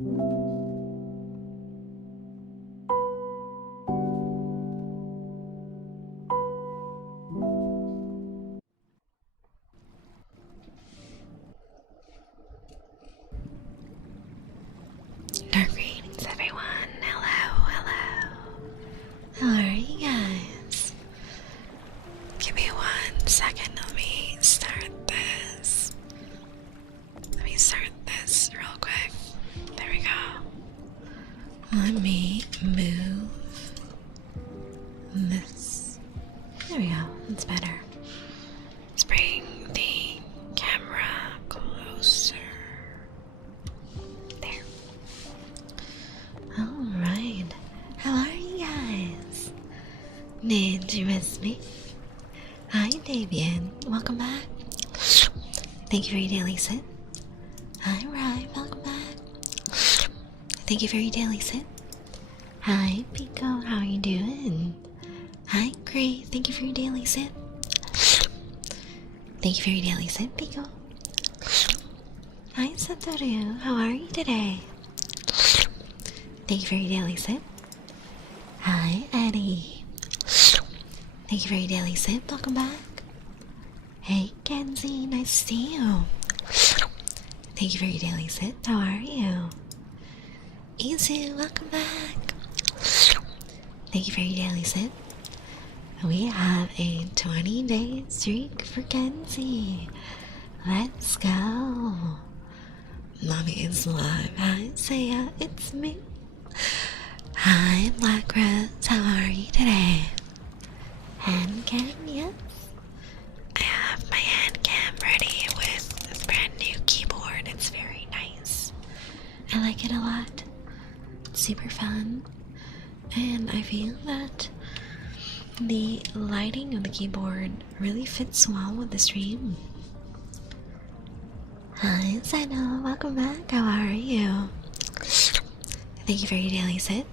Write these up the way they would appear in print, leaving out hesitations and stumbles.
Greetings, everyone. Hello, hello. How are you guys? Give me 1 second. Let me start this. Real quick. There we go. Let me move this. There we go. That's better. Let's bring the camera closer. There. Alright. How are you guys? Did you miss me? Hi, Davian. Welcome back. Thank you for your daily sit. Hi, Rye. Welcome back. Thank you for your daily sit. Hi, Pico. How are you doing? Hi, Gray. Thank you for your daily sit. Thank you for your daily sit, Pico. Hi, Satoru. How are you today? Thank you for your daily sit. Hi, Eddie. Thank you for your daily sit. Welcome back. Hey, Kenzie. Nice to see you. Thank you for your daily sit. How are you? Izu, welcome back. Thank you for your daily sit. We have a 20-day streak for Kenzie. Let's go. Mommy is live. Hi, Saya. It's me. Hi, Black Rose. How are you today? Hand cam, yes? I have my hand cam ready with a brand new keyboard. It's very nice. I like it a lot. It's super fun. And I feel that the lighting of the keyboard really fits well with the stream. Hi, Zeno. Welcome back. How are you? Thank you for your daily sit.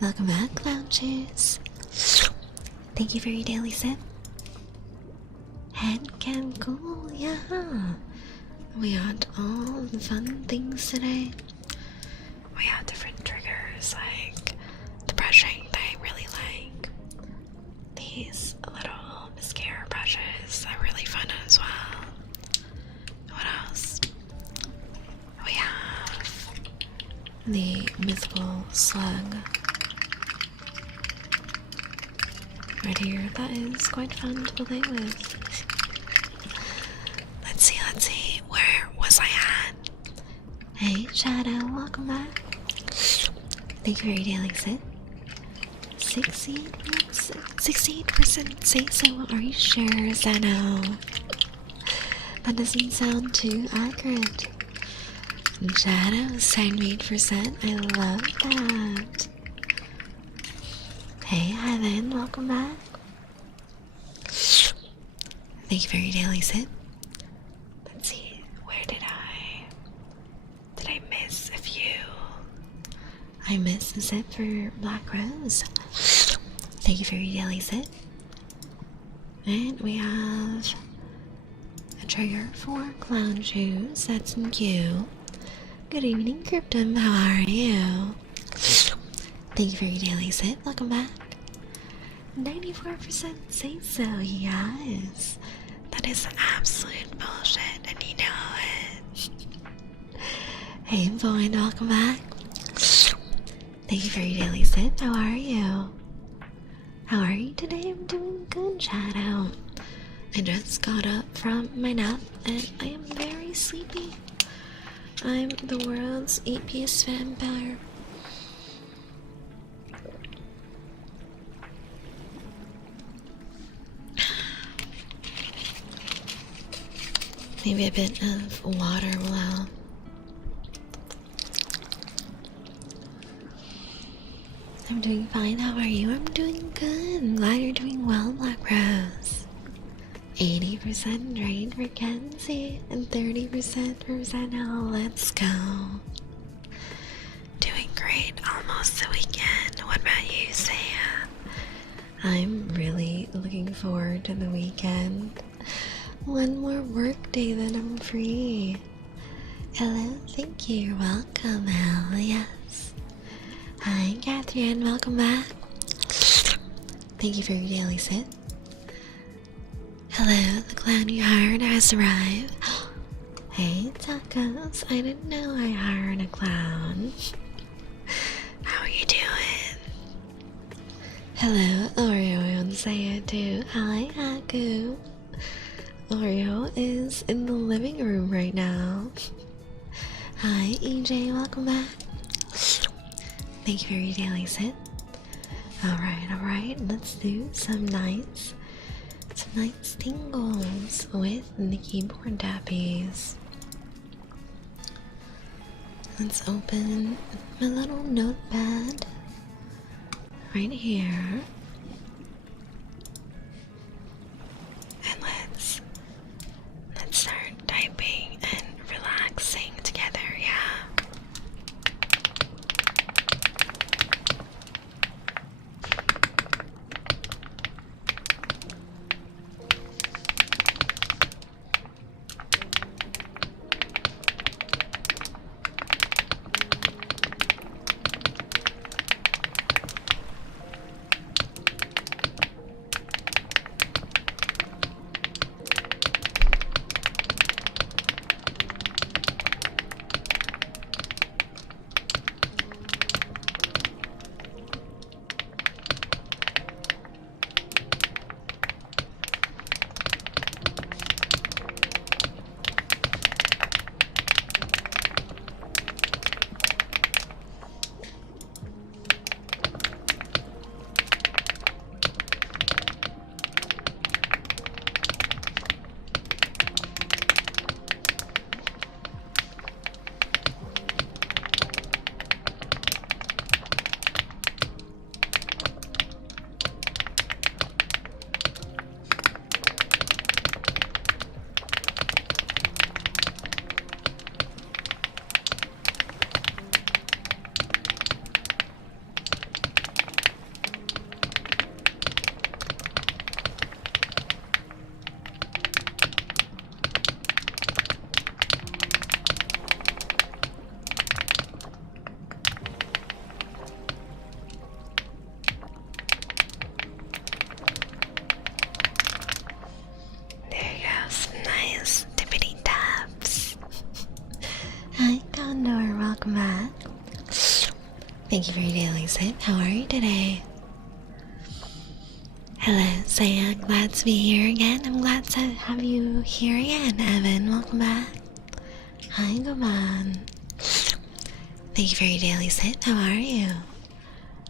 Welcome back, Clown Shoes. Thank you for your daily sit. Head cam cool, yeah. We got all the fun things today. We have different triggers like the brushing that I really like. These little mascara brushes are really fun as well. What else? We have the mythical slug right here. That is quite fun to play with. Let's see. Where was I at? Hey, Shadow. Welcome back. Thank you for your daily sit. 68% say so. Are you sure, Zeno? That doesn't sound too accurate. Shadow, 78%. I love that. Hey, Heaven. Welcome back. Thank you for your daily sit. Let's see. Where did I miss a few? I missed the sit for Black Rose. Thank you for your daily sit. And we have a trigger for Clown Shoes. That's cute. Good evening, Cryptum. How are you? Thank you for your daily sit. Welcome back. 94% say so, you guys. That is absolute bullshit, and you know it. Hey, Boyd. Welcome back. Thank you for your daily sit. How are you? How are you today? I'm doing good, Shadow. I just got up from my nap and I am very sleepy. I'm the world's sleepiest vampire. Maybe a bit of water will help. I'm doing fine. How are you? I'm doing good. I'm glad you're doing well, Black Rose. 80% drained for Kenzie and 30% for Zeno. Let's go. Doing great. Almost the weekend. What about you, Sam? I'm really looking forward to the weekend. One more work day, then I'm free. Hello, thank you, you're welcome, hell yes. Hi, Catherine, welcome back. Thank you for your daily sit. Hello, the clown you hired has arrived. Hey, tacos, I didn't know I hired a clown. How are you doing? Hello, Oreo and Saya too. Hi, Aku. Oreo is in the living room right now. Hi, EJ, welcome back. Thank you for your daily sit. Alright, let's do some nice tingles with the keyboard tappies. Let's open my little notepad right here. And let's start typing and relaxing together, yeah. Thank you for your daily sit. How are you today? Hello, Saya. Glad to be here again. I'm glad to have you here again, Evan. Welcome back. Hi, Goman. Thank you for your daily sit. How are you?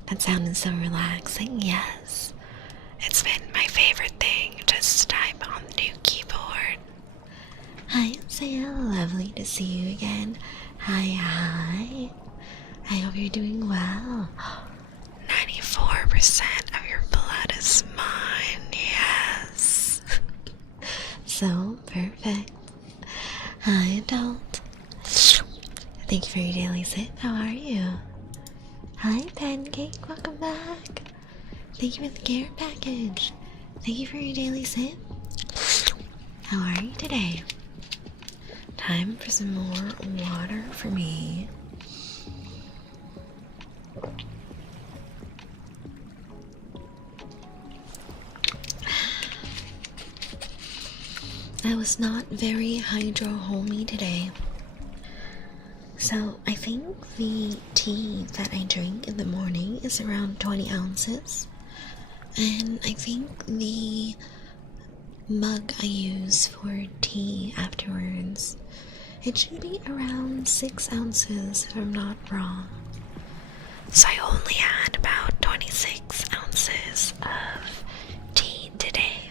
That sounded so relaxing. Yes. It's been my favorite thing, just to type on the new keyboard. Hi, Saya. Lovely to see you again. Hi. I hope you're doing well. 94% of your blood is mine, yes. So perfect. Hi, adult. Thank you for your daily sit. How are you? Hi, Pancake. Welcome back. Thank you for the care package. Thank you for your daily sit. How are you today? Time for some more water for me. I was not very hydro-homey today. So I think the tea that I drink in the morning is around 20 ounces. And I think the mug I use for tea afterwards, it should be around 6 ounces if I'm not wrong. So I only had about 26 ounces of tea today.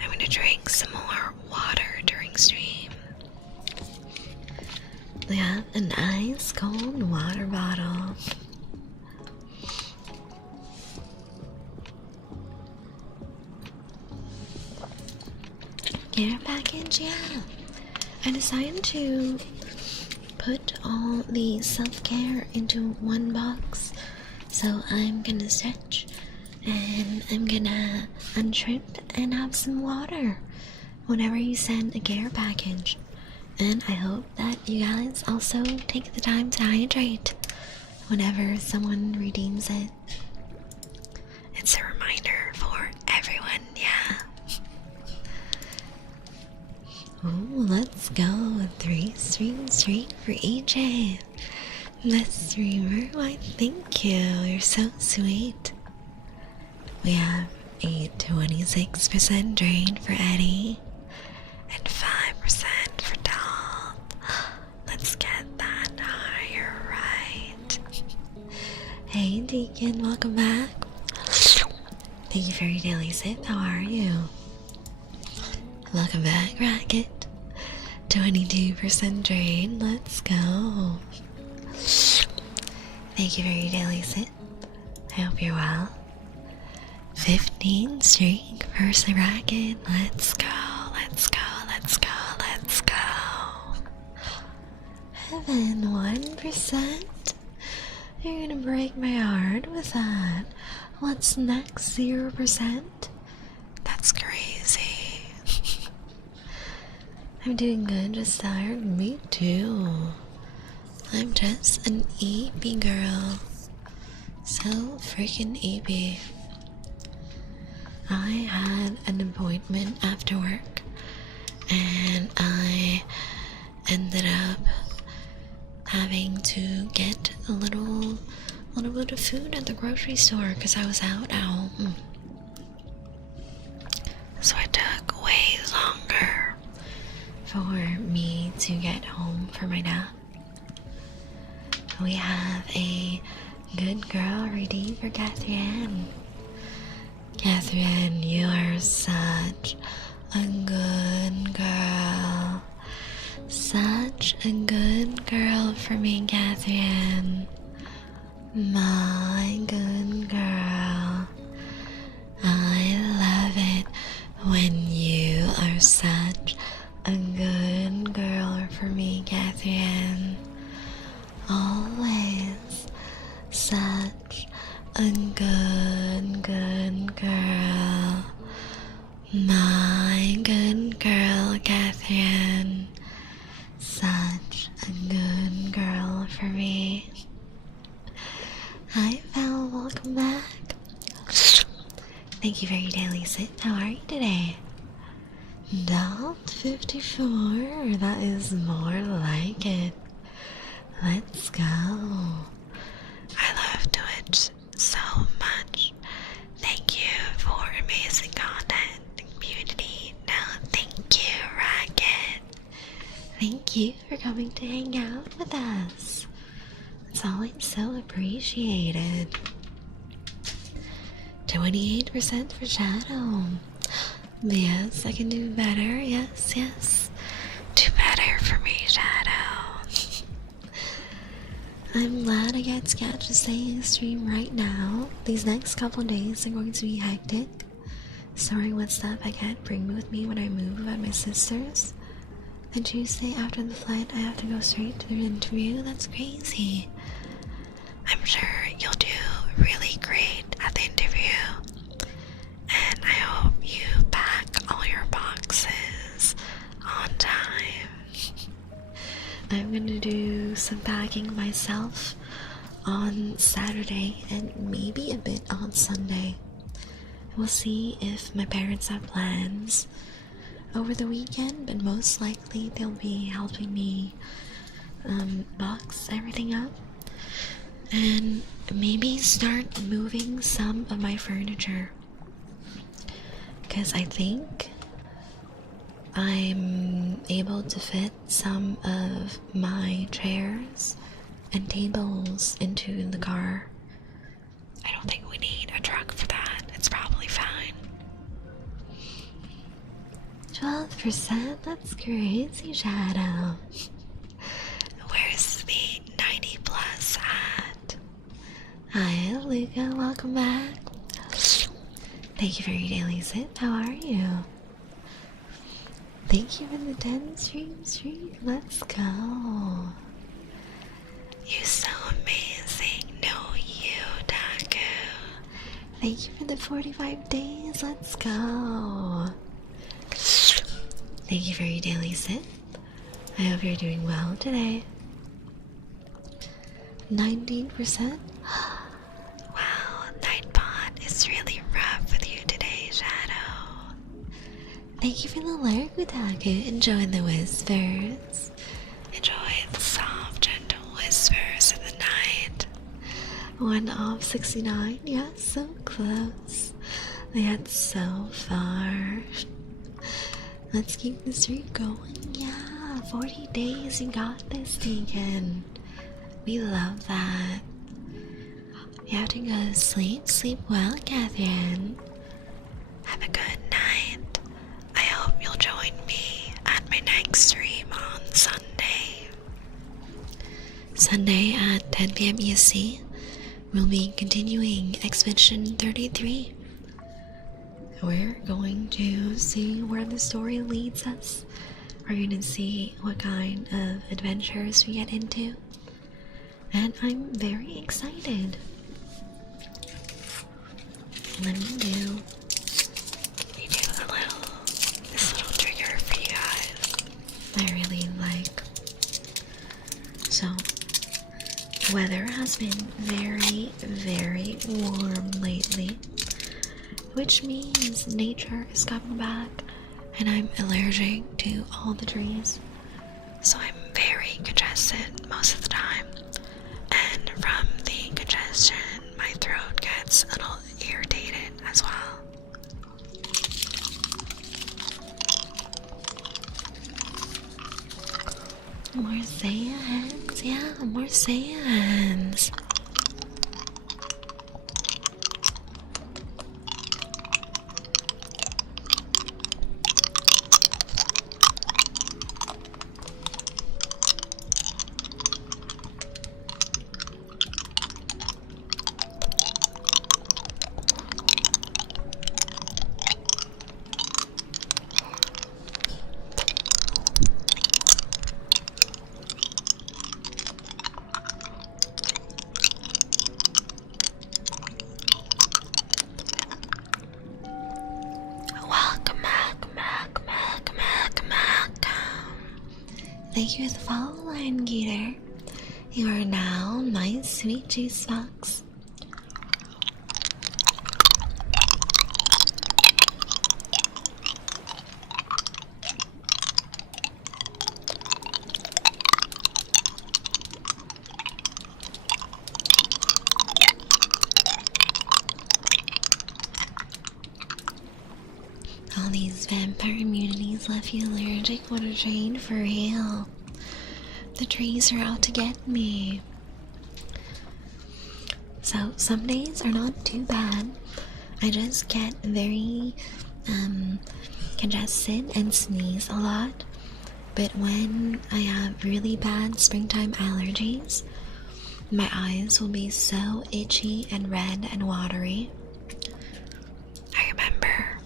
I'm gonna drink some more water during stream. We have a nice cold water bottle. Care package, yeah. I decided to put all the self-care into one box. So I'm gonna stretch and I'm gonna untrip and have some water whenever you send a care package. And I hope that you guys also take the time to hydrate whenever someone redeems it. It's a reminder for everyone, yeah. Ooh, let's go. 3 streams straight for EJ. The streamer, why thank you. You're so sweet. We have a 26% drain for Eddie and 5% for Dom. Let's get that higher, right? Hey Deacon, welcome back. Thank you for your daily sip. How are you? Welcome back, Racket. 22% drain. Let's go. Thank you for your daily sip. I hope you're well. 15 streak versus Racket. Let's go. Let's go. Let's go. Let's go. Heaven, 1%. You're gonna break my heart with that. What's next? 0%? That's crazy. I'm doing good, just tired. Me too. I'm just an EP girl. So freaking EP. I had an appointment after work and I ended up having to get a little bit of food at the grocery store because I was out. So it took way longer for me to get home for my nap. We have a good girl ready for Catherine. Catherine, you are such a good girl. Such a good girl for me, Catherine. My good girl. I love it when you are such a good girl for me, Catherine. Always such a good girl. My good girl, Catherine. Such a good girl for me. Hi, Val, welcome back. Thank you for your daily sip. How are you today? .54. That is more like it. Let's go. I love Twitch so much. Thank you for amazing content and community. No, thank you, Racket. Thank you for coming to hang out with us. It's always so appreciated. 28% for Shadow. Yes, I can do better. Yes, yes. Do better for me, Shadow. I'm glad I get to catch a staying stream right now. These next couple days are going to be hectic. Sorry what stuff I can't bring with me when I move at my sister's. Then Tuesday after the flight, I have to go straight to the interview. That's crazy. I'm sure you'll do really great at the interview. And I hope you pack all your boxes on time. I'm gonna do some packing myself on Saturday and maybe a bit on Sunday. We'll see if my parents have plans over the weekend, but most likely they'll be helping me box everything up and maybe start moving some of my furniture, because I think I'm able to fit some of my chairs and tables into the car. I don't think we need a truck for that. It's probably fine. 12%? That's crazy, Shadow. Where's the 90 plus at? Hi, Luca. Welcome back. Thank you for your daily sip. How are you? Thank you for the 10 streak. Let's go. You're so amazing. No, you, Taku. Thank you for the 45 days. Let's go. Thank you for your daily sip. I hope you're doing well today. 19%? Wow, Nightbot is really rough with you today, Shadow. Thank you for the lurk, Utaku. Enjoy the whispers. Enjoy the soft, gentle whispers of the night. 1 off 69. Yeah, so close. Yet so far. Let's keep this streak going. Yeah, 40 days. You got this, Deacon. We love that. You have to go to sleep. Sleep well, Catherine. Have a good night. I hope you'll join me at my next stream on Sunday. Sunday at 10 p.m. EST, we'll be continuing Expedition 33. We're going to see where the story leads us. We're going to see what kind of adventures we get into. And I'm very excited. Let me do this little trigger for you guys. I really like. So, weather has been very, very warm lately, which means nature is coming back, and I'm allergic to all the trees, so I'm very congested most of the time. And from the congestion, my throat gets a little irritated as well. More Saiyans, yeah, more Saiyans. Thank you for the follow line, Gator. You are now my sweet juice box. All these vampire immunities left you allergic. What a shame, for real. The trees are out to get me. So some days are not too bad. I just get very congested and sneeze a lot. But when I have really bad springtime allergies, my eyes will be so itchy and red and watery. I remember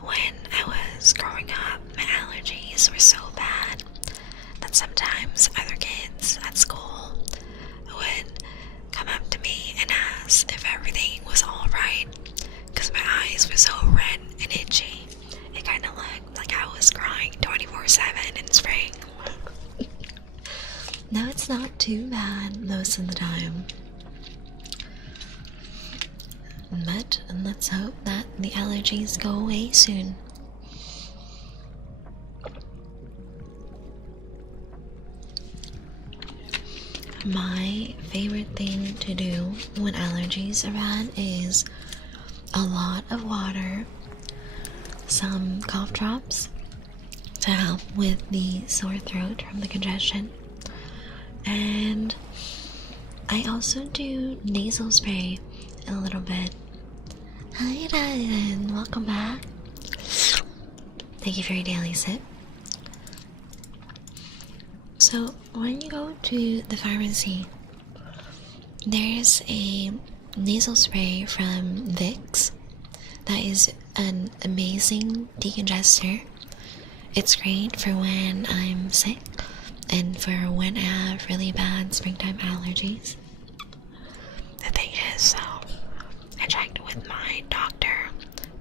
when I was growing up, my allergies were so bad that sometimes other kids at school would come up to me and ask if everything was alright, because my eyes were so red and itchy. It kind of looked like I was crying 24/7 in spring. No, it's not too bad most of the time. But let's hope that the allergies go away soon. My favorite thing to do when allergies are bad is a lot of water, some cough drops to help with the sore throat from the congestion, and I also do nasal spray a little bit. Hi Dylan, welcome back. Thank you for your daily sip. So when you go to the pharmacy, there's a nasal spray from Vicks that is an amazing decongester. It's great for when I'm sick and for when I have really bad springtime allergies. The thing is, so I checked with my doctor,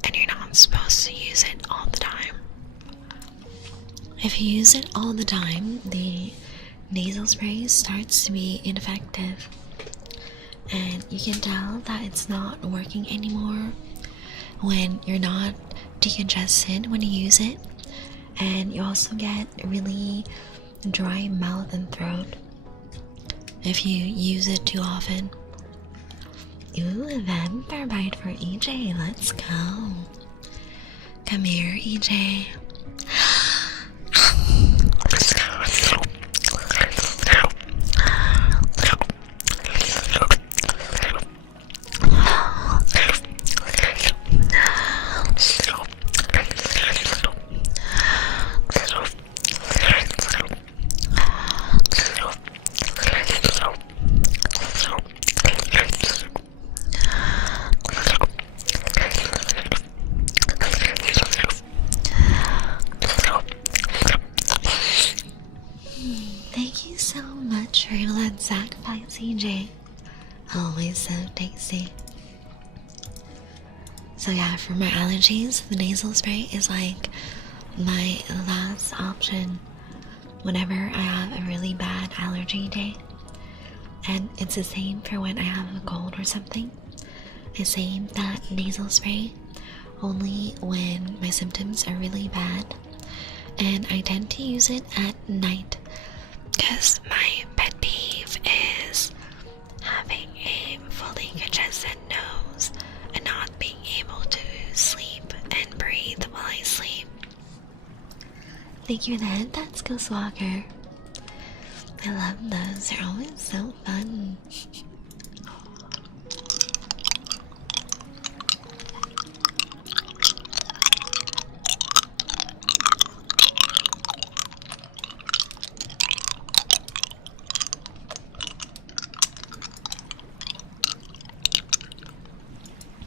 and you're not supposed to use it all the time. If you use it all the time, the nasal spray starts to be ineffective. And you can tell that it's not working anymore when you're not decongested when you use it. And you also get really dry mouth and throat if you use it too often. Ooh, a vampire bite for EJ. Let's go. Come here, EJ. Thank you so much for that sacrifice, CJ. Always so tasty. So yeah, for my allergies, the nasal spray is like my last option whenever I have a really bad allergy day. And it's the same for when I have a cold or something. I save that nasal spray only when my symptoms are really bad. And I tend to use it at night because my pet peeve is having a fully congested nose and not being able to sleep and breathe while I sleep. Thank you for that. That's Ghost Walker. I love those. They're always so fun.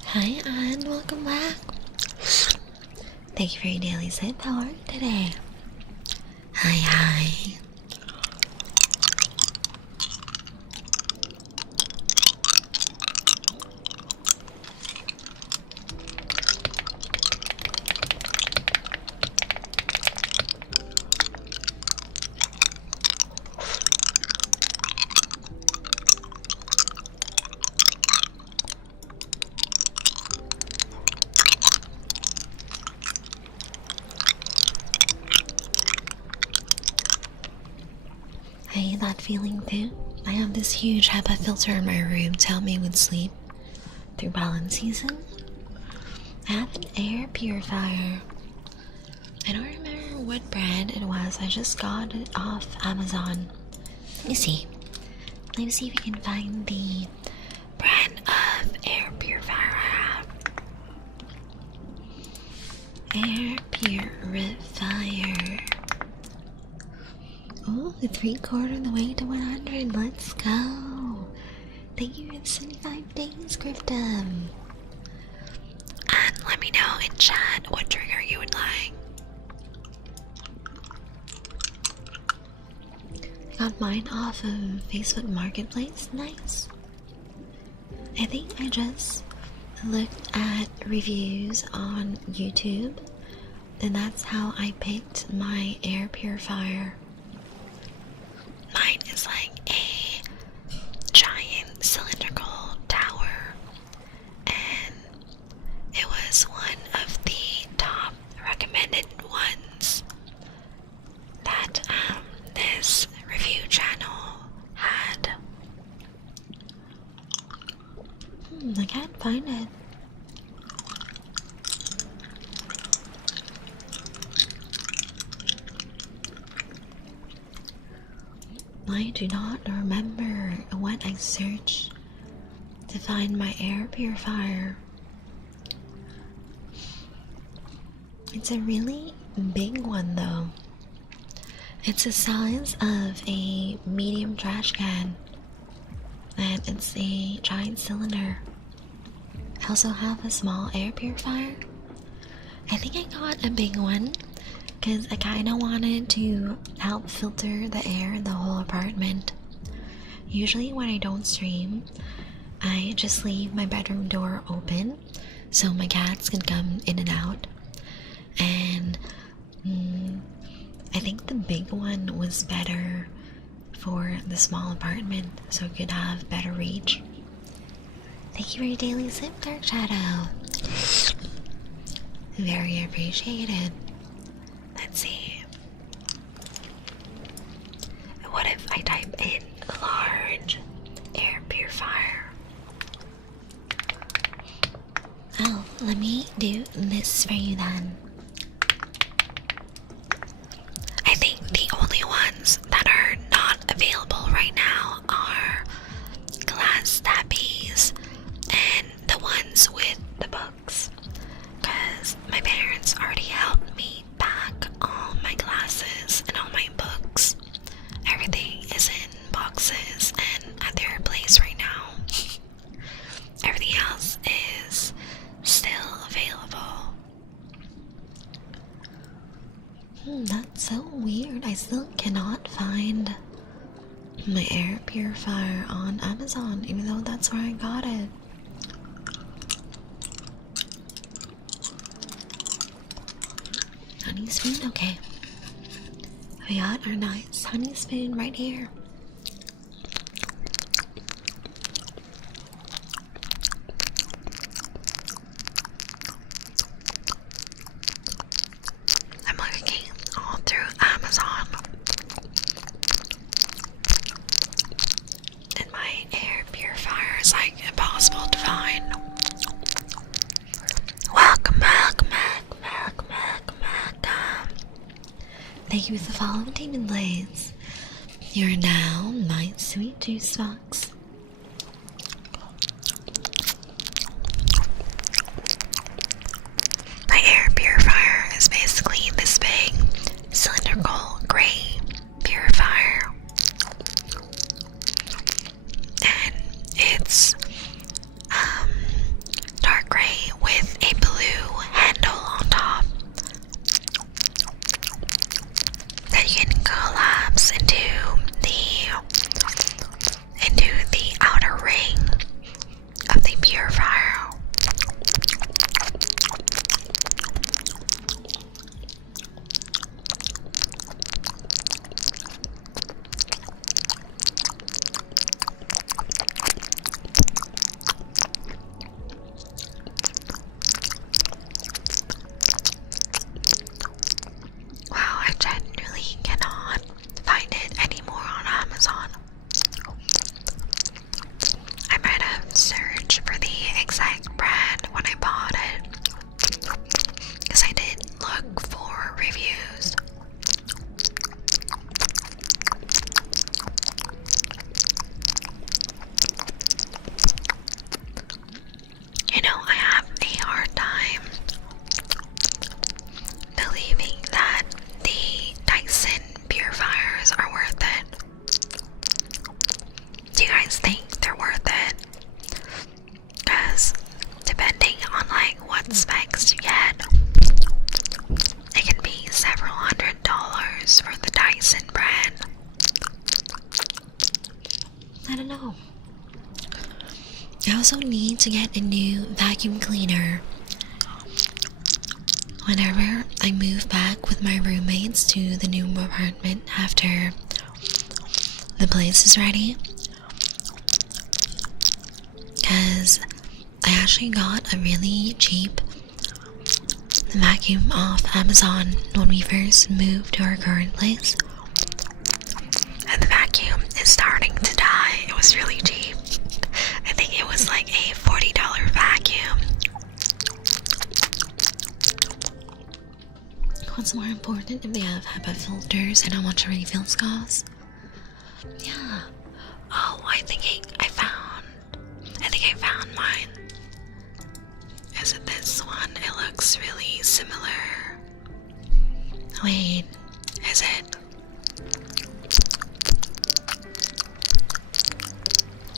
Hi, Anne. Welcome back. Thank you for your daily sip. How are you today? Hi. I hate that feeling too. I have this huge HEPA filter in my room to help me with sleep through pollen season. I have an air purifier. I don't remember what brand it was. I just got it off Amazon. Let me see. Let me see if we can find the brand of air purifier I have. Air purifier. Oh, 3/4 of the way to 100. Let's go. Thank you for the 75 days, Griftum. And let me know in chat what trigger you would like. I got mine off of Facebook Marketplace. Nice. I think I just looked at reviews on YouTube, and that's how I picked my air purifier. Mine is like a giant cylindrical tower, and it was one of the top recommended ones that this review channel had. I can't find it. I do not remember what I searched to find my air purifier. It's a really big one though. It's the size of a medium trash can, and it's a giant cylinder. I also have a small air purifier. I think I got a big one because I kind of wanted to help filter the air in the whole apartment. Usually when I don't stream, I just leave my bedroom door open so my cats can come in and out. And I think the big one was better for the small apartment, so it could have better reach. Thank you for your daily sip, Dark Shadow. Very appreciated. Let's see. What if I type in large air purifier? Oh, let me do this for you then. I think the only ones that are not available right now are glass tappies and the ones with the books. Because my parents already helped me pack all my glasses and all my books. Everything is in boxes and at their place right now. Everything else is still available. That's so weird. I still cannot find my air purifier on Amazon, even though that's where I got it. Honey spoon? Okay. We got our nice honey spoon right here. I'm looking all through Amazon, and my air purifier is like impossible to find. Welcome back. Thank you for the follow, Demon Blaze. You're now my sweet juice box. My air purifier is basically this big cylindrical gray purifier, and it's dark gray with a blue handle on top that you can collapse into the outer ring of the purifier. Wow, I genuinely cannot find it anymore on Amazon. I might have searched for the exact brand when I bought it, because I did look for reviews. You know, I have a hard time believing that the Dyson purifiers are worth it. Do you guys think they're worth it? Because depending on like what specs you get, it can be several $100s for the Dyson brand. I don't know. I also need to get a new vacuum cleaner. Whenever I move back with my roommates to the new apartment after the place is ready, because I actually got a really cheap vacuum off Amazon when we first moved to our current place, and the vacuum is starting to die. It was really cheap. I think it was like a $40 vacuum. What's more important if they have HEPA filters and how much refills cost? Yeah. Oh, I think I found mine. Is it this one? It looks really similar. Wait, is it?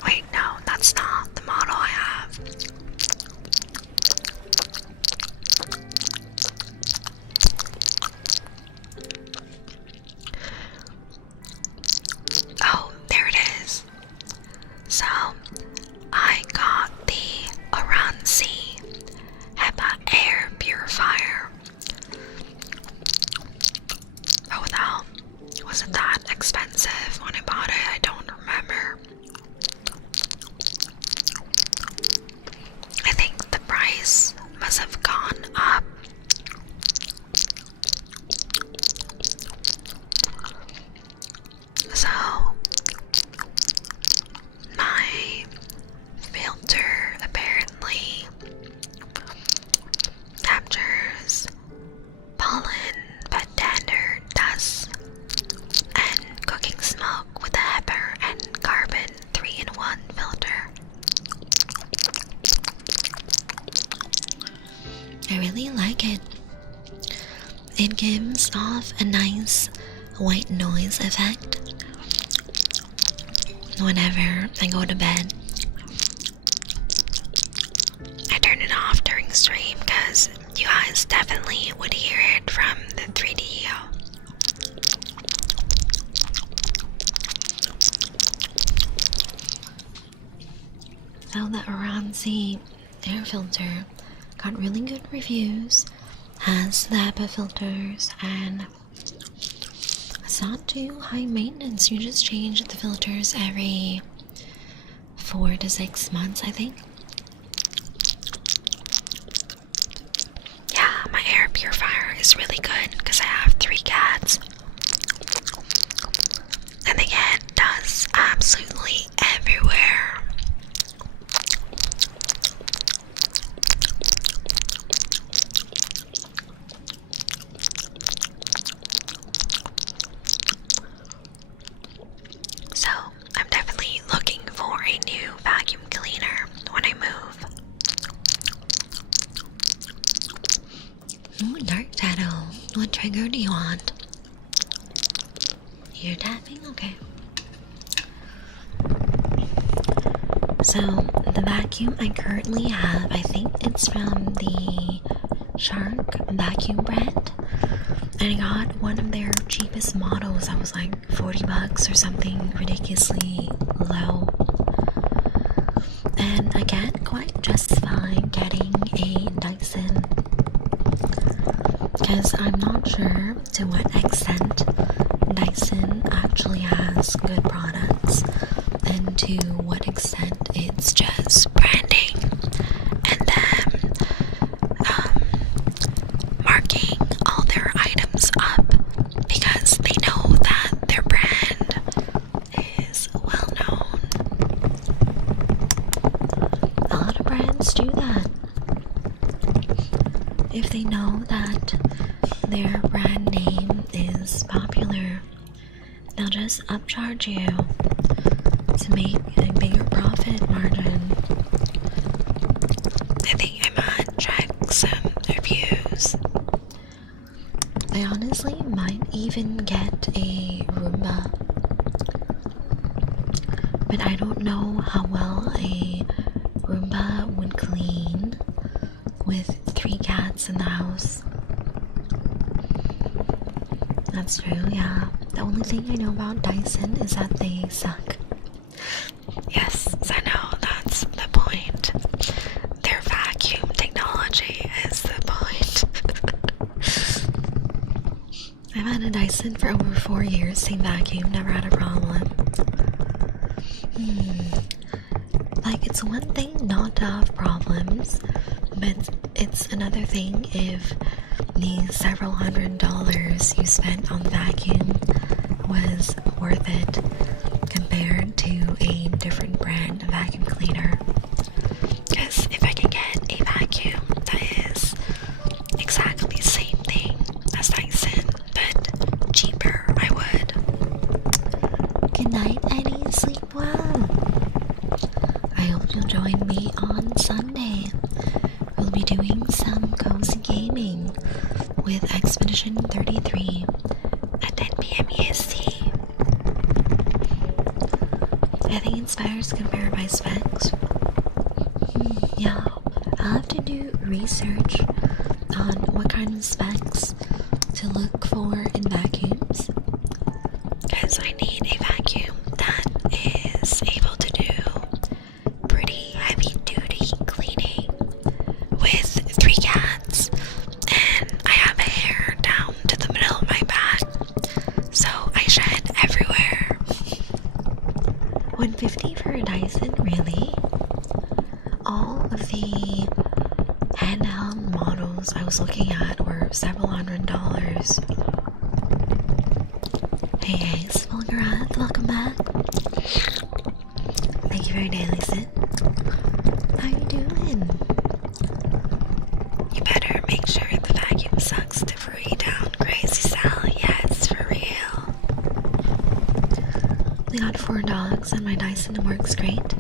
Wait, no, that's not the model I have. Oh, there it is. So, I got the Aranci HEPA air purifier. I really like it. It gives off a nice white noise effect whenever I go to bed. I turn it off during stream because you guys definitely would hear it from the 3D. So the Aranzi air filter got really good reviews, has the HEPA filters, and it's not too high maintenance. You just change the filters every 4 to 6 months, I think. Yeah, my air purifier is really good because I have 3 cats. And they get dust absolutely everywhere. So, I'm definitely looking for a new vacuum cleaner when I move. Ooh, Dark Shadow. What trigger do you want? Ear tapping? Okay. So, the vacuum I currently have, I think it's from the Shark vacuum brand. And I got one of their cheapest models that was like $40 or something ridiculously low. And I get quite just fine getting a Dyson, because I'm not sure to what extent Dyson actually has good products and to what extent it's just branding and them marking all their items up because they know that their brand is well known. A lot of brands do that. If they know that their brand name is popular, they'll just upcharge you to make a bigger profit margin. I think I might check some reviews. I honestly might even get a Roomba, but I don't know how well a Roomba would clean with 3 cats in the house. That's true, yeah. The only thing I know about Dyson is that they suck. Yes, I know, that's the point. Their vacuum technology is the point. I've had a Dyson for over 4 years, same vacuum, never had a problem. Like, it's one thing not to have problems, but it's another thing if the several $100s you spent on the vacuum was worth it compared to a different brand vacuum cleaner. Because if I can get a vacuum that is exactly the same thing as Dyson but cheaper, I would. Good night, Eddie. Sleep well. I hope you'll join me on Sunday. We'll be doing some cozy gaming with Expedition 33 at 10 p.m. EST. I think Inspires compare my specs. Yeah, I'll have to do research on what kind of specs to look for in vacuums, because I need a vacuum that is able to do pretty heavy duty cleaning with 3 cats, and I have hair down to the middle of my back, so I shed everywhere. 150 for a Dyson, really? All of the handheld models I was looking at were several $100s. Hey, Spolgarath, welcome back. Thank you for your daily sit. How you doing? You better make sure the vacuum sucks to free down, Crazy Sally. Yes, for real. We got 4 dogs and my Dyson works great.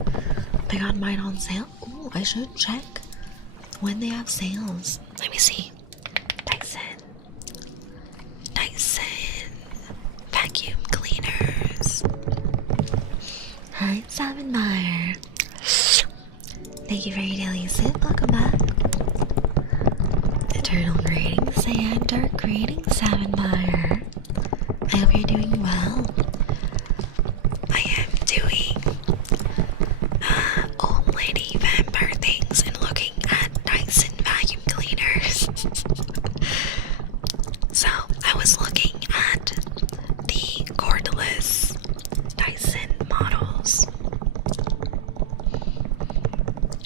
I got mine on sale. Ooh, I should check when they have sales. Let me see. Dyson vacuum cleaners. Hi, Savinmeyer. Thank you for your daily sip. Welcome back. Eternal greetings, Sand. Dark greetings, Savinmeyer. I hope you're doing well. I am doing old lady vampire things and looking at Dyson vacuum cleaners. So I was looking at the cordless Dyson models.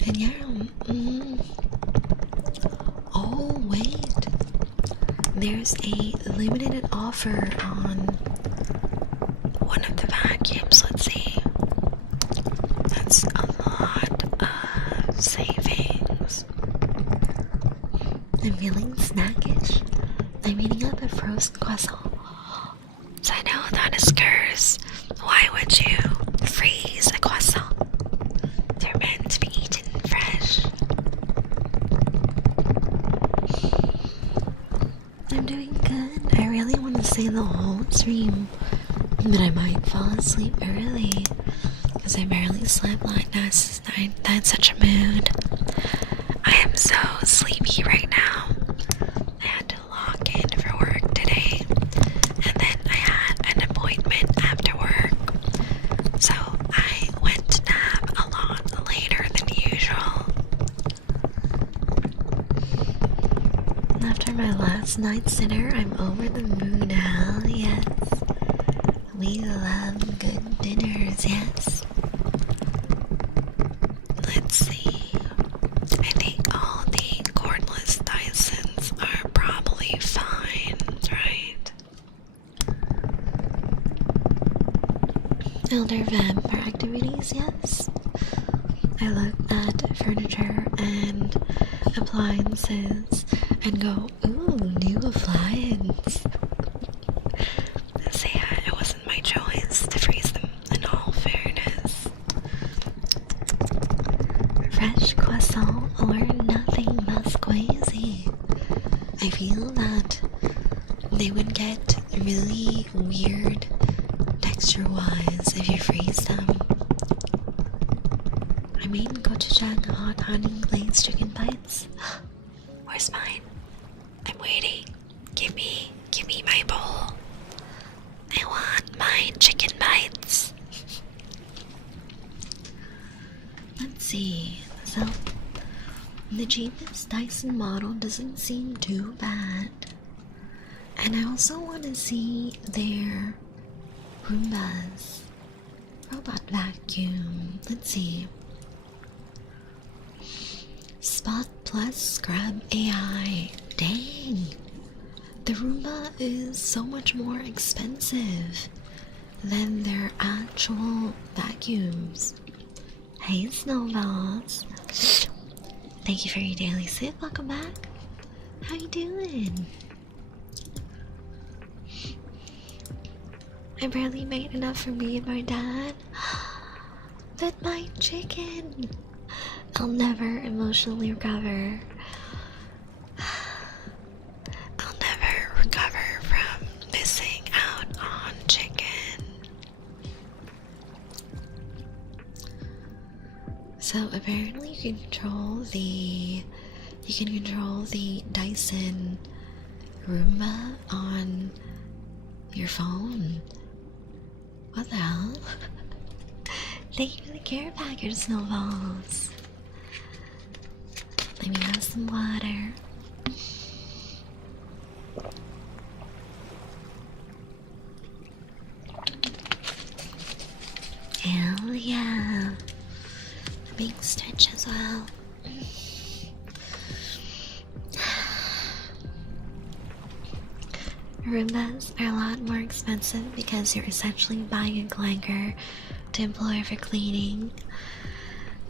And yeah, oh wait, there's a limited offer on one of the vacuums. Let's see. That's a lot of savings. I'm feeling snackish. I'm eating up a frozen croissant. So I know that is curse. Why would you freeze a croissant? They're meant to be eaten fresh. I'm doing good. I really want to stay the whole stream, but I might fall asleep early because I barely slept last night. That's such a mood. I am so sleepy right now. I had to log in for work today, and then I had an appointment after work, so I went to nap a lot later than usual. After my last night's dinner, I'm over the moon. Hell yes. We love good dinners, yes. Let's see. I think all the cordless Dysons are probably fine, right? Elder vampire activities, yes. I look at furniture and appliances and go, ooh, new appliance. So yeah, it wasn't my choice to freeze them, in all fairness. Fresh croissant or nothing, that's crazy. I feel that they would get really weird texture-wise if you freeze them. I made gochujang hot honey glazed chicken bites. Where's mine? I'm waiting. Give me my bowl. I want my chicken bites. Let's see. So, the cheapest Dyson model doesn't seem too bad. And I also want to see their Roombas. Robot vacuum. Let's see. Spot plus scrub AI. Dang. The Roomba is so much more expensive than their actual vacuums. Hey, Snowballs. Thank you for your daily sip. Welcome back. How you doing? I barely made enough for me and my dad. But my chicken. I'll never emotionally recover. I'll never recover from missing out on chicken. So apparently you can control the Dyson Roomba on your phone. What the hell? Thank you for the care package, Snowballs. Let me have some water. Hell yeah. A big stretch as well. Roombas are a lot more expensive because you're essentially buying a clanker to employ for cleaning.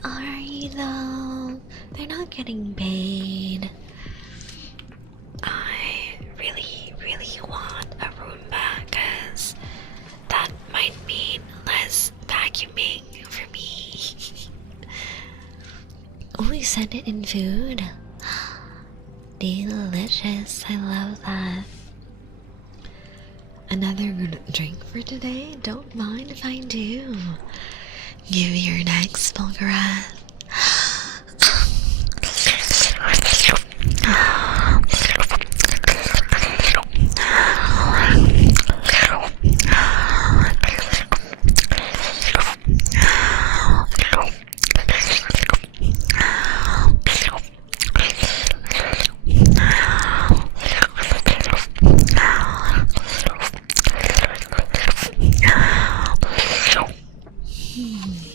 Are you though? They're not getting paid. I really, really want a Roomba because that might mean less vacuuming for me. Oh, you sent it in food? delicious. I love that. Another good drink for today? Don't mind if I do. Give your next full breath.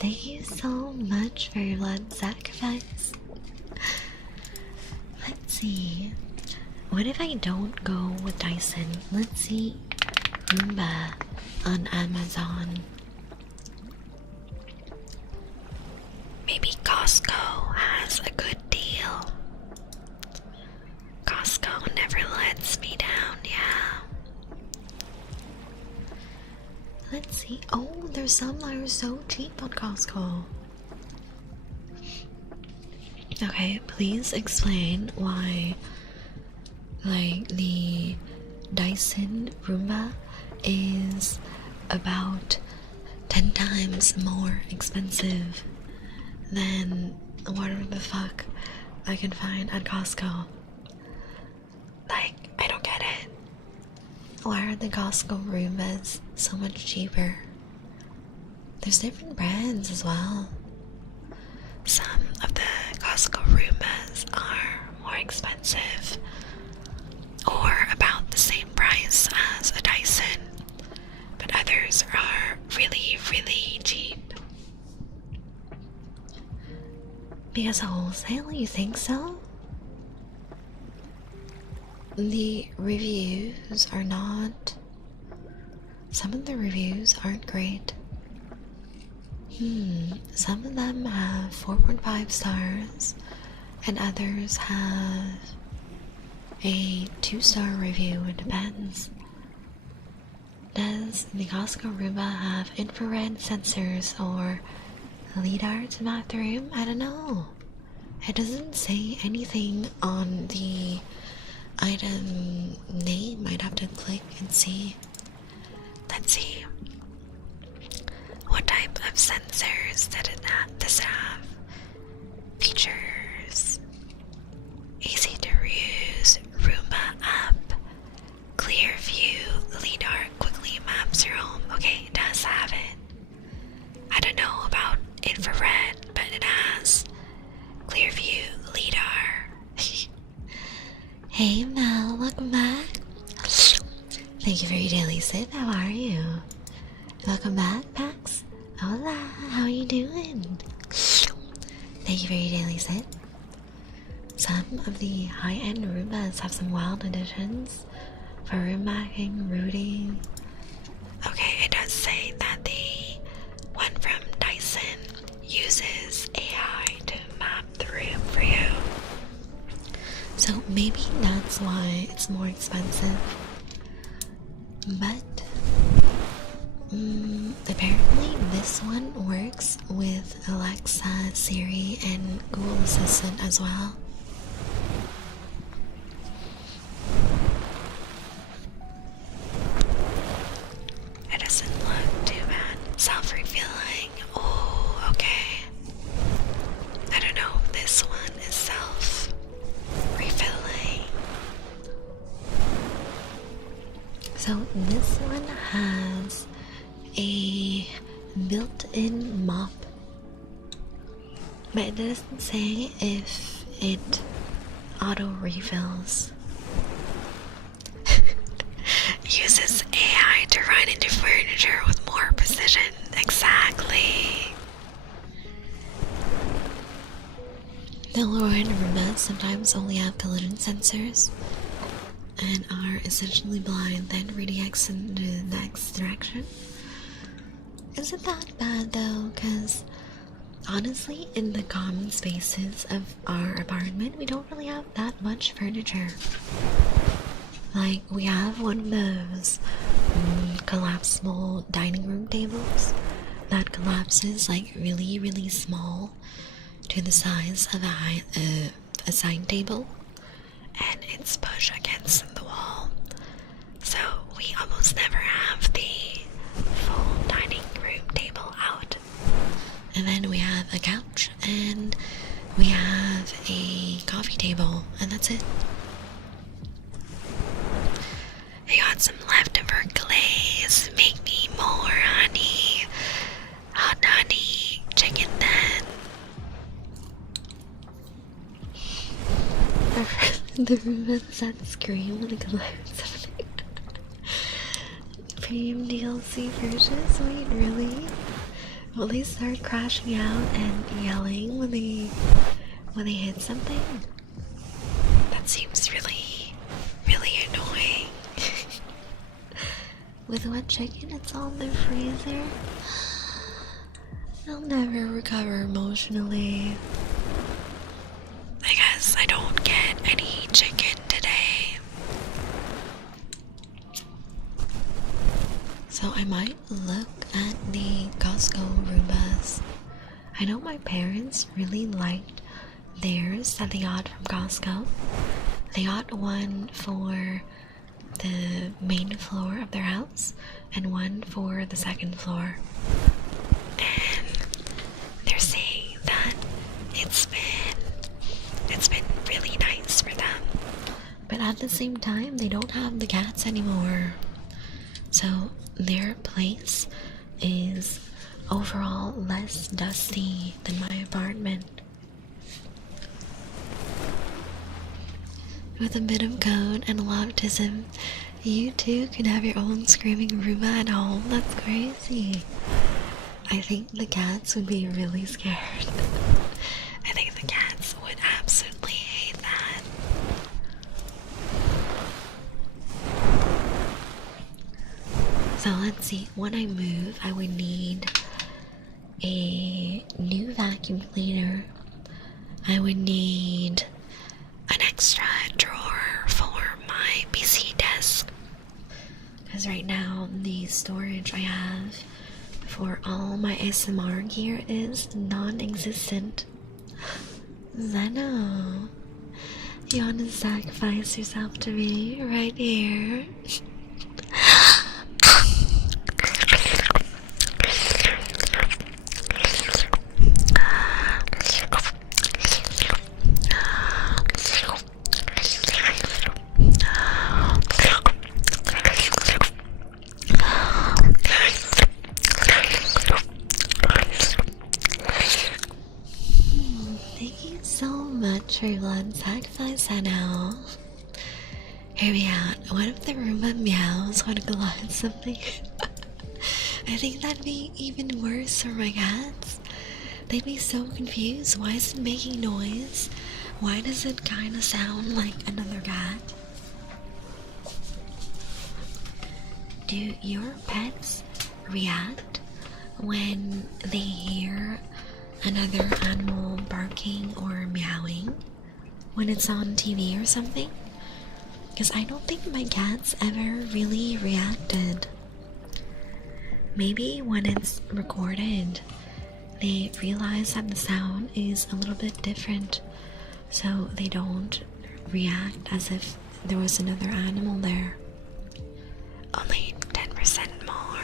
Thank you so much for your blood sacrifice. Let's see. What if I don't go with Dyson? Let's see. Roomba on Amazon. Maybe Costco has a good deal. Costco never lets me down, yeah. Let's see. Oh, there's some that are so cheap on Costco. Okay, please explain why, like, the Dyson Roomba is about 10 times more expensive than whatever the fuck I can find at Costco. Like, I don't get it. Why are the Costco Roombas so much cheaper? There's different brands as well. Some of the Costco Roombas are more expensive, or about the same price as a Dyson, but others are really, really cheap. Because wholesale, you think so? The reviews are not. Some of the reviews aren't great. Some of them have 4.5 stars, and others have a 2-star review. It depends. Does the Costco Roomba have infrared sensors or LiDAR to map the room? I don't know. It doesn't say anything on the item name. I'd have to click and see. Let's see. What type of sensors does it have? Features. Easy to use. Roomba app. Clear view. LiDAR quickly maps your home. Okay, it does have it. I don't know about infrared, but it has clear view LiDAR. Hey Mel, welcome back. Thank you for your daily sip. How are you? Welcome back, Pax. Hola, how are you doing? Thank you for your daily sip. Some of the high-end Roombas have some wild additions for room hacking, rooting. Okay, it does say that the one from Dyson uses AI to map the room for you. So maybe that's why it's more expensive. But apparently this one works with Alexa, Siri, and Google Assistant as well. It doesn't look too bad. Self-refilling. Oh, okay. I don't know if this one is self-refilling. So this one has a built-in mop, but it doesn't say if it auto refills. Uses AI to run into furniture with more precision. Exactly. The lower-end Roombas sometimes only have collision sensors and are essentially blind, then redirects into the next direction. Isn't that bad though? Because honestly, in the common spaces of our apartment, we don't really have that much furniture. Like, we have one of those collapsible dining room tables that collapses like really, really small to the size of a side table. and it's pushed against the wall. So we almost never have the full dining room table out. And then we have a couch and we have a coffee table, and that's it. I got some leftover glaze. Make me more honey. Hot honey chicken then. The roommates that scream when it comes something. Premium DLC purchase? Wait, really? Will they start crashing out and yelling when they hit something? That seems really, really annoying. With wet chicken, it's all in the freezer. I'll never recover emotionally. I guess I don't get any chicken today. So I might look at the Costco Roombas. I know my parents really liked theirs that they got from Costco. They got one for the main floor of their house and one for the second floor. And they're saying that it's been really nice for them. But at the same time, they don't have the cats anymore. So their place is overall less dusty than my apartment. With a bit of code and a lot of autism, you too can have your own screaming Roomba at home. That's crazy. I think the cats would be really scared. I think the cats would absolutely hate that. So let's see, when I move, I would need a new vacuum cleaner. I would need an extra drawer for my PC desk. Because right now, the storage I have for all my ASMR gear is non-existent. Zeno, you wanna sacrifice yourself to me right here? True blood sacrifice, I know. Hear me out. What if the Roomba meows when it glides something? I think that'd be even worse for my cats. They'd be so confused. Why is it making noise? Why does it kind of sound like another cat? Do your pets react when they hear another animal barking or meowing when it's on TV or something? Because I don't think my cats ever really reacted. Maybe when it's recorded, they realize that the sound is a little bit different, so they don't react as if there was another animal there. Only 10% more.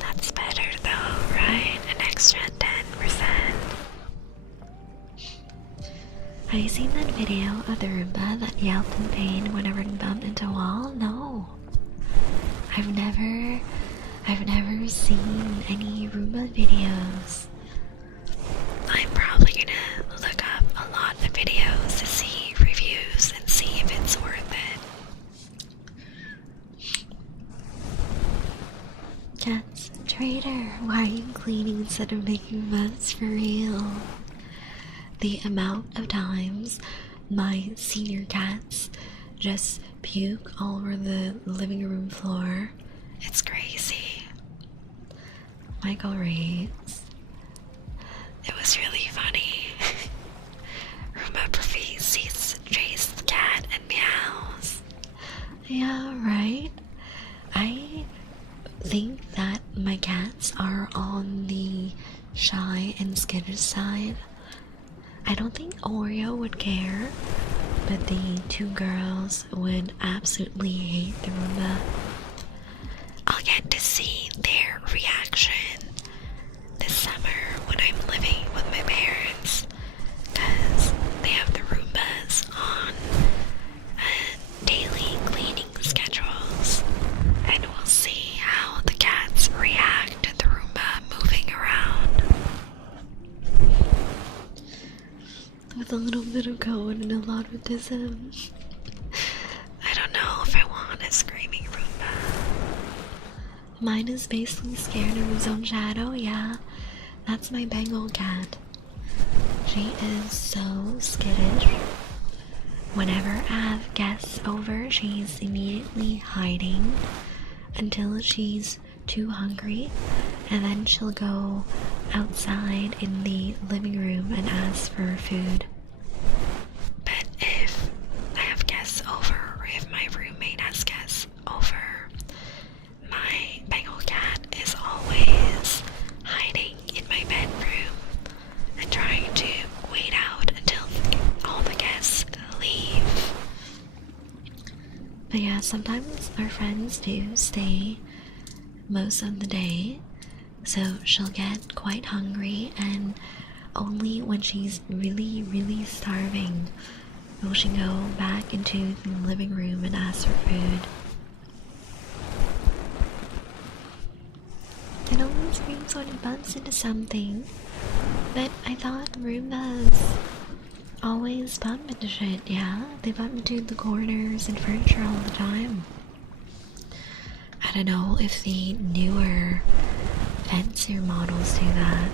That's better though, right? An extra 10%. Have you seen that video of the Roomba that yelped in pain whenever it bumped into a wall? No. I've never seen any Roomba videos. I'm probably gonna look up a lot of videos to see reviews and see if it's worth it. Cats, traitor, why are you cleaning instead of making mess for real? The amount of times my senior cats just puke all over the living room floor, it's crazy. Michael reads, it was really funny. Roomba Perfy sees Chase the cat and meows. Yeah, right? I think that my cats are on the shy and skittish side. I don't think Oreo would care, but the two girls would absolutely hate the Roomba. I'll get to see their reaction this summer when I'm living with my parents, because they have the Roombas on daily cleaning schedules, and we'll see how the cats react to the Roomba moving around. With a little bit of code and a lot of autism. I don't know if I want a screaming Roomba. Mine is basically scared of his own shadow, yeah. That's my Bengal cat. She is so skittish. Whenever I have guests over, she's immediately hiding until she's too hungry, and then she'll go outside in the living room and ask for food. But if I have guests over, or if my roommate has guests over, my Bengal cat is always hiding in my bedroom and trying to wait out until all the guests leave. But yeah, sometimes our friends do stay most of the day, so she'll get quite hungry, and only when she's really starving will she go back into the living room and ask for food. It always screams when it bumps into something, but I thought Roombas always bump into shit. Yeah, they bump into the corners and furniture all the time. I don't know if the newer fancier models do that.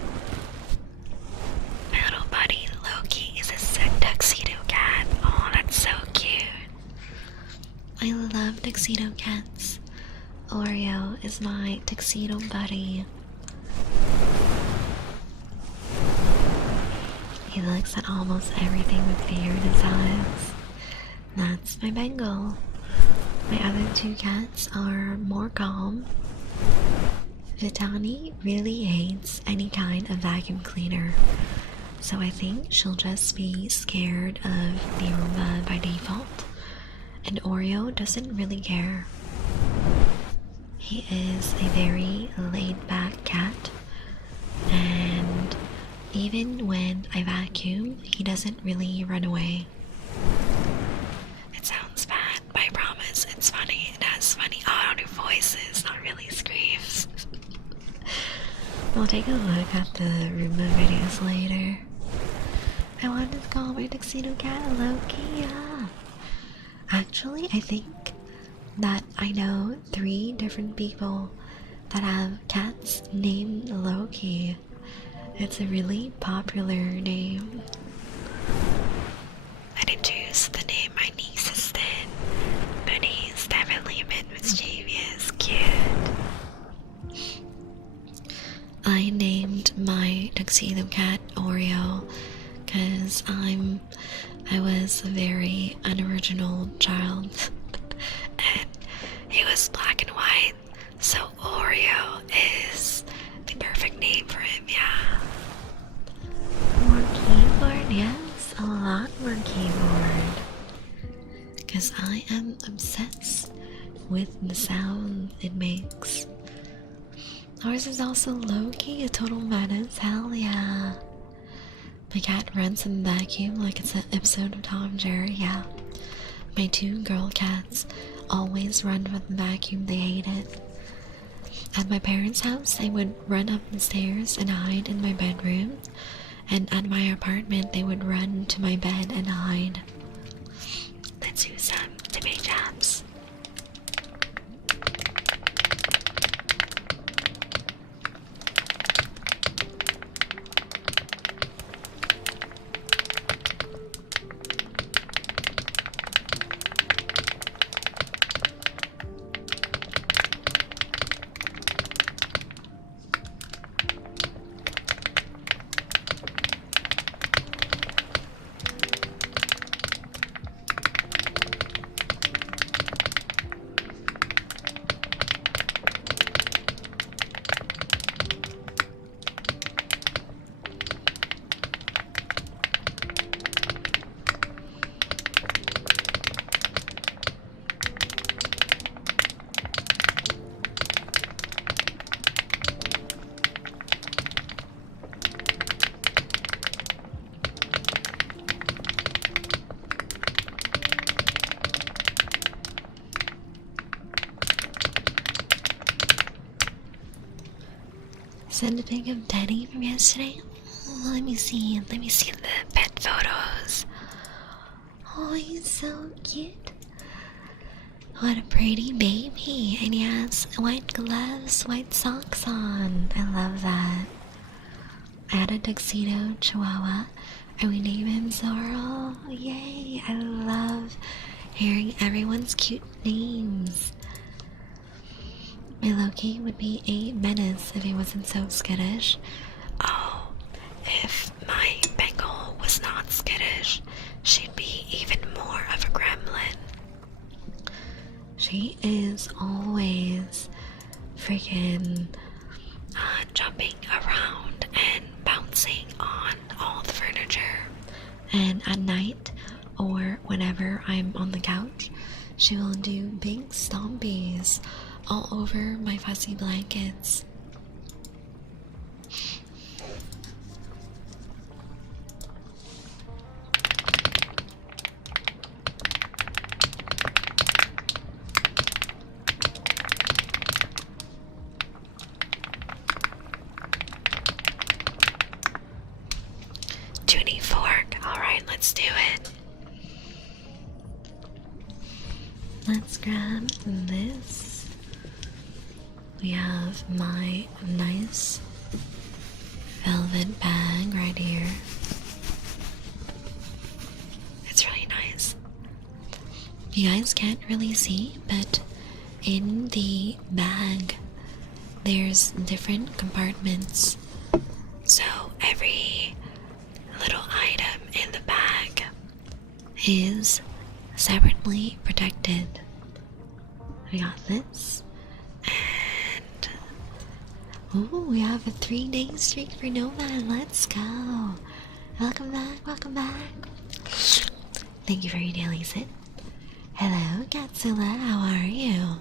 My little buddy Loki is a tuxedo cat. Oh, that's so cute. I love tuxedo cats. Oreo is my tuxedo buddy. He looks at almost everything with fear in his eyes. That's my Bengal. My other two cats are more calm. Vitani really hates any kind of vacuum cleaner, so I think she'll just be scared of the Roomba by default. And Oreo doesn't really care. He is a very laid-back cat, and even when I vacuum, he doesn't really run away. It sounds bad, but I promise it's funny. It has funny audio voices, not really screams. I'll take a look at the Roomba videos later. I wanted to call my tuxedo cat Loki, yeah. Actually, I think that I know 3 different people that have cats named Loki. It's a really popular name. I didn't choose the name my nieces did, but he's definitely a bit mischievous, cute. I named my tuxedo cat Oreo because I was a very unoriginal child. And he was black and white, so Oreo is the perfect name for him, yeah. More keyboard, yes, a lot more keyboard. Because I am obsessed with the sound it makes. Ours is also low-key, a total menace, hell yeah. My cat runs in the vacuum like it's an episode of Tom and Jerry, yeah. My 2 girl cats always run with the vacuum, they hate it. At my parents' house, they would run up the stairs and hide in my bedroom, and at my apartment, they would run to my bed and hide. Let's do some debate jams. Send a pic of Teddy from yesterday. Oh, let me see the pet photos. Oh, he's so cute. What a pretty baby. And he has white gloves, white socks on. I love that. I had a tuxedo chihuahua and we named him Zorro. Yay! I love hearing everyone's cute names. My Loki would be a menace if he wasn't so skittish. Oh, if my Bengal was not skittish, she'd be even more of a gremlin. She is always freaking jumping around and bouncing on all the furniture. And at night, or whenever I'm on the couch, she will do big stompies all over my fussy blankets. Tuning fork. Alright, let's do it. Let's grab this. We have my nice velvet bag right here. It's really nice. You guys can't really see, but in the bag there's different compartments. So every little item in the bag is separately protected. We got this, and ooh, we have a 3-day streak for Nomad. Let's go. Welcome back, welcome back. Thank you for your daily sit. Hello, Godzilla, how are you?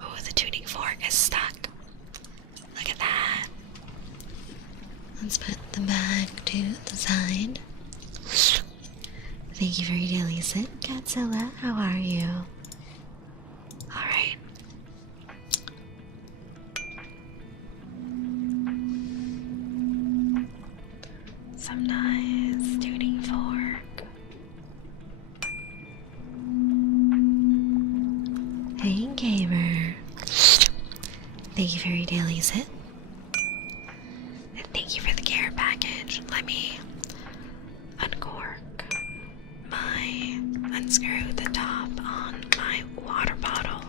Oh, the tuning fork is stuck. Look at that. Let's put the bag to the side. Thank you for your daily sit, Godzilla. How are you? Alright. Some nice tuning fork. Hey, gamer. Thank you for your daily sit. And thank you for the care package. Let me unscrew the top on my water bottle.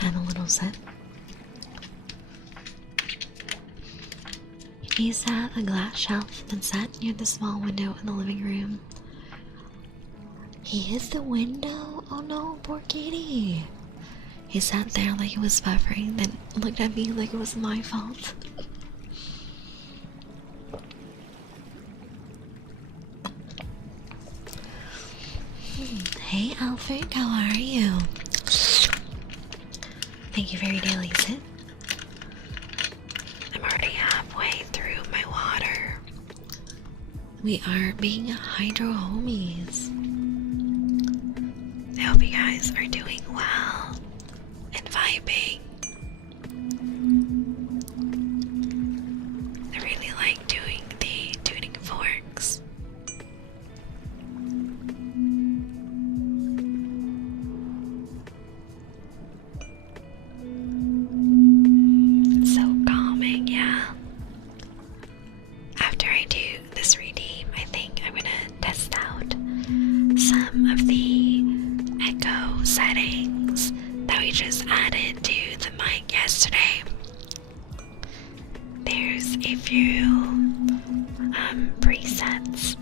Have a little sip. He used to have a glass shelf that sat near the small window in the living room. He hit the window? Oh no, poor kitty. He sat there like he was buffering, then looked at me like it was my fault. Hey Alfred, how are you? Thank you for your daily sit. I'm already halfway through my water. We are being hydro homies. I hope you guys are doing well and vibing. I really like doing the tuning forks. Presets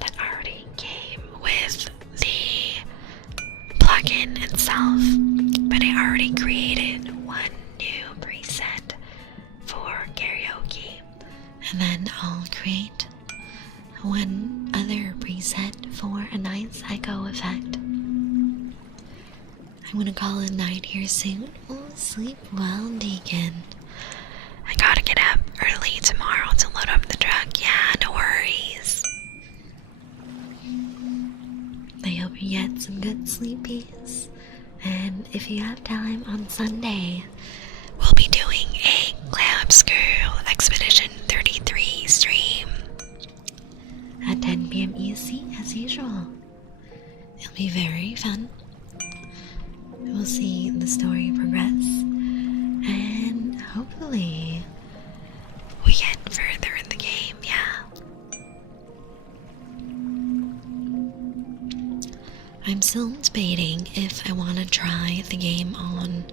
that already came with the plugin itself, but I already created one new preset for karaoke, and then I'll create one other preset for a nice echo effect. I'm gonna call it night here soon. Oh, sleep well, Deacon. I gotta get up early tomorrow to load up the truck. Yeah, no worries. I hope you get some good sleepies. And if you have time on Sunday, we'll be doing a glam school see, as usual. It'll be very fun. We'll see the story progress, and hopefully we get further in the game, yeah. I'm still debating if I want to try the game on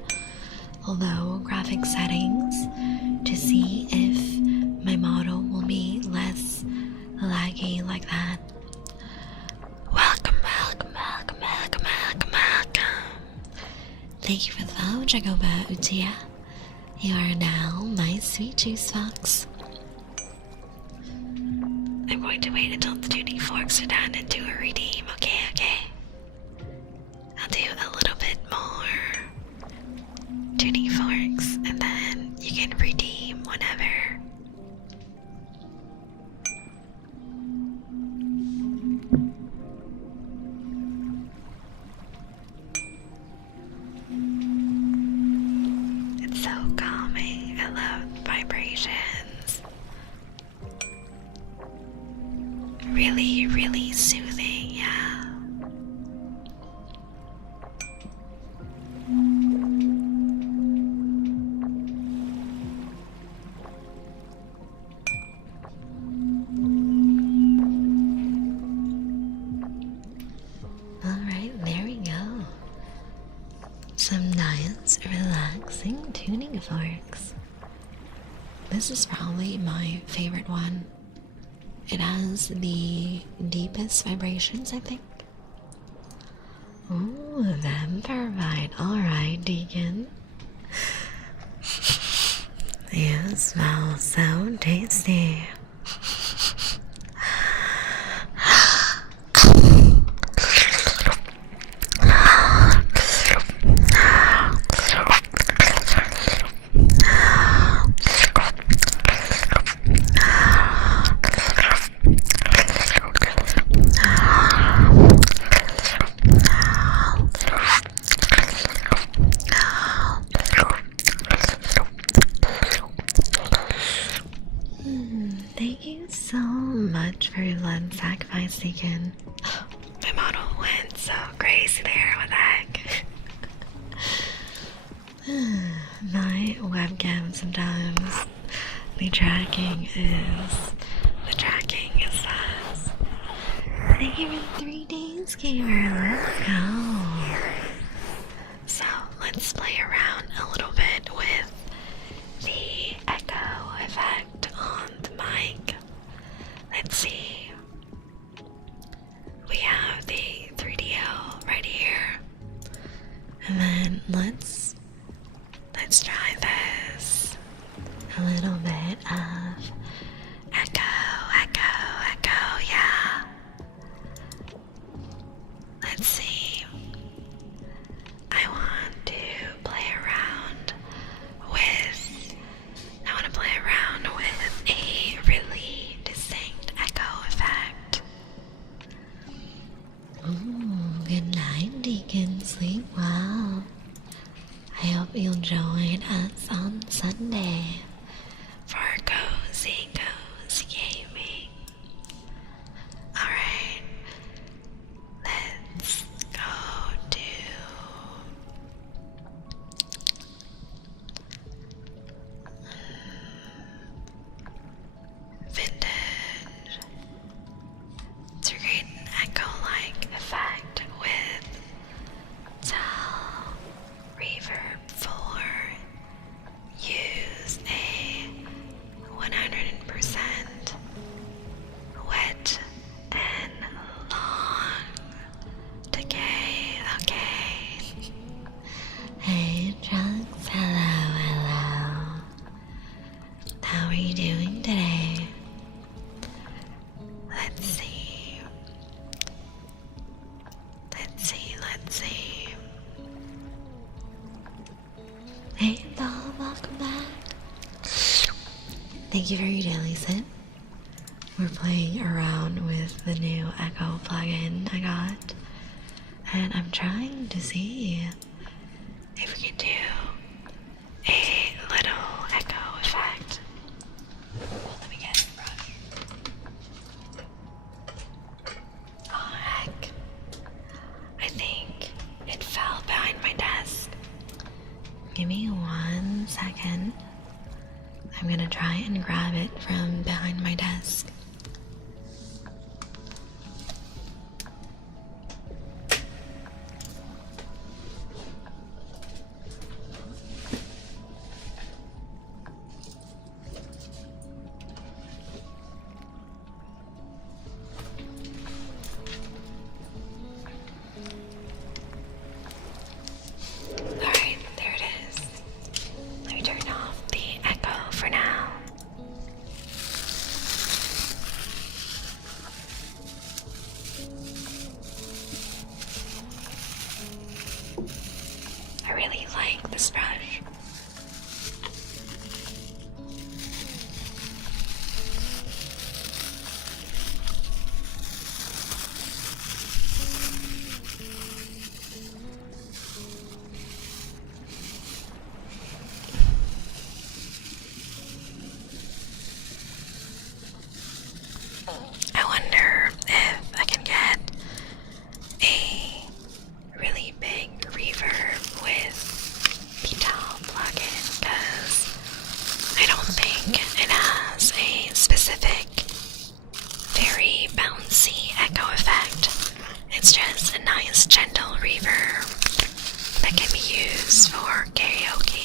low graphic settings to see if my model will be less laggy like that. Welcome. Thank you for the follow, Jacoba Utia. You are now my sweet juice fox. I'm going to wait until the tuning forks are done and do a redeem, okay? I'll do a little bit more tuning forks and then you can redeem whenever. It's so calming. I love vibrations. Really, really soothing, yeah. Alright, there we go. Some nice, relaxing tuning forks. This is probably my favorite one. It has the deepest vibrations, I think. Ooh, vampire bite. Alright, Deacon. You smell so tasty. Thank you so much for your blood sacrifice, Deacon. My model went so crazy there, what the heck? My webcam sometimes, the tracking is fast. Thank you for 3 days, gamer. Let's go. So let's play around a little bit with the echo effect on the mic. Let's see. We have the 3DO right here. And then let's try this. A little bit of echo, yeah. Let's see. I want to play around with a really distinct echo effect. Ooh, good night, Deacon. Sleep well. I hope you'll join us on Sunday for cozy gaming. Alright, let's go to vintage to create an echo-like effect with towel reverb 4. Use a 100% wet and long decay. Okay. Hey, Trunks. Hello. How are you doing today? Let's see. Hey, doll, welcome back. Thank you for your daily sip. We're playing around with the new Echo plugin I got, and I'm trying to see if we can do a little echo effect. Let me get a brush. Give me 1 second. I'm gonna try and grab it from behind my desk. Alright, there it is. Let me turn off the echo for now. I really like this brush. I wonder if I can get a really big reverb with the towel plugin, because I don't think it has a specific, very bouncy echo effect. It's just a nice gentle reverb that can be used for karaoke.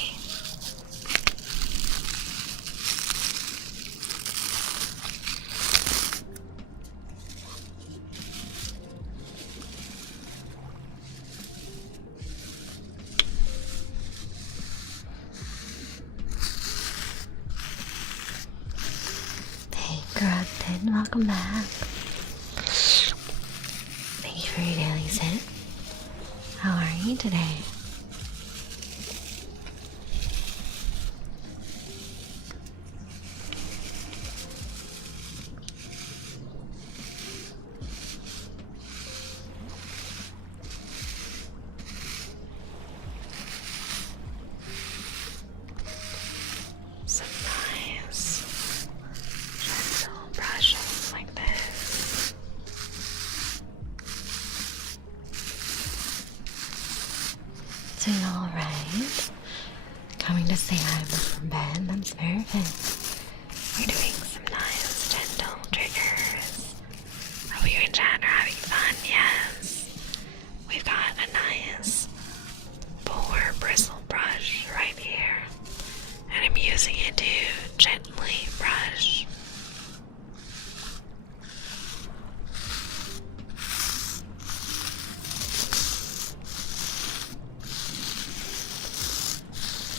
Hey, Corrupted, welcome back. Thank you for your daily sip. How are you today? Some nice gentle brushes like this. Doing alright. Coming to say hi from bed, that's perfect. We're doing some nice gentle triggers. Hope you and Jen are having fun, yes. We've got a nice boar bristle brush right here, and I'm using it to gently brush.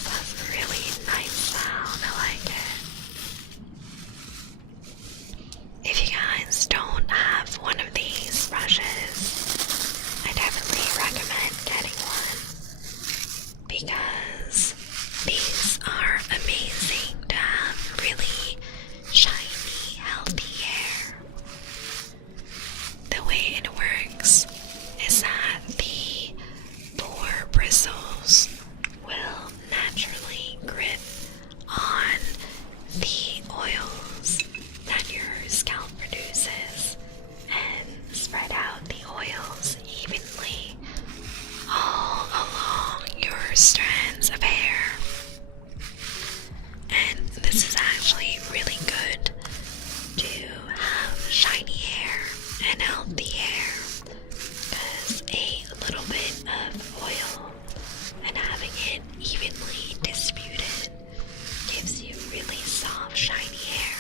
That's a really nice sound, I like it. If you guys don't have one of these brushes, I definitely recommend getting one, because these are amazing to have really shiny, healthy hair. The way it works is that the boar bristles will naturally grip on the oils that your scalp produces and spread out the oils evenly all along your strands of hair. And this is actually really good to have shiny hair and healthy hair, because a little bit of oil and having it evenly distributed gives you really soft, shiny hair.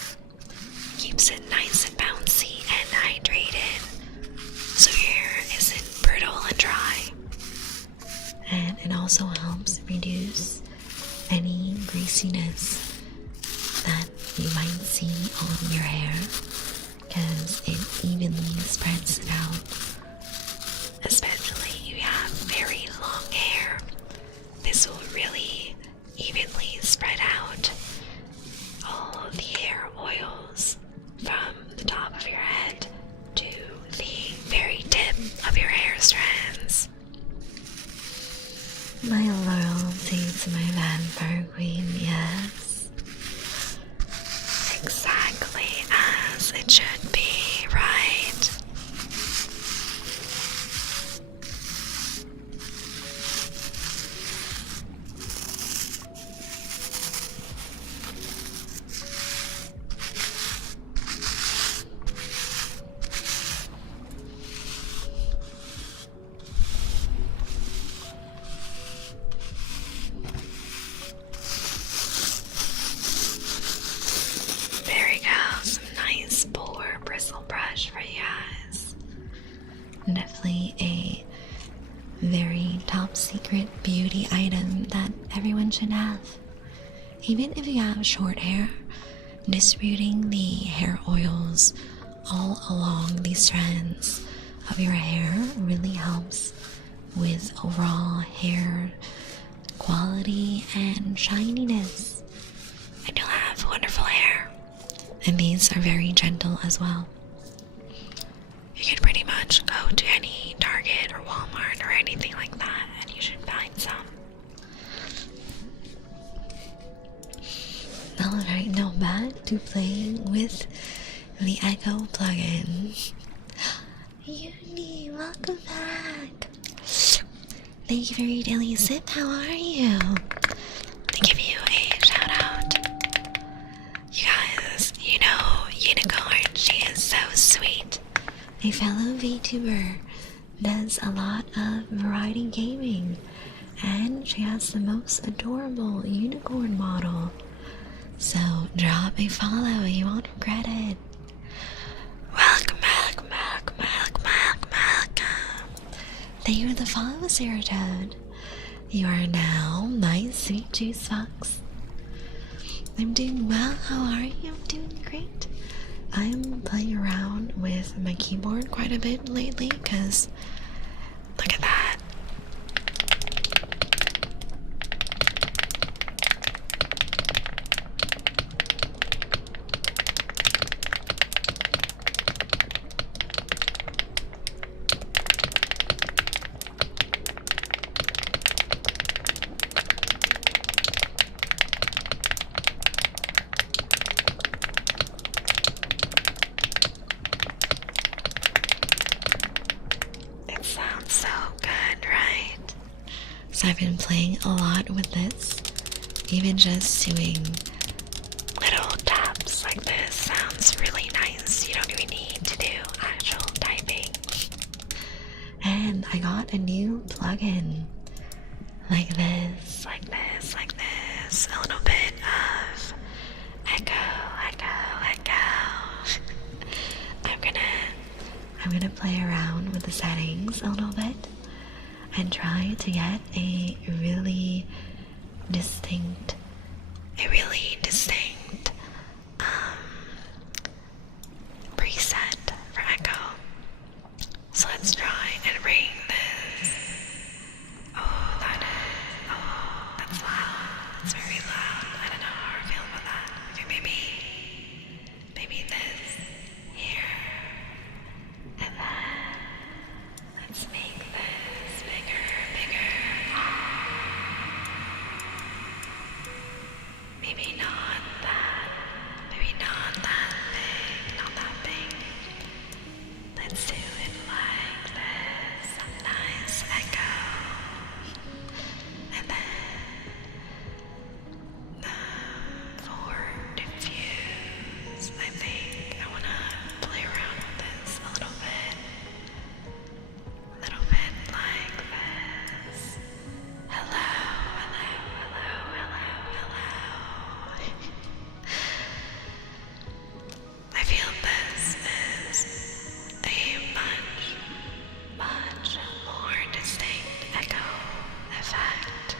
Keeps it nice and bouncy and hydrated, so your hair isn't brittle and dry. And it also helps reduce any greasiness that you might see on your hair, because it evenly spreads it out. Especially if you have very long hair, this will really evenly spread out all of the hair oils from the top of your head to the very tip of your hair strands. My loyalty to my vampire queen, yes. Exactly as it should be, right? Definitely a very top secret beauty item that everyone should have. Even if you have short hair, distributing the hair oils all along the strands of your hair really helps with overall hair quality and shininess. I do have wonderful hair, and these are very gentle as well. You can pretty much go to any Target or Walmart or anything like that, and you should find some. Alright, now back to playing with the Echo plugin. Uni, welcome back. Thank you for your daily sip. How are you? To give you a shout out. You guys, you know Unicorn, she is so sweet. A fellow VTuber, does a lot of variety gaming, and she has the most adorable unicorn model. So drop a follow, you won't regret it. Welcome back. Thank you for the follow, Sarah Toad. You are now my sweet juice fox. I'm doing well. How are you? I'm doing great. I'm playing around with my keyboard quite a bit lately because look at that. So I've been playing a lot with this. Even just doing little taps like this sounds really nice. You don't even need to do actual typing. And I got a new plugin. Like this. A little bit of echo. I'm gonna play around with the settings a little bit and try to get a really distinct preset for echo. So let's try and ring this. Oh, that's loud. That's very loud. I don't know how I feel about that. Okay, maybe this here. And then let's make this bigger. Maybe not that big, not that big. Let's do it like this, some nice echo. And then for diffuse, I think I wanna play around with this a little bit like this. Hello. I feel this is a much more distinct echo effect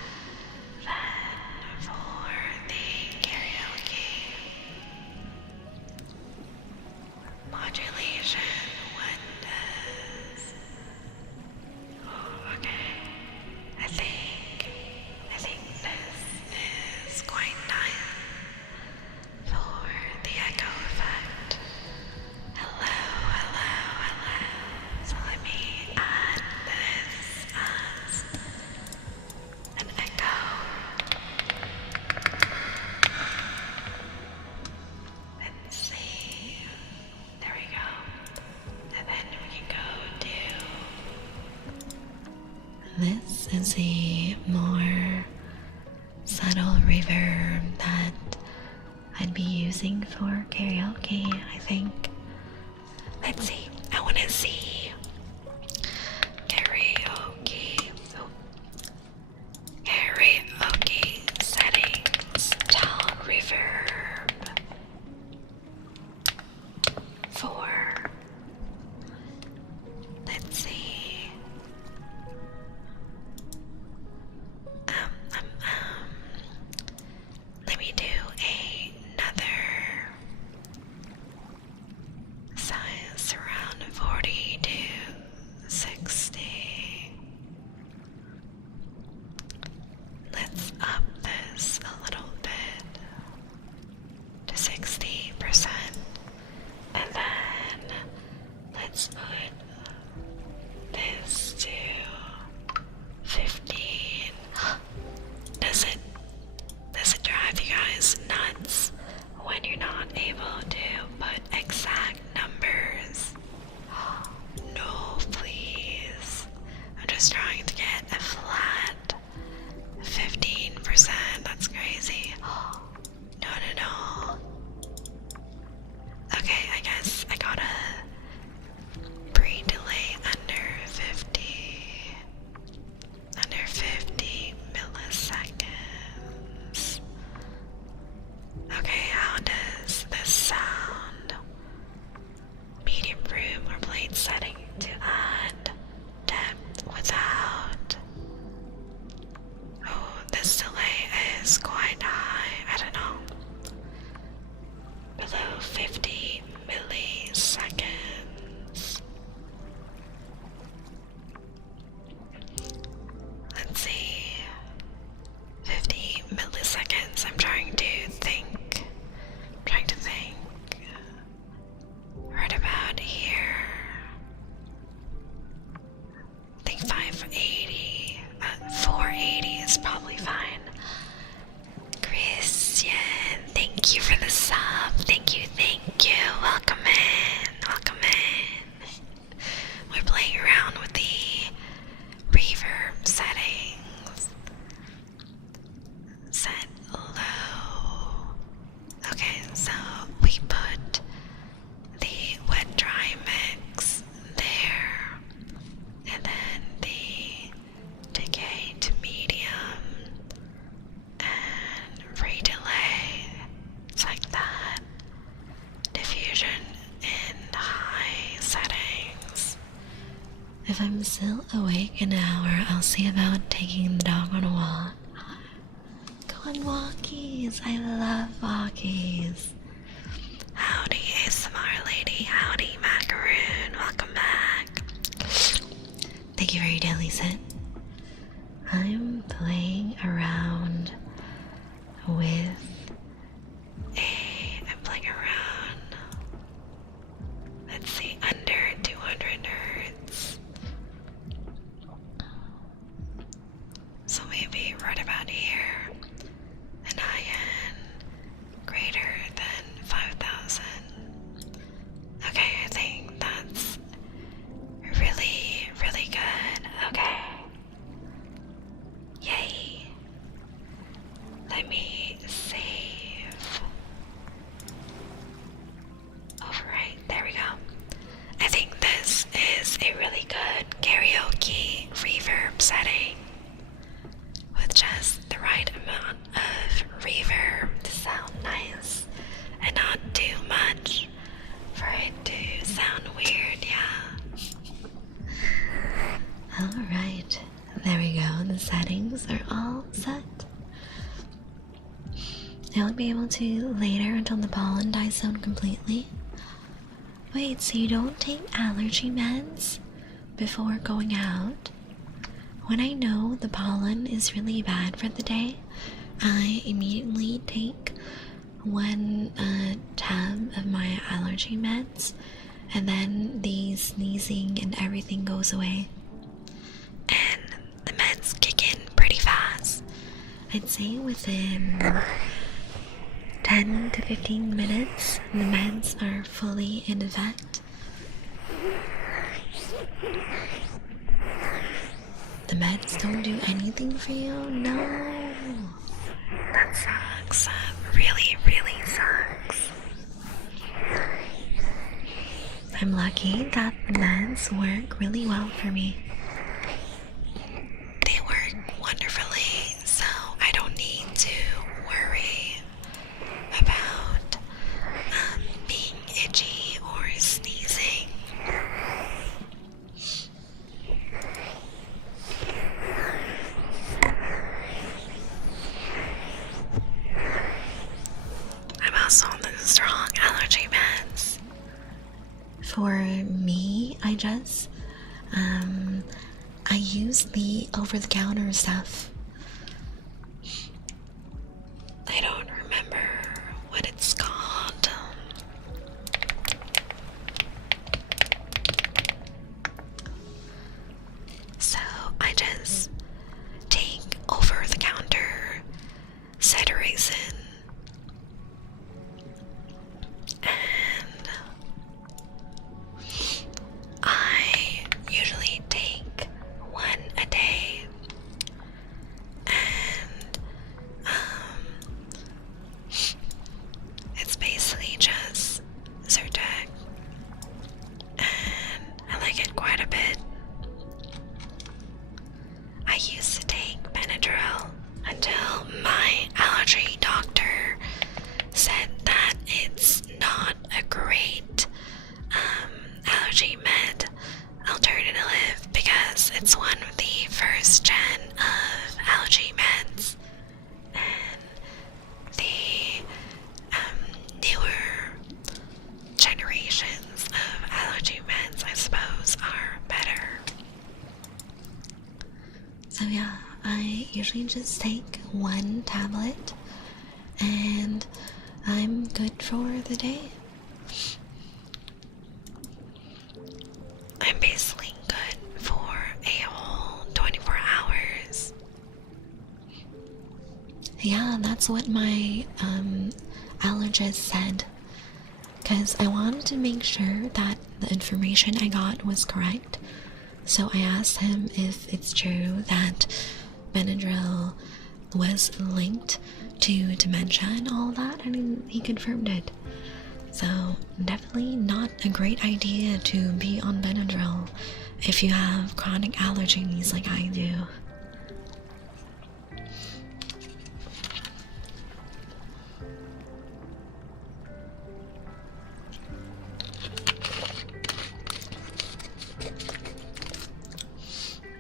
than for the karaoke. Modulation, what does? Oh, okay. I think this is quite nice for the echo effect. Hello. So let me add this as an echo. Let's see. There we go. And then we can go to... This is a more subtle reverb that I'd be using for karaoke, I think. Let's see. I want to see karaoke. Karaoke settings. Tell reverb. 4. Let's see. this to 15. Does it drive you guys nuts when you're not able to put exact numbers? No, please. I'm just trying to get a flat 15%. That's crazy. No. Okay, I guess I gotta pre-delay under 50 milliseconds. Okay, how does this sound? Medium room or blade setting to add depth without. Oh, this delay is quite high. I don't know. Below 50 milliseconds. Let's see. 50 milliseconds. I'm trying to think. Right about here. I think 580. 480 is probably fine. Christian, thank you for the sub. Thank you. Welcome in. We're playing around with the reverb settings. Set low. Okay, so we put the wet dry mix there, and then the decay to medium, and redelay. It's like that. Diffusion in high settings. If I'm still awake in an hour, I'll see about taking the dog on a walk. Go on walkies. I love walkies. Howdy, ASMR lady. Howdy, macaroon. Welcome back. Thank you for your daily sit. I'm playing around with I'm playing around. Let's see, under 200 hertz. So maybe right about here. And IN greater than 5,000. Okay, I think that's really good. Okay. Yay. Let me save. Overwrite. There we go. I think this is a really good karaoke reverb setting with just the right amount of reverb to sound nice and not too much for it to sound weird, yeah. Alright, there we go. The settings are all set. I won't be able to later until the pollen dies down completely. Wait, so you don't take allergy meds before going out? When I know the pollen is really bad for the day, I immediately take one tab of my allergy meds, and then the sneezing and everything goes away. And the meds kick in pretty fast. I'd say within 10 to 15 minutes, the meds are fully in effect. The meds don't do anything for you? No. That sucks. That really sucks. I'm lucky that the meds work really well for me. They work wonderfully, so I don't need to worry about being itchy or sneezing. I'm also on the strong allergy meds. For me, I use the over-the-counter stuff. I don't remember what it's called. So yeah, I usually just take one tablet and I'm good for the day. I'm basically good for a whole 24 hours. Yeah, that's what my allergist said. Because I wanted to make sure that the information I got was correct. So I asked him if it's true that Benadryl was linked to dementia and all that, and he confirmed it. So definitely not a great idea to be on Benadryl if you have chronic allergies like I do.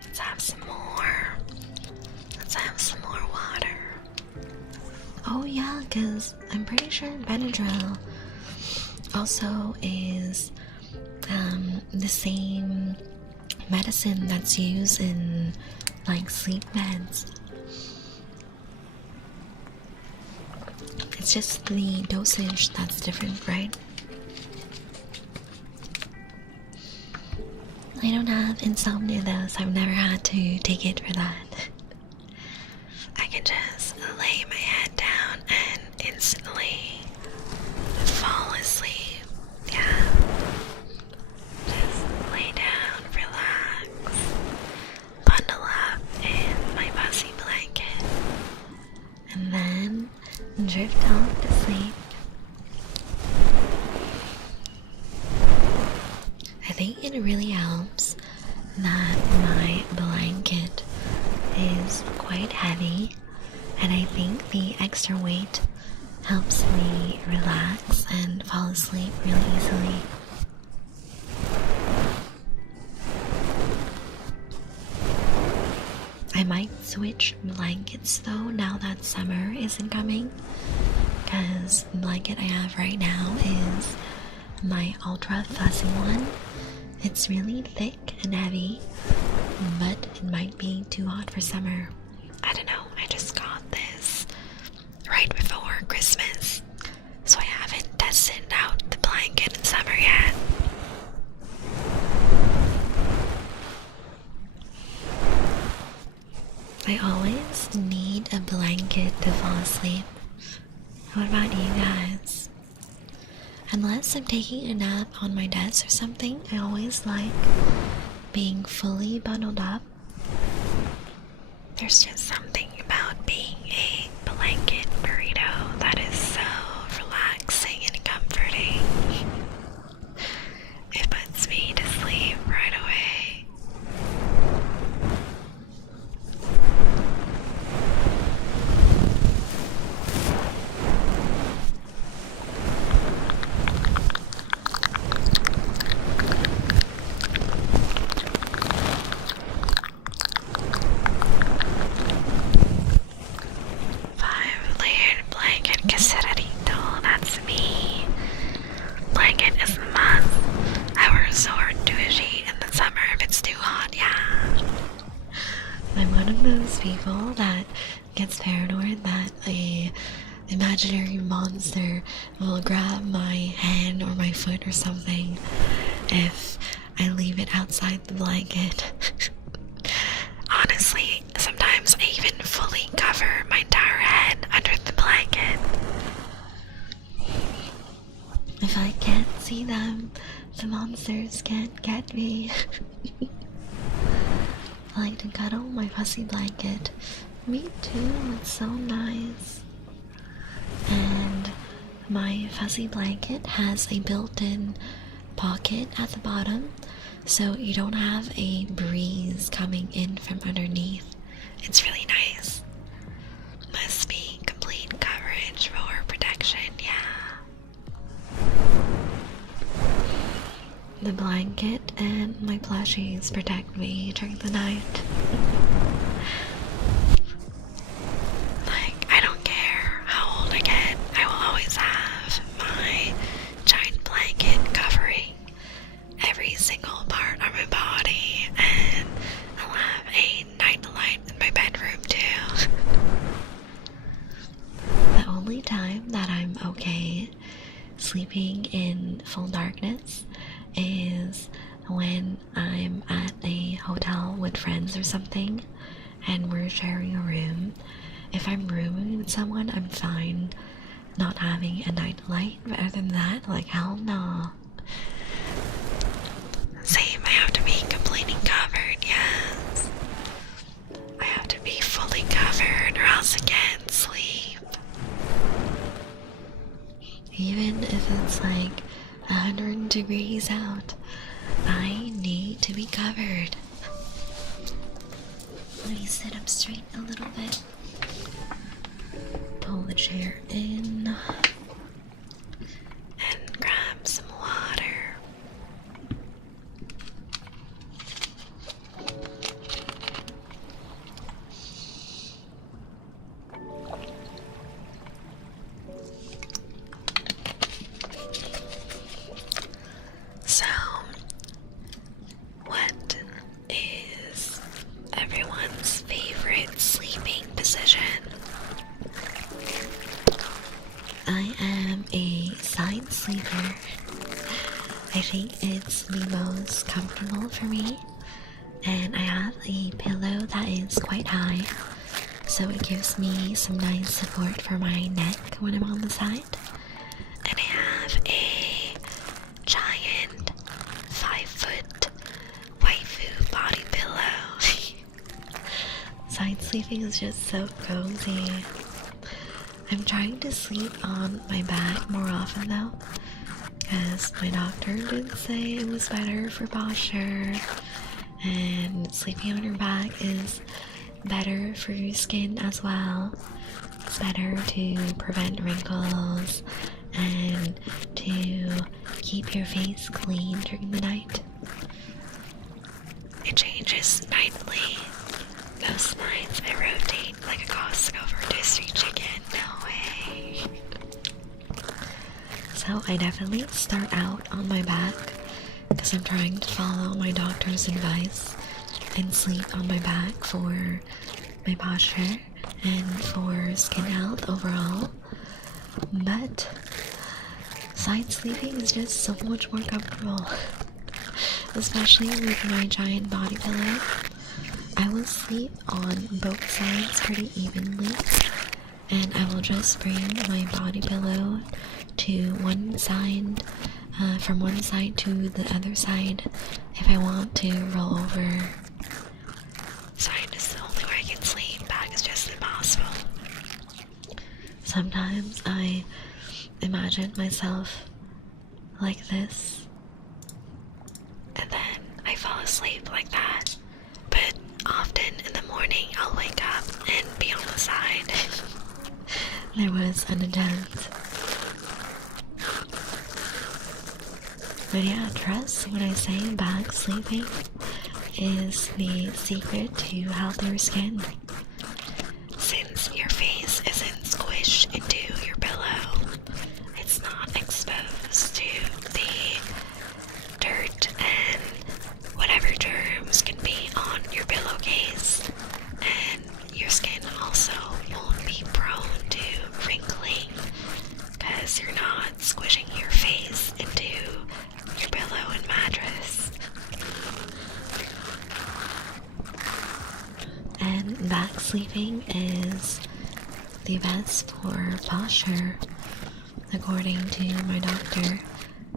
Let's have some more. Let's have some more water. Oh yeah, because I'm pretty sure Benadryl also is the same medicine that's used in like sleep meds. It's just the dosage that's different, right? I don't have insomnia though, so I've never had to take it for that. I can just lay my head down and instantly fall asleep. Yeah. Just lay down, relax, bundle up in my fuzzy blanket, and then drift off to sleep. I think it really helps that my blanket is quite heavy, and I think the extra weight helps me relax and fall asleep really easily. I might switch blankets though now that summer isn't coming, because the blanket I have right now is my ultra fuzzy one. It's really thick and heavy, but it might be too hot for summer. I don't know, I just got this right before Christmas, so I haven't tested out the blanket in summer yet. I always need a blanket to fall asleep. What about you guys? Unless I'm taking a nap on my desk or something, I always like being fully bundled up. There's just something about being a blanket burrito that is so relaxing and comforting. It puts me to sleep right away. People that gets paranoid that a imaginary monster will grab my hand or my foot or something if I leave it outside the blanket. Honestly, sometimes I even fully cover my entire head under the blanket. If I can't see them, the monsters can't get me. I like to cuddle my fuzzy blanket. Me too, it's so nice. And my fuzzy blanket has a built-in pocket at the bottom, so you don't have a breeze coming in from underneath. It's really nice. Must be complete coverage for protection, yeah. The blanket and my plushies protect me during the night. Like, I don't care how old I get, I will always have my giant blanket covering every single part of my body, and I'll have a nightlight in with friends or something, and we're sharing a room, if I'm rooming with someone, I'm fine not having a nightlight, but other than that, like, hell no. Same, I have to be completely covered, yes. I have to be fully covered or else I can't sleep. Even if it's like 100 degrees out, I need to be covered. Let me sit up straight a little bit. Pull the chair in and grab some water. So, what is everyone's favorite sleeping position? I am a side sleeper. I think it's the most comfortable for me, and I have a pillow that is quite high, so it gives me some nice support for my neck when I'm on the side. And I have a giant 5-foot waifu body pillow. Side sleeping is just so cozy. I'm trying to sleep on my back more often though, because my doctor did say it was better for posture, and sleeping on your back is better for your skin as well. It's better to prevent wrinkles and to keep your face clean during the night. It changes nightly. Most nights I rotate like a Costco rotisserie chicken. No way. So I definitely start out on my back because I'm trying to follow my doctor's advice and sleep on my back for my posture and for skin health overall. But side sleeping is just so much more comfortable, especially with my giant body pillow. I will sleep on both sides pretty evenly, and I will just bring my body pillow to one side, from one side to the other side if I want to roll over. Side is the only way I can sleep, back is just impossible. Sometimes I imagine myself like this, and then I fall asleep like that. But often in the morning I'll wake up and be on the side. There was an attempt. But yeah, trust when I say back sleeping is the secret to healthier skin. Since your face isn't squished into your pillow, it's not exposed to the dirt and whatever germs can be on your pillowcase, and your skin also won't be prone to wrinkling because you're not squishing your face into your pillow and mattress. And back sleeping is the best for posture, according to my doctor,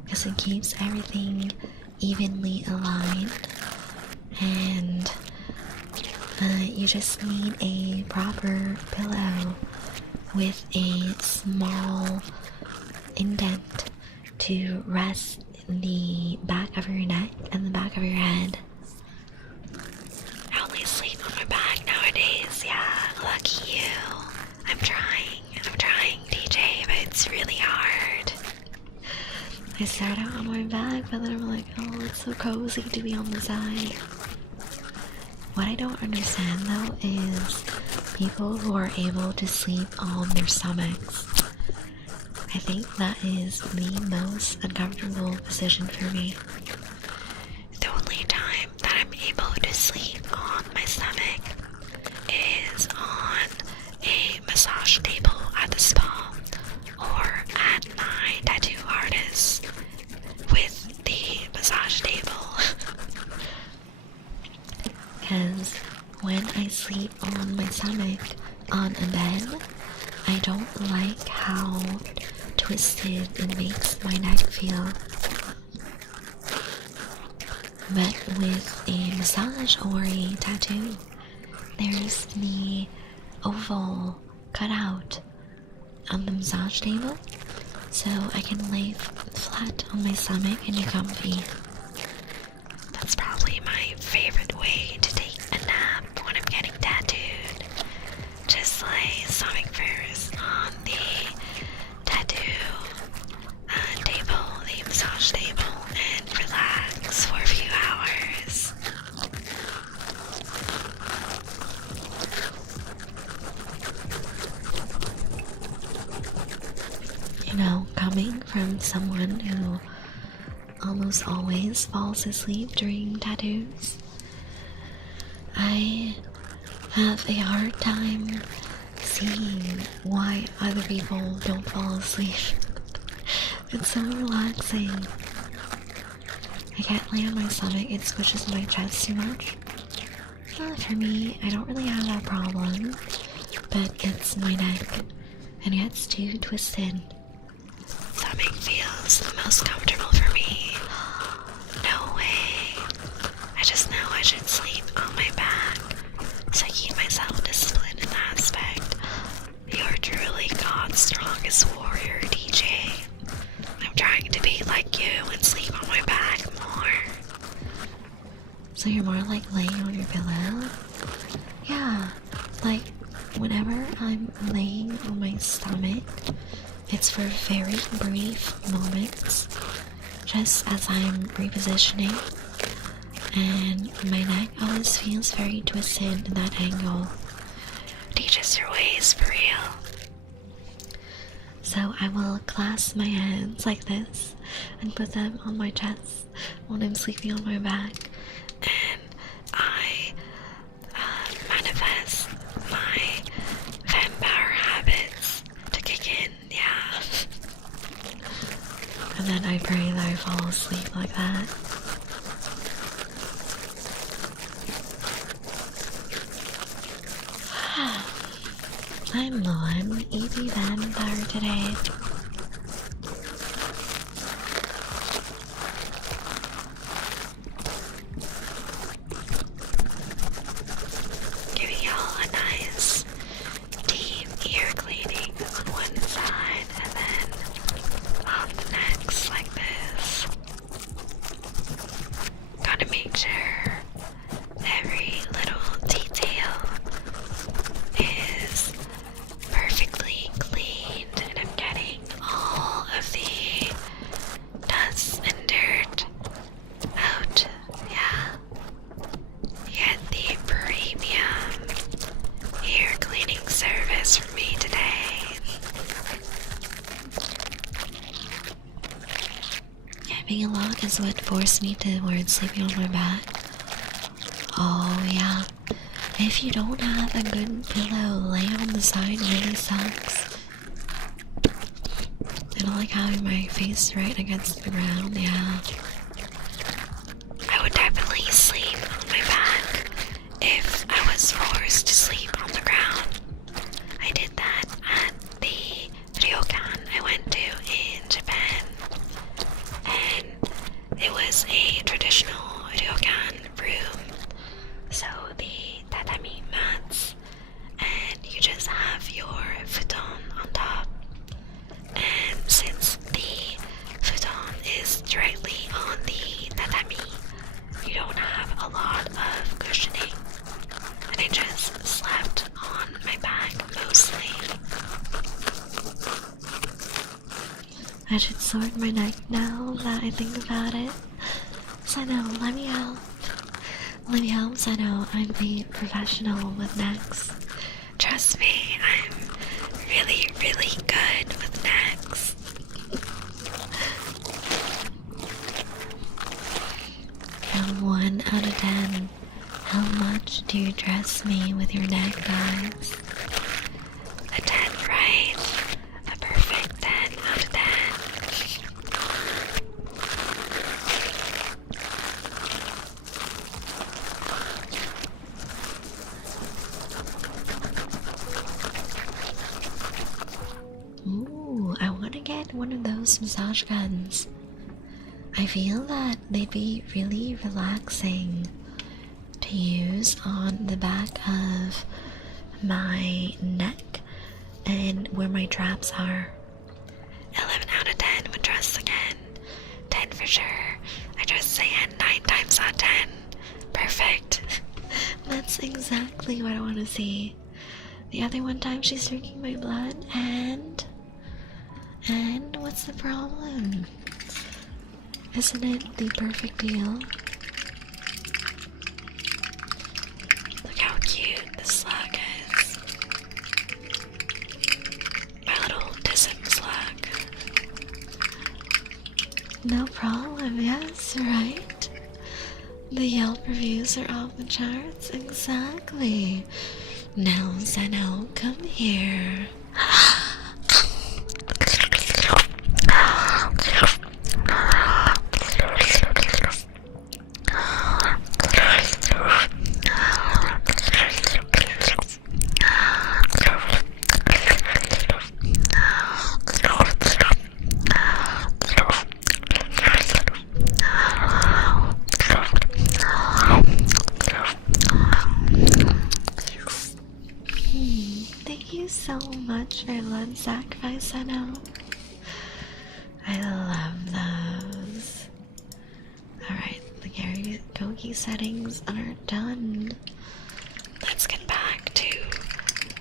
because it keeps everything evenly aligned, and you just need a proper pillow with a small indent to rest the back of your neck and the back of your head. I only sleep on my back nowadays, yeah, lucky you. I'm trying, DJ, but it's really hard. I start out on my back, but then I'm like, oh, it's so cozy to be on the side. What I don't understand though is people who are able to sleep on their stomachs. I think that is the most uncomfortable position for me. The only time that I'm able to sleep on my stomach is on a massage table at the spa or at my tattoo artist with the massage table. because when I sleep on my stomach on a bed, I don't like how twisted it makes my neck feel. But with a massage or a tattoo, there's the oval cut out on the massage table, so I can lay flat on my stomach and be comfy. That's probably my favorite way to take a nap when I'm getting tattooed. Just lay stomach first on the tattoo table, the massage table, and relax for a few hours. You know, coming from someone who almost always falls asleep during tattoos, I have a hard time seeing why other people don't fall asleep. It's so relaxing. I can't lay on my stomach, it squishes my chest too much. For me, I don't really have that problem, but it's my neck, and it gets too twisted. Stomach feels the most comfortable for me. No way. I just know I should sleep on my back, so I keep myself disciplined in that aspect. You're truly God's strongest warrior, DJ. I'm trying to be like you and sleep on my back more. So you're more like laying on your pillow? Yeah, like whenever I'm laying on my stomach, it's for very brief moments, just as I'm repositioning, and my neck always feels very twisted in that angle. Teaches your ways for real. So I will clasp my hands like this and put them on my chest when I'm sleeping on my back, and I manifest my vampire habits to kick in, yeah. And then I pray that I fall asleep like that. I'm one easy vampire today. Giving y'all a nice deep ear cleaning on one side and then on the next like this. Gotta make sure every little detail is perfectly cleaned and I'm getting all of the dust and dirt out. Yeah. Get the premium ear cleaning service from me today. Having a lot is what forced me towards sleeping on my back. Oh yeah. If you don't have a good pillow, laying on the side really sucks. I don't like having my face right against the ground, yeah. I would definitely sleep on my back if I was forced to sleep on the ground. I did that at the ryokan I went to in Japan, and it was a traditional ryokan room, so the tatami mats, and you just have your futon on top, and since the futon is directly on the tatami, you don't have a lot of cushioning, and I just slept on my back mostly. I should sort my neck now that I think about it. So no, let me help. Let me help, so no, I'm a professional with necks. Trust me, I'm really, really good with necks. And 1 out of 10, how much do you trust me with your neck, guys? A 10, right? A perfect 10 out of 10. get one of those massage guns. I feel that they'd be really relaxing to use on the back of my neck and where my traps are. 11 out of 10 would trust again. 10 for sure. I trust again 9 times out of 10. Perfect. That's exactly what I want to see. The other one time she's drinking my blood and what's the problem? Isn't it the perfect deal? Look how cute this slug is. My little Tism slug. No problem, yes, right? The Yelp reviews are off the charts, exactly. Now, Zeno, come here. Thank you so much for blood sacrifice, I know. I love those. Alright, the karaoke settings are done. Let's get back to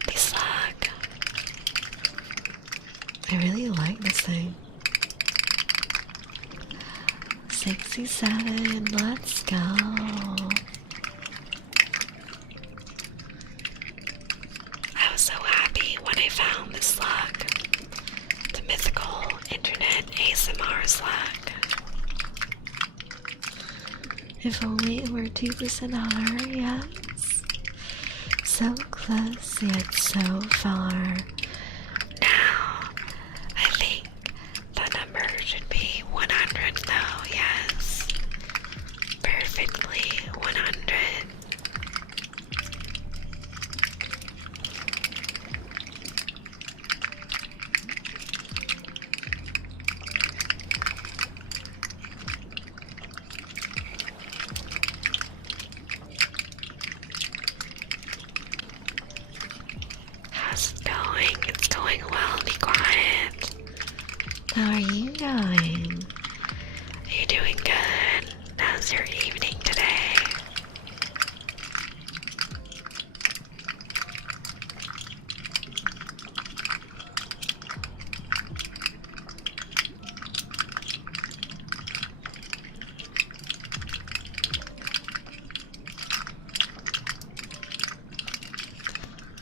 the slug. I really like this thing. 67, let's go. I was so happy when I found this slug. The mythical internet ASMR slug. If only it were 2% higher, yes. So close yet so far. Now, I think the number should be 100 though, yes. Perfectly 100. How's it going? It's going well, be quiet. How are you going? Are you doing good? How's your evening today?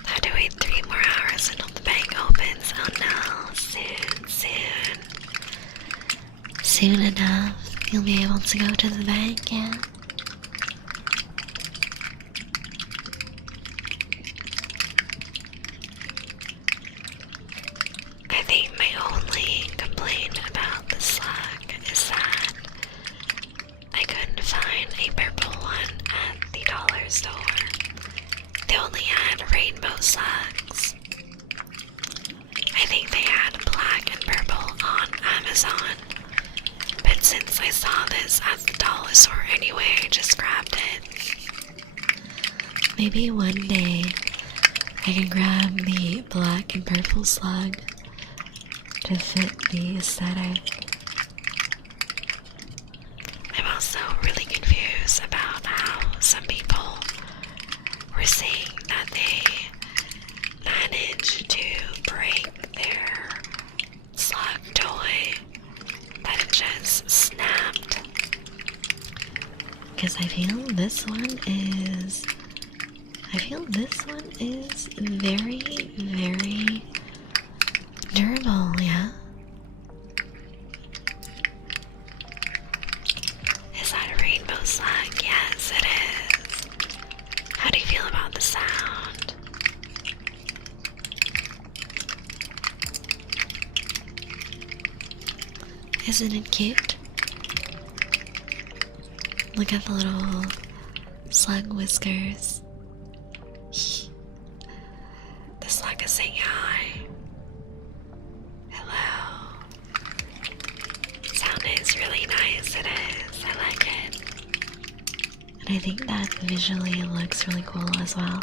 I have to wait 3 more hours until the bank opens. Oh no, soon. Soon enough, you'll be able to go to the bank, yeah? I think my only complaint about the slug is that I couldn't find a purple one at the dollar store. They only had rainbow slugs. I think they had black and purple on Amazon. But since I saw this at the dollar store anyway, I just grabbed it. Maybe one day I can grab the black and purple slug to fit the aesthetic. I'm also really confused about how some people were saying that they managed to break their slug toy, that it just snapped. Because I feel this one is very, very durable, yeah? Is that a rainbow slug? Yes, it is. How do you feel about the sound? Isn't it cute? Look at the little slug whiskers. The slug is saying hi. Hello. And I think that visually it looks really cool as well.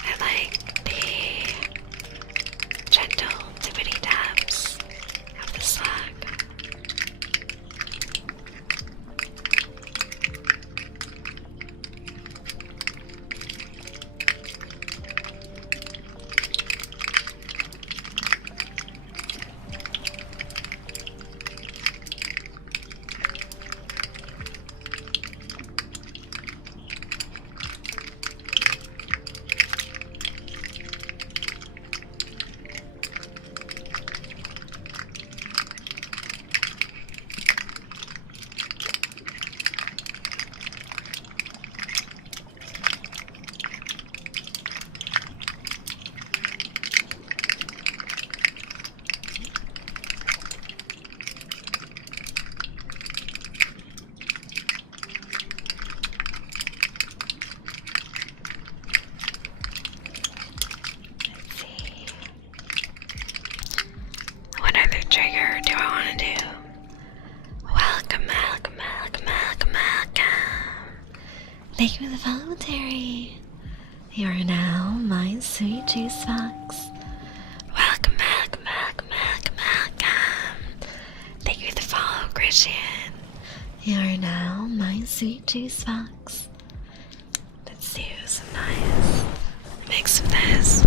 I like the gentle tippity taps of the slug. What other trigger do I want to do? Welcome, welcome, welcome, welcome, welcome. Thank you for the follow, Terry. You are now my sweet juice box. Welcome, welcome, welcome, welcome, welcome. Thank you for the follow, Christian. You are now my sweet juice box. Let's do some nice mix of this.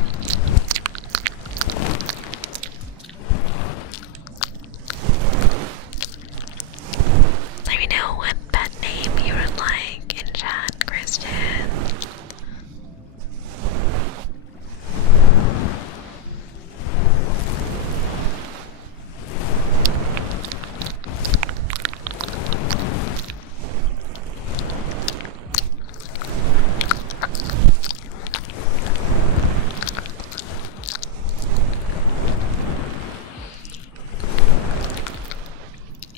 Let me know what pet name you would like in chat, Christian.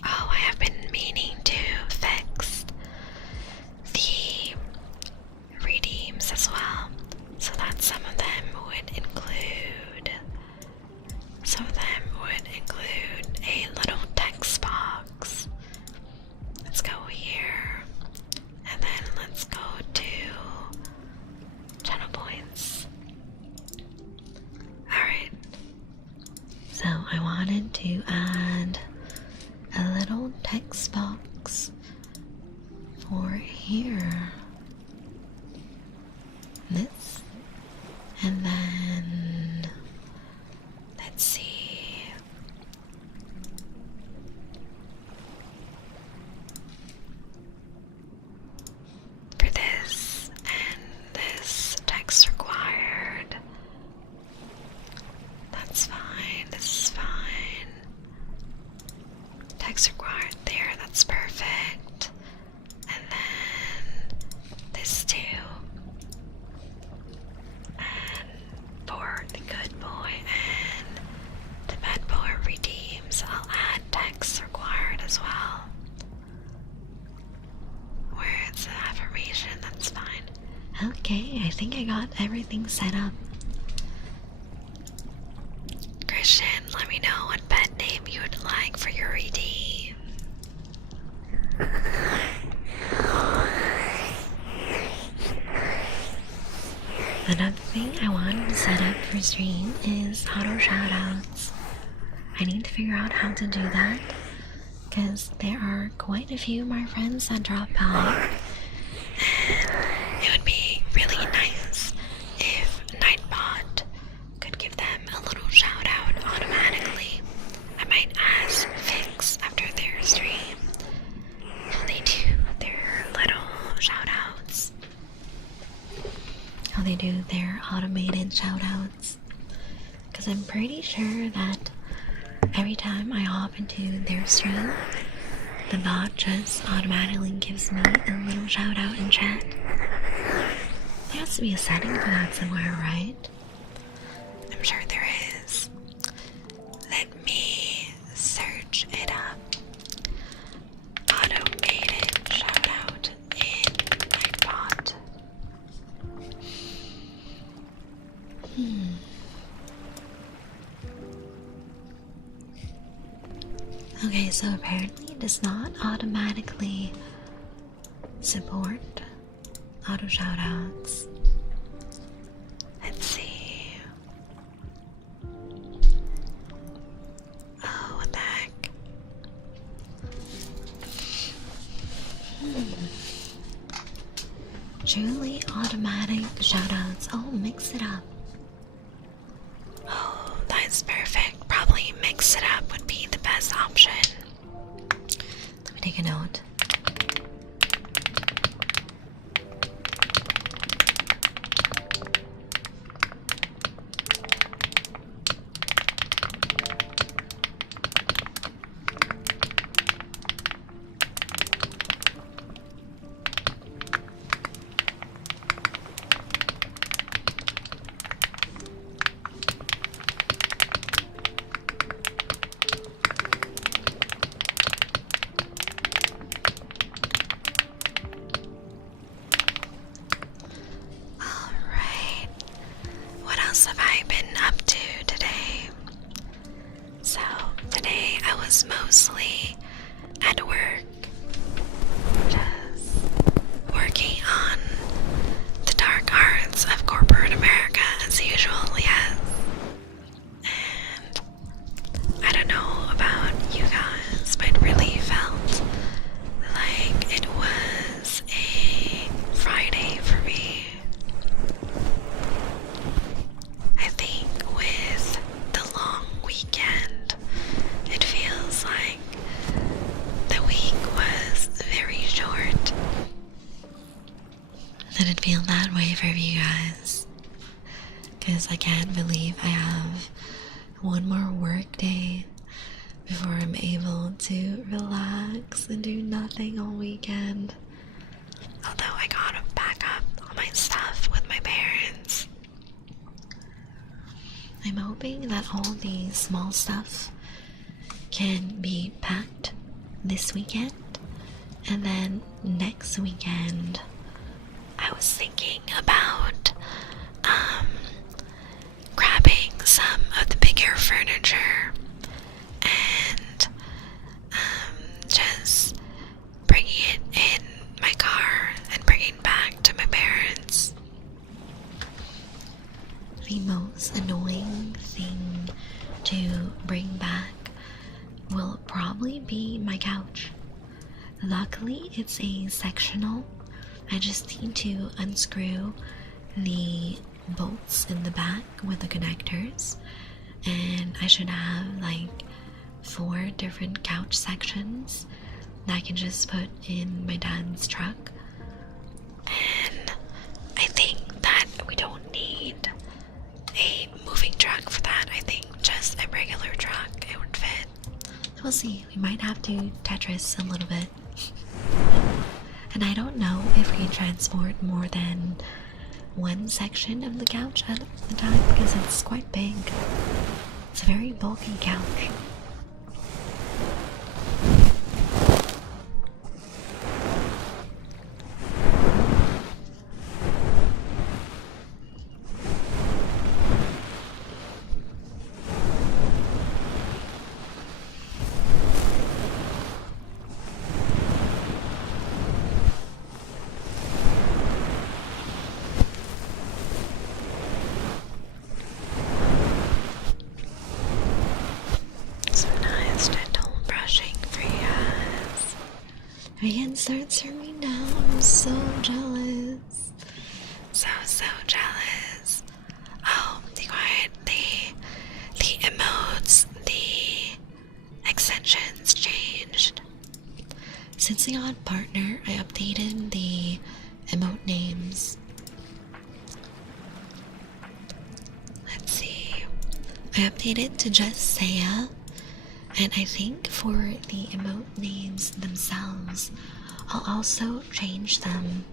Oh, I have been meaning to fix the redeems as well, so that some of them would include a little text box. Let's go here, and then let's go to channel points. Alright, so I wanted to add a little text box for here. This, and then let's see. For this and this text required. That's fine. This is fine. Text required there. That's perfect. And then this too. And for the good boy and the bad boy redeems, I'll add text required as well. Where it's an affirmation, that's fine. Okay, I think I got everything set up. Christian, let me know what pet name you would like for your redeem. Another thing I wanted to set up for stream is auto shoutouts. I need to figure out how to do that, because there are quite a few of my friends that drop by, and it would be really nice if Nightbot could give them a little shout out automatically. I might ask Fix after their stream how they do their little shout outs, how they do their automated shout outs, because I'm pretty sure that every time I hop into their stream, the bot just automatically gives me a little shout out in chat. There has to be a setting for that somewhere, right? I'm sure there is. Let me search it up. so apparently it does not automatically support auto shoutouts. Let's see. Oh, what the heck? Truly automatic shoutouts. Oh, mix it up. Oh, that's perfect. Probably mix it up would be the best option. Let me take a note. Have I been up to today? So today I was mostly at work, just working on the dark arts of corporate America as usual, yes. And I don't know about you guys, but it really felt like it was a Friday for me. It feels like the week was very short. Did it feel that way for you guys? Because I can't believe I have one more work day before I'm able to relax and do nothing all weekend. Although I gotta pack up all my stuff with my parents. I'm hoping that all the small stuff can be packed this weekend, and then next weekend I was thinking about grabbing some of the bigger furniture and just bringing it in my car and bringing it back to my parents. The most annoying thing to bring back will probably be my couch. Luckily, it's a sectional. I just need to unscrew the bolts in the back with the connectors, and I should have like 4 different couch sections that I can just put in my dad's truck. And I think that we don't need a moving truck for that. I think just a regular truck, it would fit. We'll see. We might have to Tetris a little bit. And I don't know if we can transport more than one section of the couch at a time because it's quite big. It's a very bulky couch. We can start serving now. I'm so jealous. So jealous. Oh, be quiet. The emotes, the extensions changed. Since I got partner, I updated the emote names. Let's see. I updated to just Saya. And I think for the emote names themselves, I'll also change them.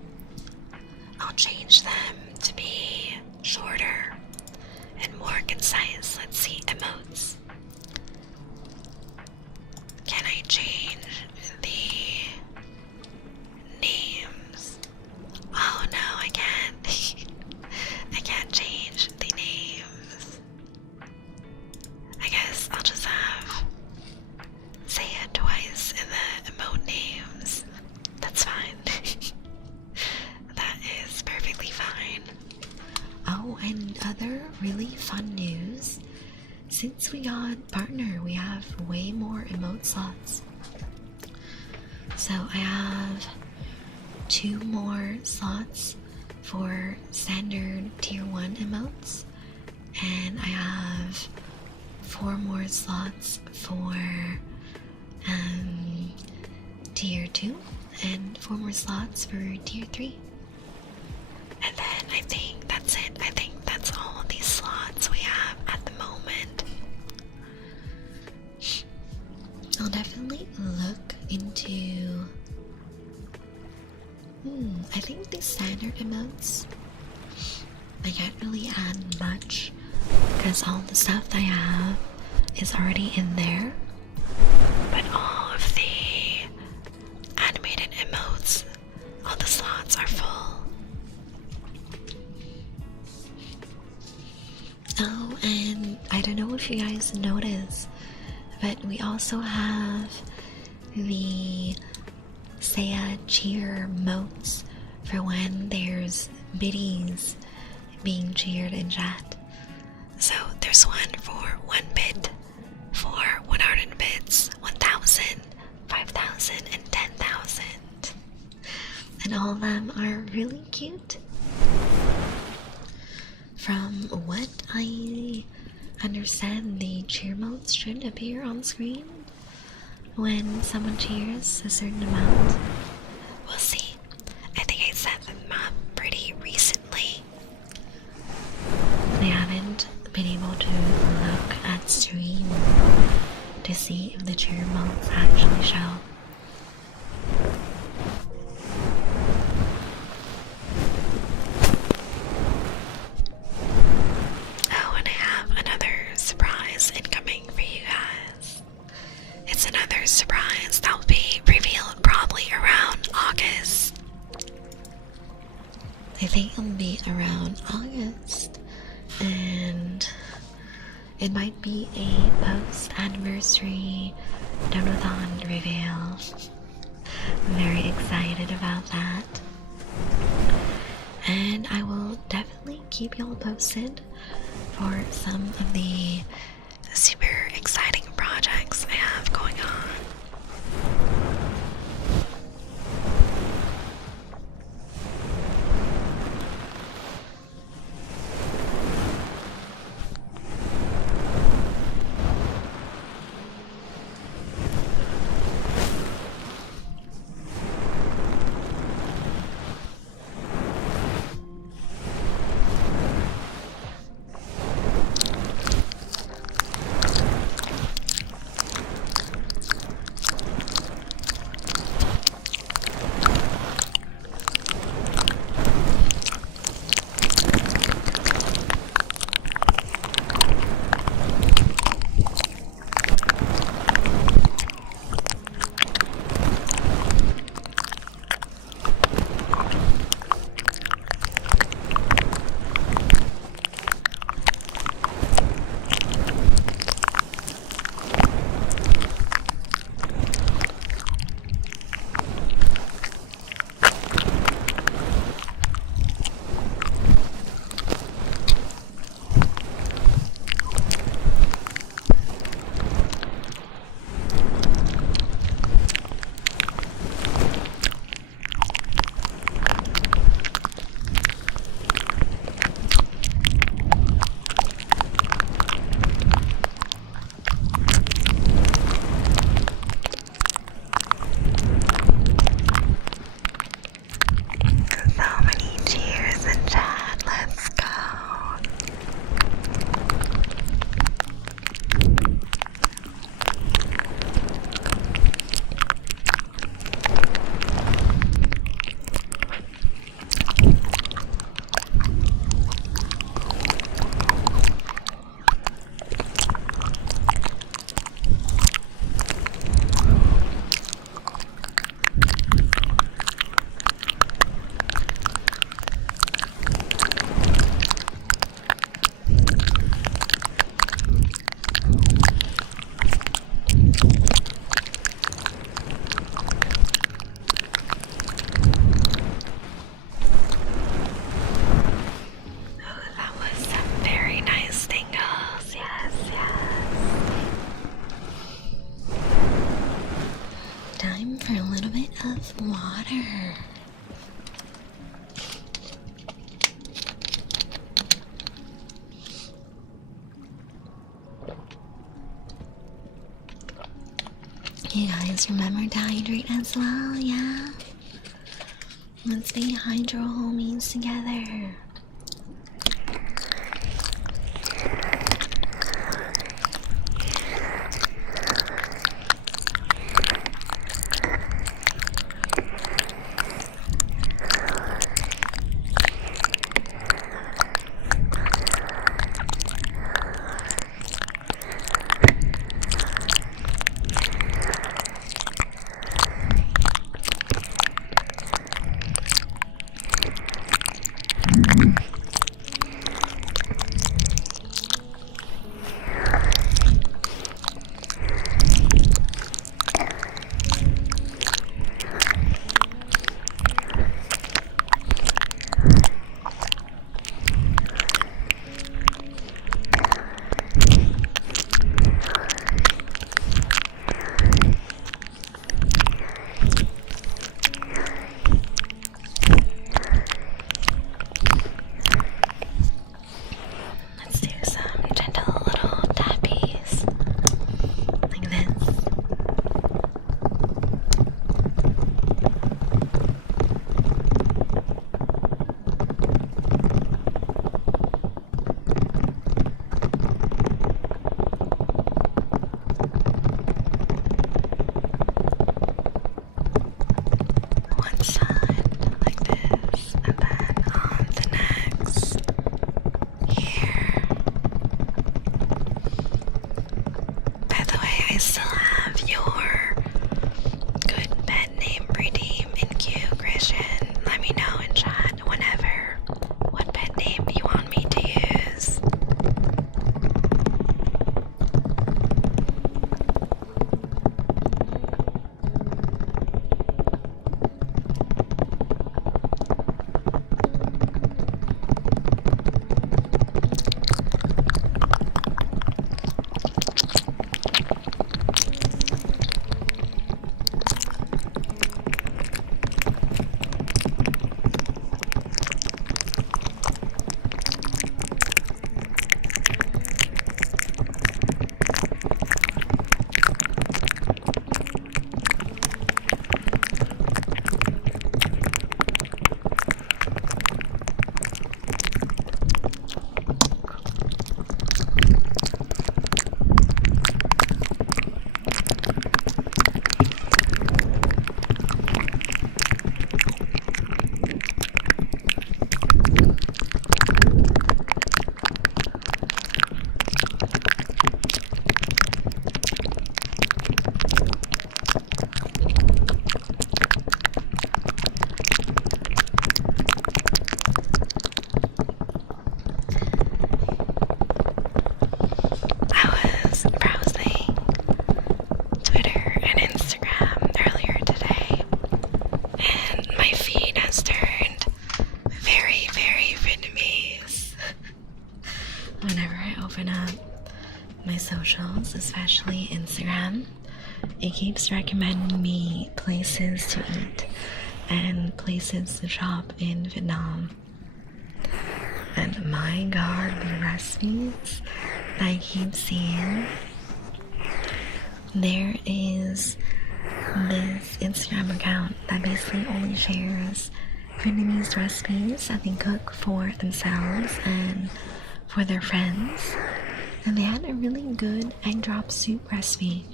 I'll change them to be shorter and more concise. Let's see, emotes. Can I change the names? Oh no, I can't. I can't change the names. I guess I'll just have say it twice. since we got partner, we have way more emote slots. So I have 2 more slots for standard tier 1 emotes, and I have 4 more slots for tier 2 and 4 more slots for tier 3. And then I think that's it. I think that's all these slots we have at the moment. I'll definitely look into... I think the standard emotes, I can't really add much because all the stuff that I have is already in there. But all of the animated emotes, all the slots are full. Oh, and I don't know if you guys noticed, but we also have the Saya cheer modes for when there's biddies being cheered in chat. So there's one for 1 bit, for 100 bits, 1,000, 5,000, and 10,000. And all of them are really cute. From what I understand, the cheer modes should appear on screen when someone cheers a certain amount. We'll see. I think I set them up pretty recently. I haven't been able to look at stream to see if the cheer modes actually show. Oh, and I have another surprise incoming for you guys. It's another surprise that will be revealed probably around August. I think it'll be around August, and it might be a post-anniversary donathon reveal. I'm very excited about that. And I will definitely keep y'all posted for some of the super exciting projects I have going on. little bit of water. You guys remember to hydrate as well, yeah? Let's be hydro homies together. socials, especially Instagram, it keeps recommending me places to eat and places to shop in Vietnam. And my god, the recipes that I keep seeing. There is this Instagram account that basically only shares Vietnamese recipes that they cook for themselves and for their friends. And they had a really good egg drop soup recipe.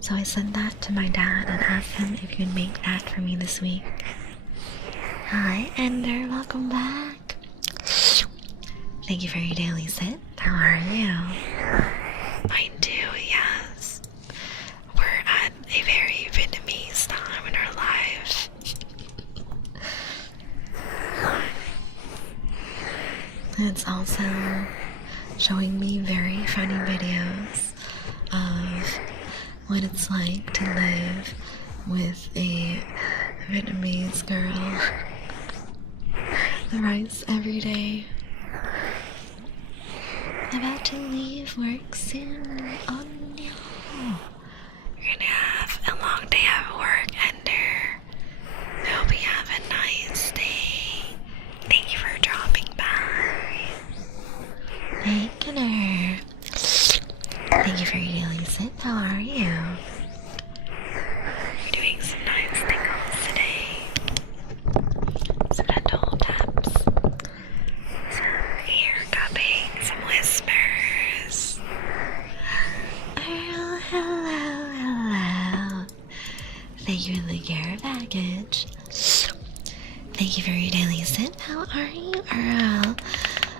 So I sent that to my dad and asked him if he would make that for me this week. Hi Ender, welcome back. Thank you for your daily sit. How are you? I do, yes. We're at a very Vietnamese time in our life. It's also showing me very funny videos of what it's like to live with a Vietnamese girl. The rice every day. About to leave work soon. Oh no. You're gonna have a long day at work, Ender. Thank you for the care package. Thank you for your daily sip. How are you, Earl?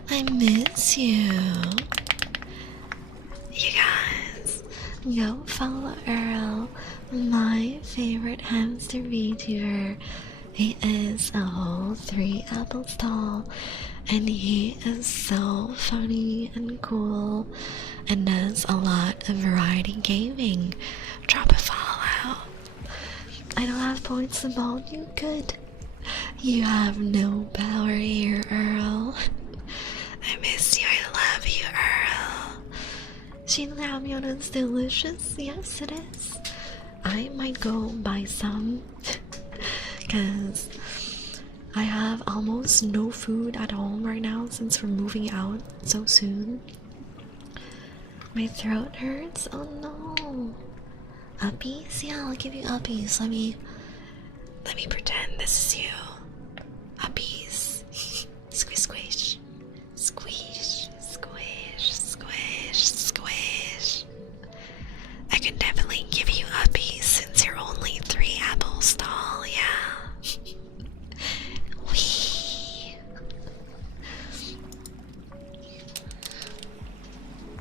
I miss you. You guys, go follow Earl, my favorite hamster VTuber. He is a whole 3 apples tall, and he is so funny and cool, and does a lot of variety gaming. Drop a follow. I don't have points to ball you. Good. You have no power here, Earl. I miss you. I love you, Earl. Shin ramyun is delicious. Yes, it is. I might go buy some because I have almost no food at home right now since we're moving out so soon. My throat hurts. Oh no. Uppies? Yeah, I'll give you uppies. Let me pretend this is you. Uppies. Squish, squish. Squish, squish, squish, squish. I can definitely give you uppies since you're only 3 apples tall, yeah. Wee.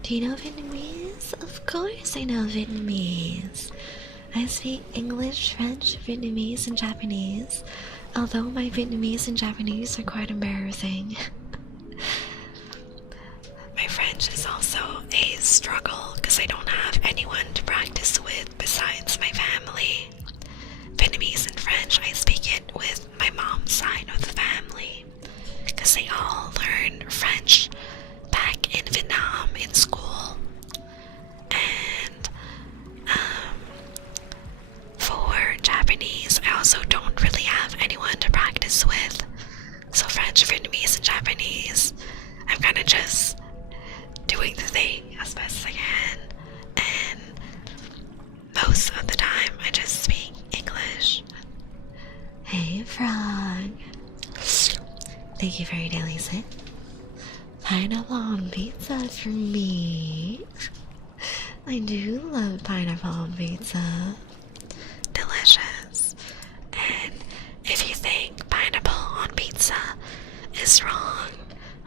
Do you know Vietnamese? Of course I know Vietnamese. I speak English, French, Vietnamese, and Japanese, although my Vietnamese and Japanese are quite embarrassing. My French is also a struggle because I don't have anyone to practice with besides my family. Vietnamese and French, I speak it with my mom's side of the family because they all learned French back in Vietnam in school. And for Japanese, I also don't really have anyone to practice with. So French, Vietnamese, and Japanese, I'm kind of just doing the thing as best as I can, and most of the time I just speak English. Hey Frog, thank you for your daily sip. Pineapple on pizza for me. I do love pineapple on pizza. Delicious. And if you think pineapple on pizza is wrong,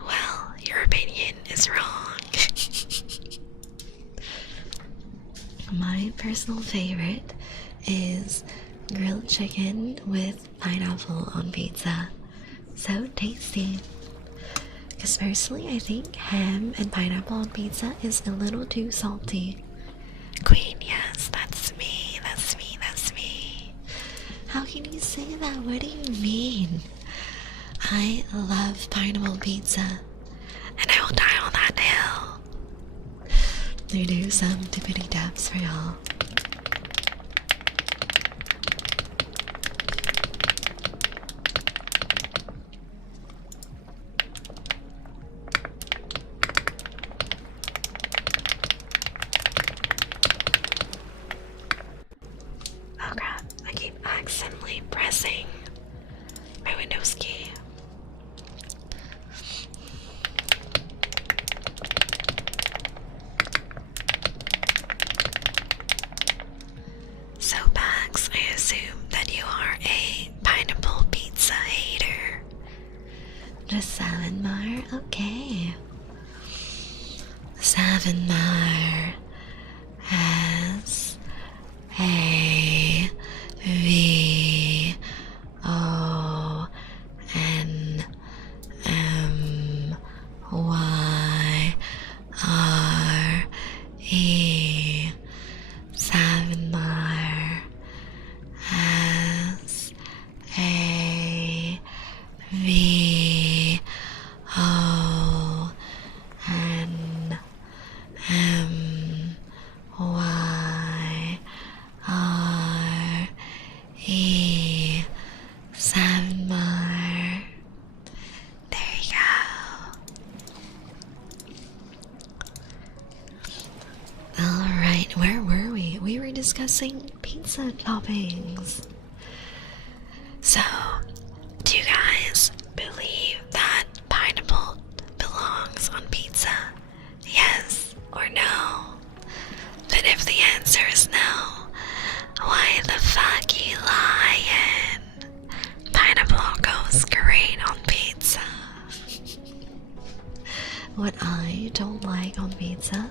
well, your opinion is wrong. My personal favorite is grilled chicken with pineapple on pizza. So tasty. Because personally, I think ham and pineapple on pizza is a little too salty. Queen, yes, that's me, that's me, that's me. How can you say that? What do you mean? I love pineapple pizza, and I will die on that hill. We do some tippity taps for y'all. Oh crap, I keep accidentally pressing my Windows key. So Pax, I assume that you are a pineapple pizza hater. Just Savanmar? Okay. Savanmar has A V O N M Y R E. Savanmar has A V O N M Y R E. Savanmar. There you go. Alright, where were we? We were discussing pizza toppings. So, do you guys believe that pineapple belongs on pizza? Yes or no? But if the answer is no, why the fuck you What I don't like on pizza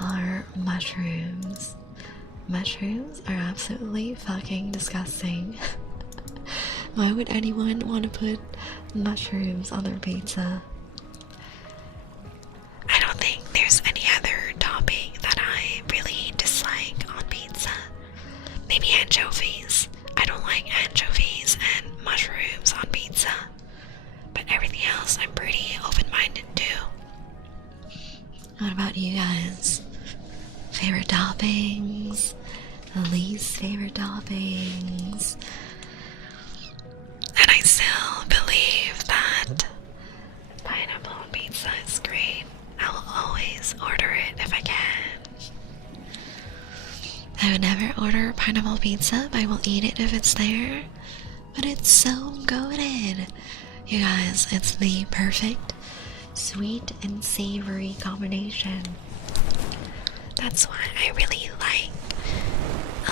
are mushrooms. Mushrooms are absolutely fucking disgusting. Why would anyone want to put mushrooms on their pizza? I don't think there's any other topping that I really dislike on pizza. Maybe anchovies. I don't like anchovies and mushrooms on pizza. But everything else I'm pretty open-minded to. What about you guys? Favorite toppings? Least favorite toppings? And I still believe that pineapple on pizza is great. I will always order it if I can. I would never order pineapple pizza, but I will eat it if it's there. But it's so goated. You guys, it's the perfect sweet and savory combination. That's why I really like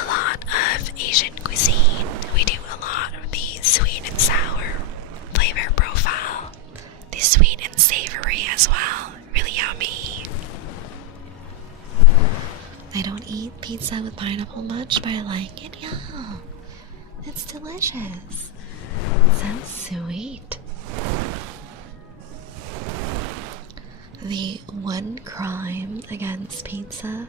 a lot of Asian cuisine. We do a lot of the sweet and sour flavor profile. The sweet and savory as well. Really yummy. I don't eat pizza with pineapple much, but I like it, yeah. It's delicious. So sweet. The one crime against pizza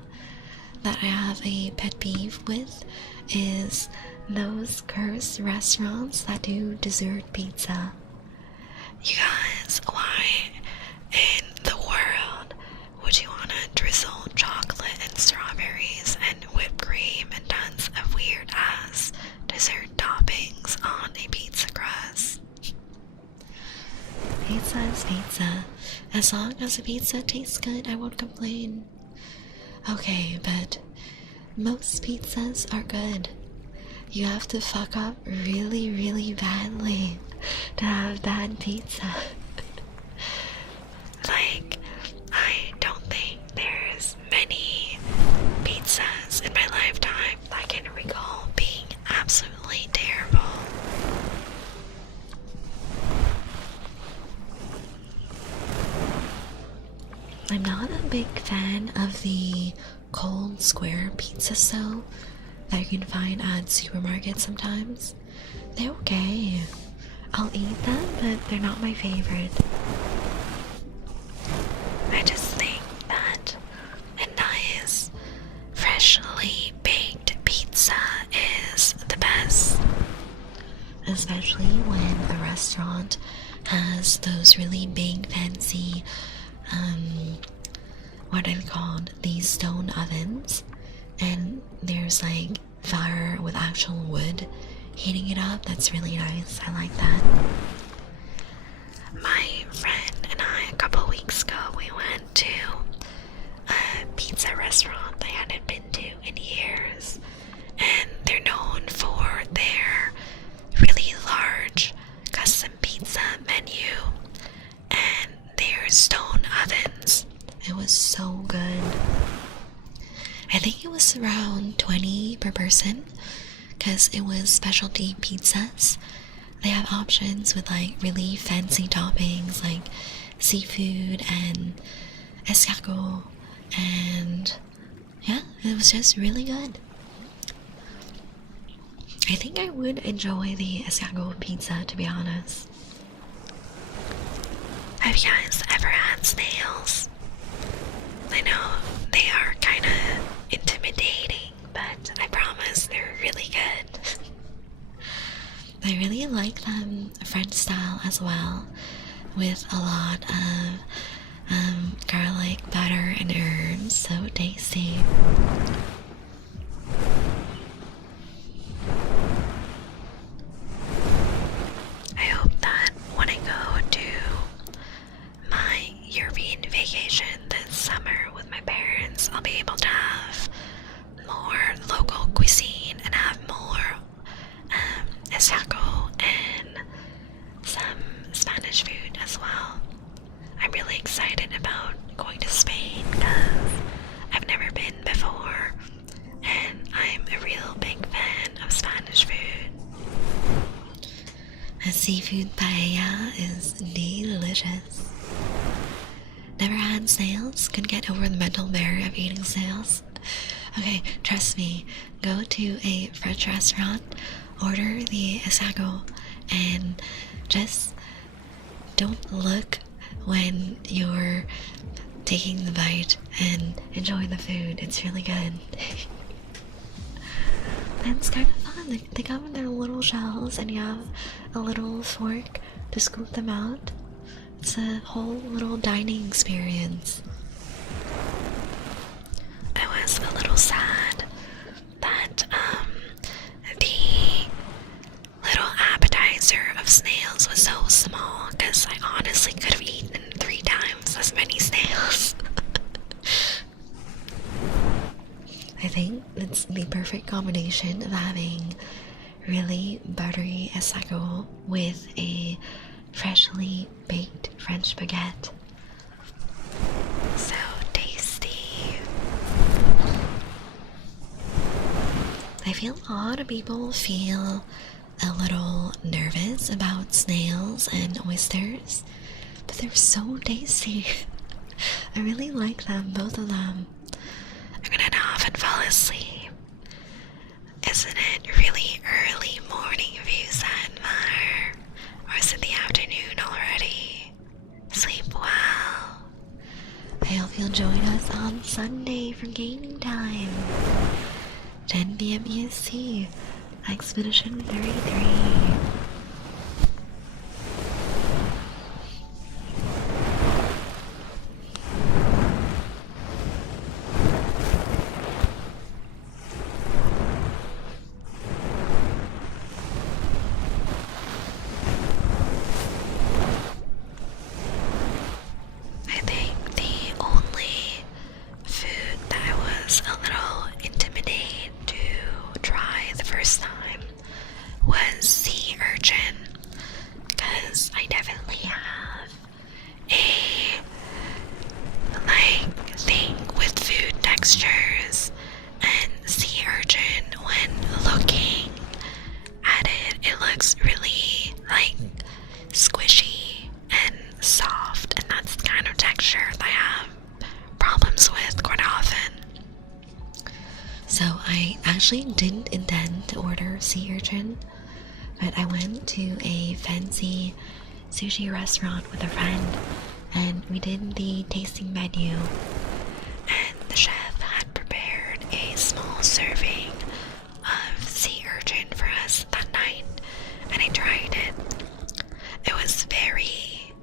that I have a pet peeve with is those cursed restaurants that do dessert pizza. You guys, why in the world would you want to drizzle chocolate and strawberries and whipped cream and tons of weird ass dessert toppings on a pizza crust? Pizza is pizza. As long as the pizza tastes good, I won't complain. Okay, but most pizzas are good. You have to fuck up really, really badly to have bad pizza. Like, I don't think there's many pizzas in my lifetime that I can recall being absolutely terrible. I'm not a big fan of the cold square pizzas though that you can find at supermarkets sometimes. They're okay. I'll eat them, but they're not my favorite. I just think that a nice, freshly baked pizza is the best. Especially when a restaurant has those really big, fancy what are they called? These stone ovens, and there's like fire with actual wood heating it up. That's really nice. I like that. My friend and I, a couple weeks ago, we went to a pizza restaurant I hadn't been to in years, and they're known for their really large custom pizza menu and their stone ovens. It was so good. I think it was around 20 per person because it was specialty pizzas. They have options with like really fancy toppings like seafood and escargot, and yeah, it was just really good. I think I would enjoy the escargot pizza, to be honest. Have you guys ever had snails? I know they are kind of intimidating, but I promise they're really good. I really like them French style as well, with a lot of garlic, butter, and herbs. So tasty. I hope that when I go to my European vacation this summer with my parents, I'll be able to have more local cuisine and have more escargot and some Spanish food as well. I'm really excited about going to Spain because I've never been before, and I'm a real big fan of Spanish food. A seafood paella is delicious. on snails, couldn't get over the mental barrier of eating snails. Okay, trust me, go to a French restaurant, order the escargot, and just don't look when you're taking the bite and enjoy the food. It's really good. And it's kind of fun. They come in their little shells, and you have a little fork to scoop them out. It's a whole little dining experience. I was a little sad that the little appetizer of snails was so small, because I honestly could have eaten 3 times as many snails. I think it's the perfect combination of having really buttery escargot with a freshly baked French baguette. So tasty. I feel a lot of people feel a little nervous about snails and oysters, but they're so tasty. I really like them, both of them. I'm gonna off and fall asleep. Isn't it really early morning for you, Sanmar? Or is it the afternoon already? Sleep well. I hope you'll join us on Sunday for gaming time. 10 p.m. EST, Expedition 33. Actually didn't intend to order sea urchin, but I went to a fancy sushi restaurant with a friend, and we did the tasting menu, and the chef had prepared a small serving of sea urchin for us that night, and I tried it. It was very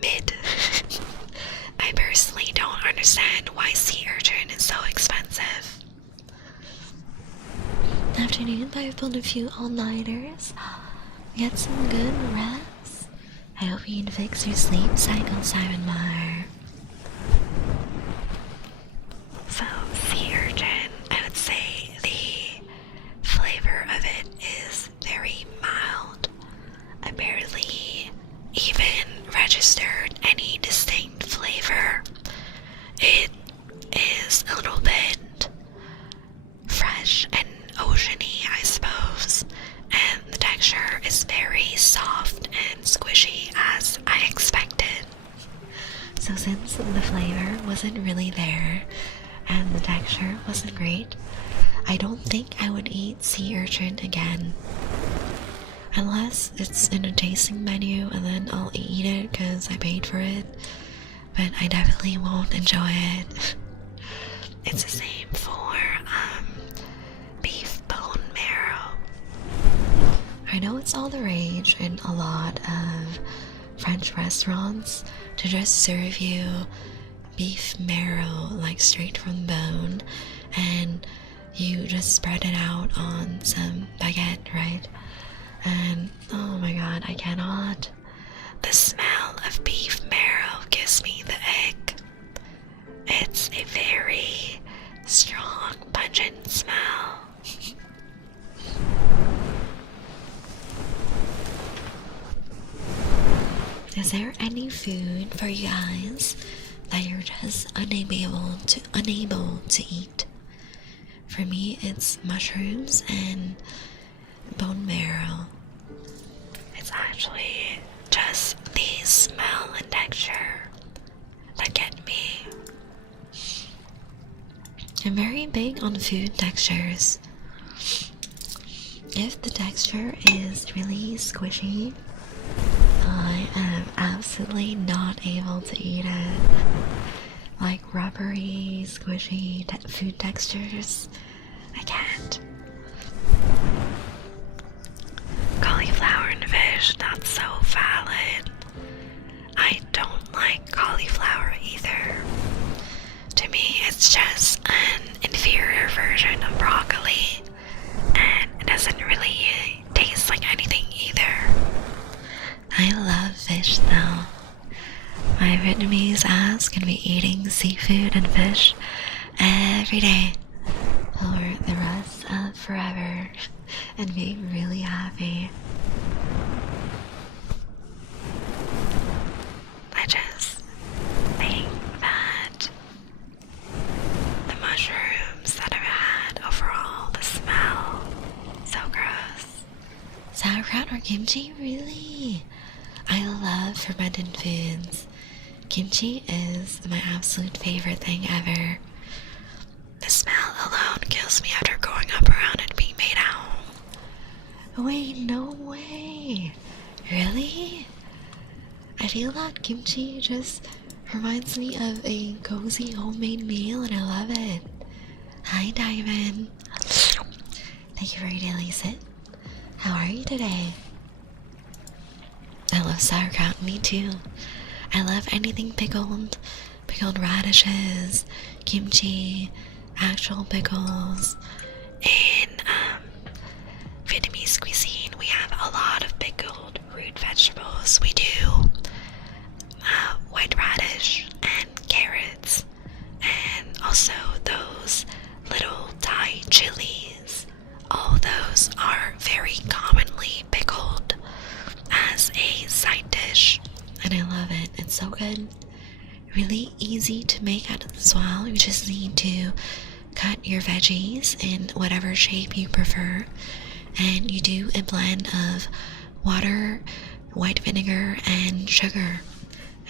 mid. I personally don't understand why sea urchin is so expensive. Afternoon, I've pulled a few all-nighters. Get some good rest. I hope you can fix your sleep cycle, Simon Mar. So, sea urchin, I would say the flavor of it is very mild. I barely even registered any distinct flavor. It is a little bit fresh and oceany, I suppose, and the texture is very soft and squishy as I expected. So since the flavor wasn't really there and the texture wasn't great, I don't think I would eat sea urchin again. Unless it's in a tasting menu, and then I'll eat it because I paid for it, but I definitely won't enjoy it. It's the same for beef bone marrow. I know it's all the rage in a lot of French restaurants to just serve you beef marrow like straight from the bone, and you just spread it out on some baguette, right? And oh my god, I cannot. The smell of beef marrow gives me the ick. It's a very strong, pungent smell. Is there any food for you guys that you're just unable to eat? For me, it's mushrooms and bone marrow. It's actually just the smell and texture that get me. I'm very big on food textures. If the texture is really squishy, I am absolutely not able to eat it. Like rubbery, squishy food textures, I can't. Cauliflower and fish, that's so valid. I don't like cauliflower either. To me, it's just an inferior version of broccoli, and it doesn't really taste like anything either. I love fish though. My Vietnamese ass can be eating seafood and fish every day for the rest of forever and being really happy. I just think that the mushrooms that I've had overall, the smell, so gross. Sauerkraut or kimchi? Really? I love fermented foods. Kimchi is my absolute favorite thing ever. The smell alone kills me after growing up around it being made at home. Wait, no way. Really? I feel that kimchi just reminds me of a cozy homemade meal and I love it. Hi, Diamond. Thank you for your daily sit. How are you today? I love sauerkraut, me too. I love anything pickled. Pickled radishes, kimchi, actual pickles. In Vietnamese cuisine, we have a lot of pickled root vegetables. We do white radish and carrots, and also those little Thai chilies. All those are very commonly pickled as a side dish, and I love it. It's so good. Really easy to make as well. You just need to cut your veggies in whatever shape you prefer, and you do a blend of water, white vinegar, and sugar,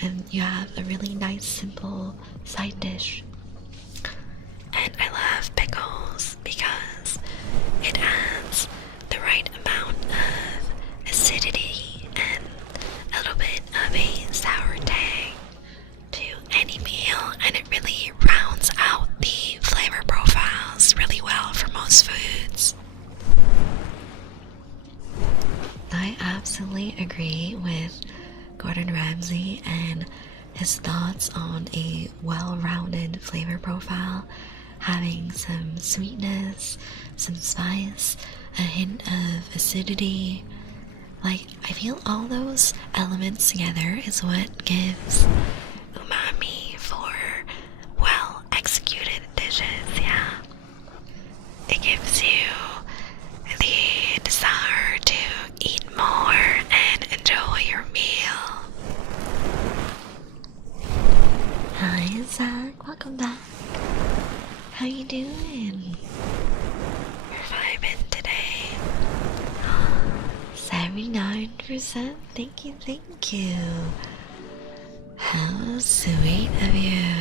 and you have a really nice simple side dish. And I love pickles because it adds the right amount of acidity and a little bit of a sour tang to any meal, and it really rounds out the flavor profiles really well for most foods. I absolutely agree with Gordon Ramsay and his thoughts on a well-rounded flavor profile, having some sweetness, some spice, a hint of acidity. Like, I feel all those elements together is what gives umami for well-executed dishes, yeah. It gives you the desire to eat more and enjoy your meal. Hi, Zach. Welcome back. How you doing? You're vibing today. 79%? Thank you, thank you. How sweet of you.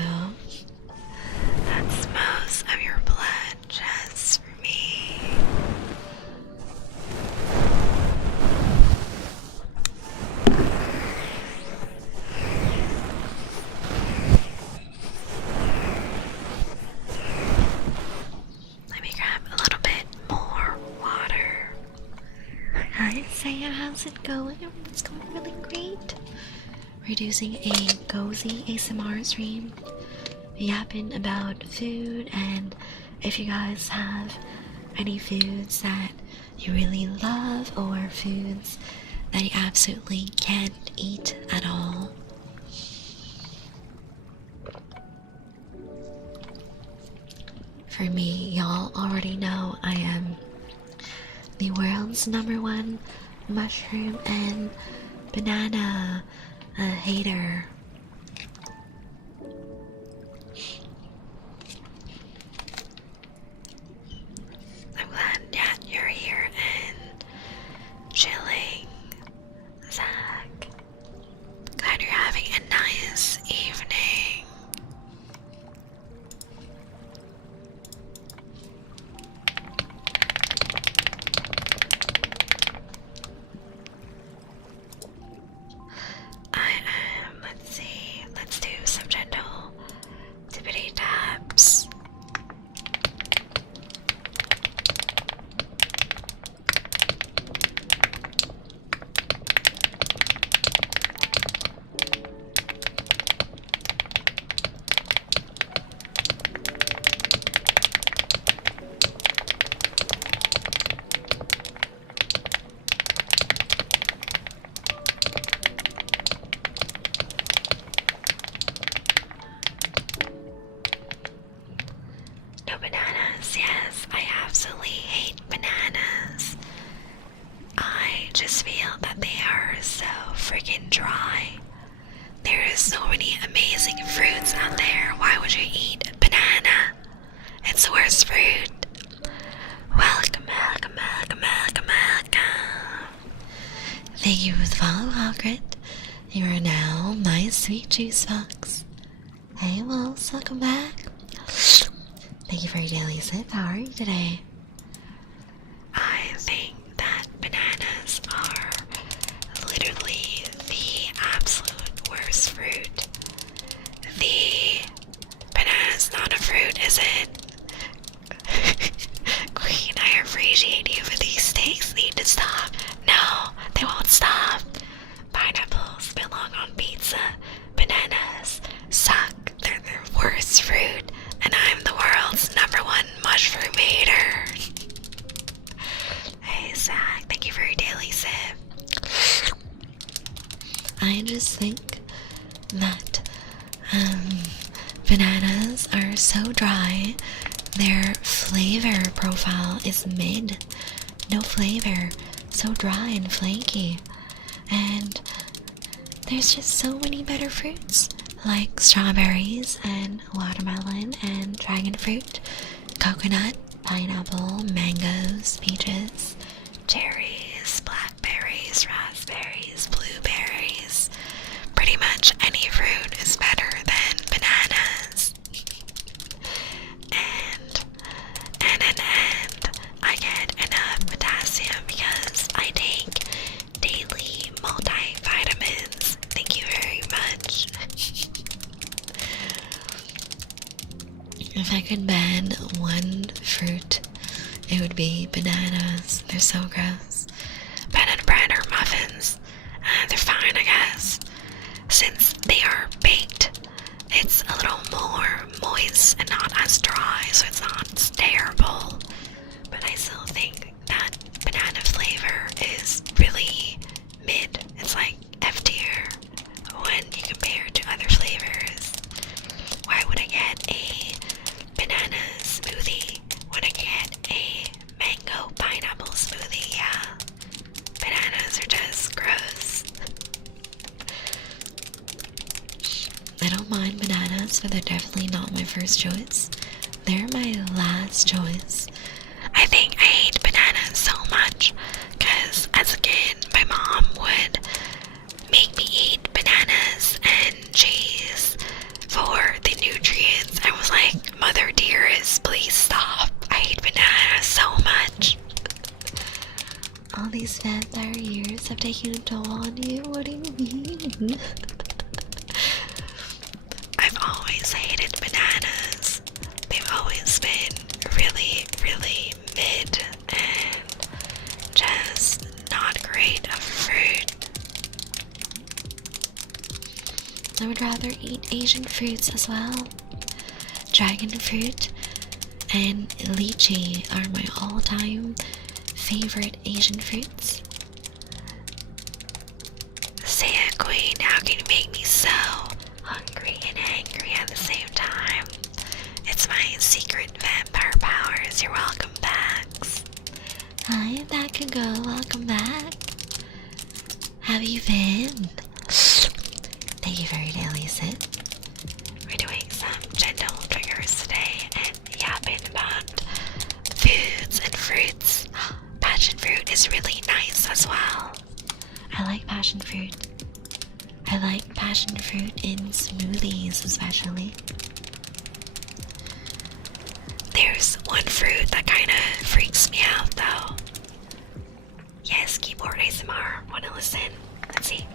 That's most of your blood just for me. Let me grab a little bit more water. Hi, Saya, how's it going? It's going really great. We're doing a cozy ASMR stream, yapping about food, and if you guys have any foods that you really love or foods that you absolutely can't eat at all. For me, y'all already know I am the world's #1 mushroom and banana hater. I'm glad that you're here and chilling, Zach. Glad you're having a nice evening. just feel that they are so freaking dry. There are so many amazing fruits out there. Why would you eat banana? It's the worst fruit. Welcome, welcome, welcome, welcome, welcome. Thank you for the follow, Hagrid. You are now my sweet juice box. Hey, Wolves, welcome back. Thank you for your daily sip. How are you today? I think that bananas are literally the absolute worst fruit. The banana's not a fruit, is it? Queen, I appreciate you, but these steaks need to stop. No, they won't stop. Pineapples belong on pizza. Bananas suck. They're the worst fruit, and I'm the world's #1 mushroom hater. Hey, Zach, thank you for your daily sip. I just think that bananas are so dry. Their flavor profile is mid. No flavor. So dry and flaky. And there's just so many better fruits, like strawberries and watermelon and dragon fruit, coconut, pineapple, mangoes, peaches, cherries, blackberries, raspberries, blueberries. Pretty much any fruit is better than bananas. And I get enough potassium because I take daily multivitamins. Thank you very much. If I could ban one fruit, it would be bananas. They're so gross. Banana bread or muffins, they're fine, I guess. Since they are baked, it's a little more moist and not as dry, so it's not terrible. But I still think that banana flavor is really mid. It's like F tier when you compare it to other flavors. Why would I get a banana smoothie when I get a mango pineapple smoothie? Yeah, bananas are just gross. I don't mind bananas, but they're definitely not my first choice. They're my last choice. I think I hate bananas so much because as a kid, my mom would make me eat bananas and cheese for the nutrients. I was like, Mother dearest, please stop. I hate bananas so much. All these vampire years have taken a toll on you? What do you mean? I've always hated bananas. They've always been really, really mid and just not great of fruit. I would rather eat Asian fruits as well. Dragon fruit and lychee are my all-time favorite Asian fruits. Say it, Queen, how can you make me so hungry and angry at the same time? It's my secret vampire powers. You're welcome back. Hi, back and go. Welcome back. How have you been? Thank you for your daily sip. We're doing some gentle triggers today and yapping about foods and fruits. Passion fruit is really nice as well. I like passion fruit. I like passion fruit in smoothies especially. There's one fruit that kind of freaks me out though. Yes, keyboard ASMR. Wanna listen? Let's see.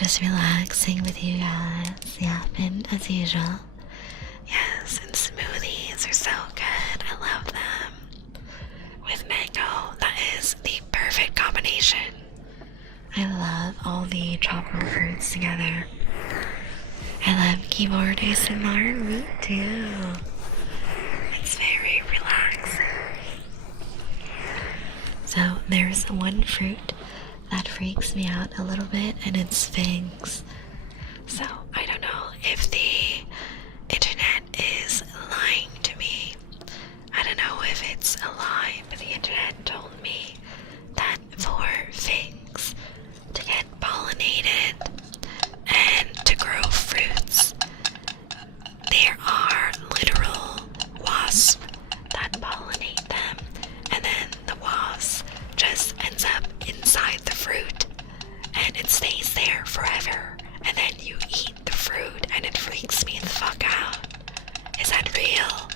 Just relaxing with you guys. Yapping as usual. Yes, and smoothies are so good. I love them. With mango, that is the perfect combination. I love all the tropical fruits together. I love keyboard ASMR. Me too. It's very relaxing. So there's one fruit that freaks me out a little bit, and it's figs. So I don't know if the internet is lying to me. I don't know if it's a lie, but the internet told me that for figs to get pollinated and to grow fruits, there are literal wasps that pollinate them, and then the wasp just ends up inside the fruit and it stays there forever, and then you eat the fruit and it freaks me the fuck out. Is that real?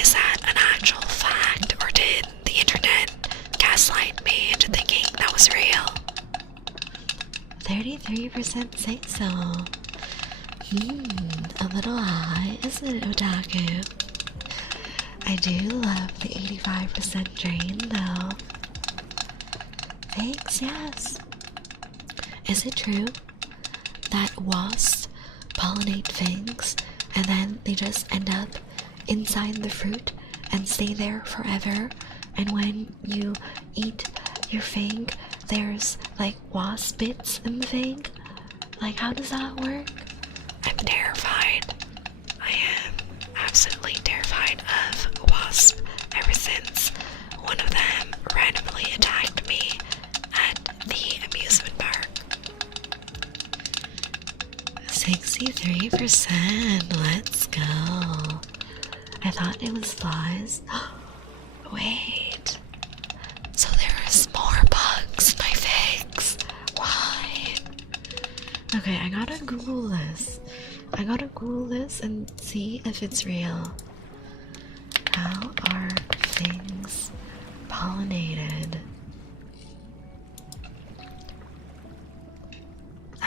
Is that an actual fact, or did the internet gaslight me into thinking that was real? 33% say so. A little high, isn't it, Otaku? I do love the 85% drain, though. Thanks, yes. Is it true that wasps pollinate figs and then they just end up inside the fruit and stay there forever? And when you eat your fig, there's like wasp bits in the fig? Like, how does that work? I'm terrified. I am absolutely terrified of wasps ever since one of them randomly attacked me at the amusement park. 63%, let's go. I thought it was flies. Wait, so there's more bugs in my figs. Why? Okay, I gotta Google this. I gotta Google this and see if it's real. How are things pollinated?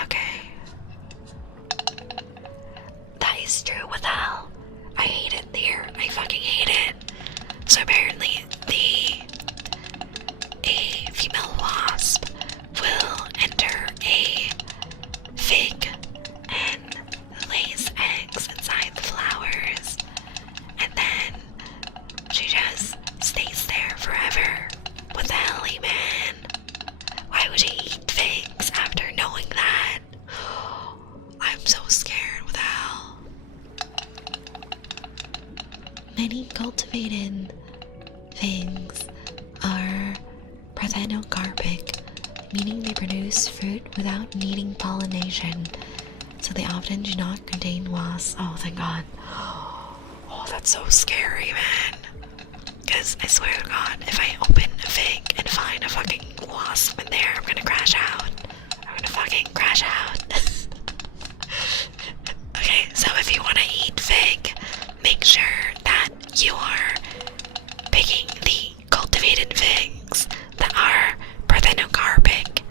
Okay. That is true. What the hell? I hate it there. I fucking hate it. So apparently a female wasp will enter a fig and lays eggs inside the flowers, and then she just stays there forever. What the hell, man? Why would she eat figs after knowing that? I'm so scared. What the hell? Many cultivated figs are parthenocarpic, meaning they produce fruit without needing pollination, so they often do not contain wasps. Oh, thank God. Oh, that's so scary, man. Because I swear to God, if I open a fig and find a fucking wasp in there, I'm gonna crash out. I'm gonna fucking crash out. Okay, so if you wanna eat fig, make sure that you are picking the cultivated figs that are parthenocarpic.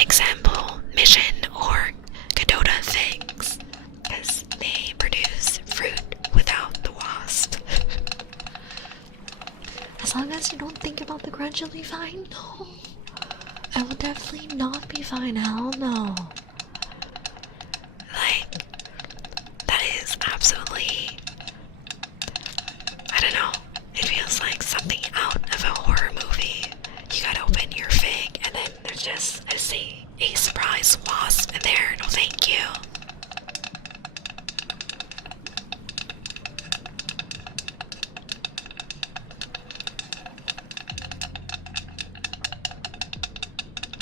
Example, mission or Cadota figs, because they produce fruit without the wasp. As long as you don't think about the crunch, you'll be fine. No, I will definitely not be fine. Hell no. Like, that is absolutely, I don't know, it feels like something out of a horror movie. You gotta open your fig and then there's just, I see, a surprise wasp in there. No thank you.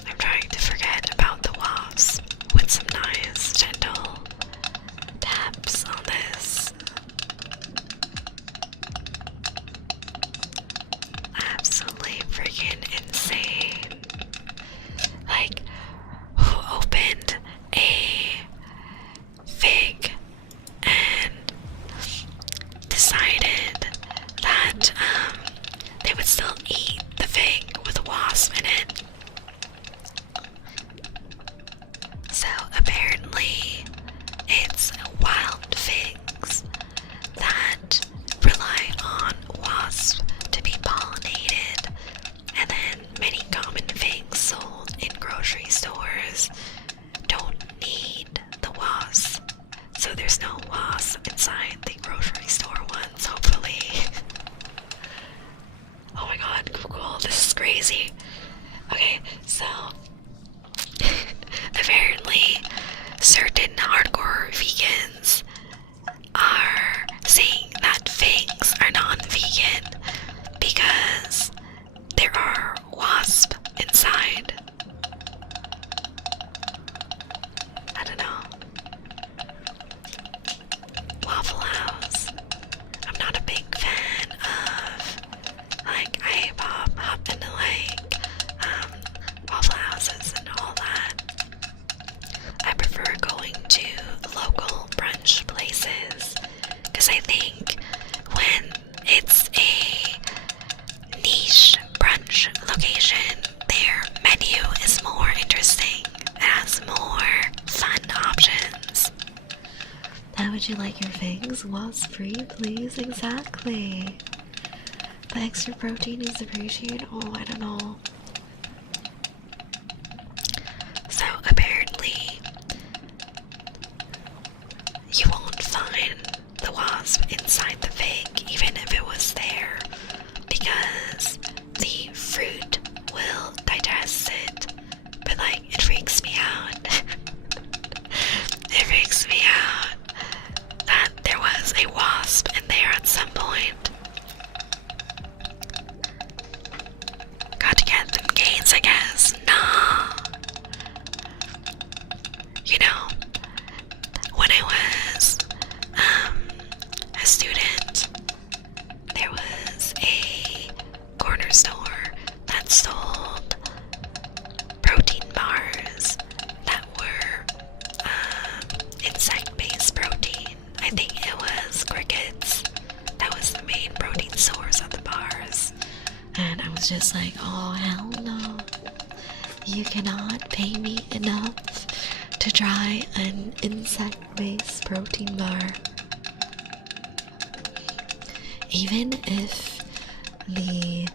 I'm trying to forget about the wasp. there's no wasp inside the grocery store ones, hopefully. Oh my god, Google, this is crazy. Okay, so apparently certain hardcore vegans are saying that figs are non-vegan because there are wasps inside. I don't know. Waffle House. I'm not a big fan of, like, I hop into, like, Waffle Houses and all that. I prefer going to local brunch places, because I think when it's a niche brunch location, their menu is more interesting, it has more fun options. How would you like your figs? Wasp-free, please? Exactly. The extra protein is appreciated. Oh, I don't know. So apparently you won't find the wasp inside the fig, even if it was there, because the fruit will digest it. But like, it freaks me out. It freaks me out that there was a wasp in there at some point. Got to get them gains, I guess. Nah. You know, when I was a student, there was a corner store that sold protein bars that were insect-based protein. I think it was crickets. That was the main protein source of the bars. And I was just like, oh hell no. You cannot pay me enough to try an insect-based protein bar. Even if the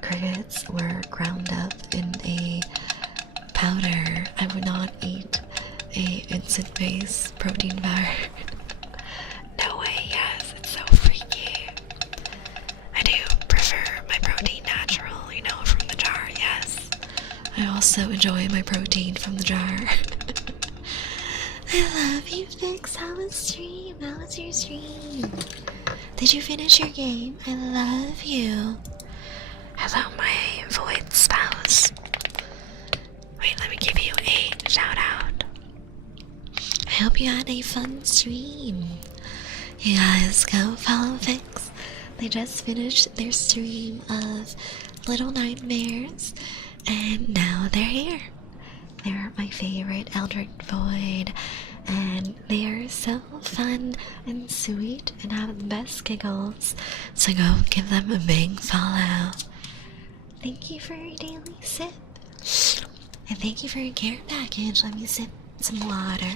crickets were ground up in a powder, I would not eat a insect-based protein bar. No way, yes, it's so freaky. I do prefer my protein natural, you know, from the jar, yes. I also enjoy my protein from the jar. I love you, Fix. How was stream? How was your stream? Did you finish your game? I love you. Hello, my void spouse. Wait, let me give you a shout out. I hope you had a fun stream. You guys go follow Fix. They just finished their stream of Little Nightmares, and now they're here. They're my favorite Eldritch Void, and they are so fun and sweet and have the best giggles, so go give them a big follow. Thank you for your daily sip, and thank you for your care package. Let me sip some water.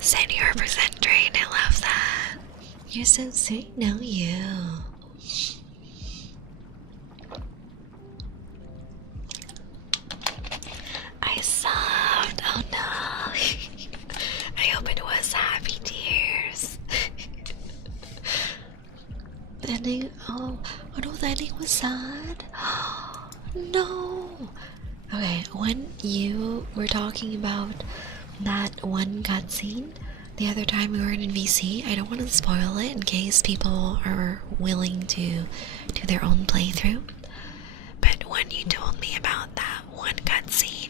Senior represent train, I love that. You're so sweet, no you. I sobbed. Oh no. I hope it was happy tears. The ending. Oh no, the ending was sad. No. Okay, when you were talking about that one cutscene the other time we were in VC, I don't want to spoil it in case people are willing to do their own playthrough. But when you told me about that one cutscene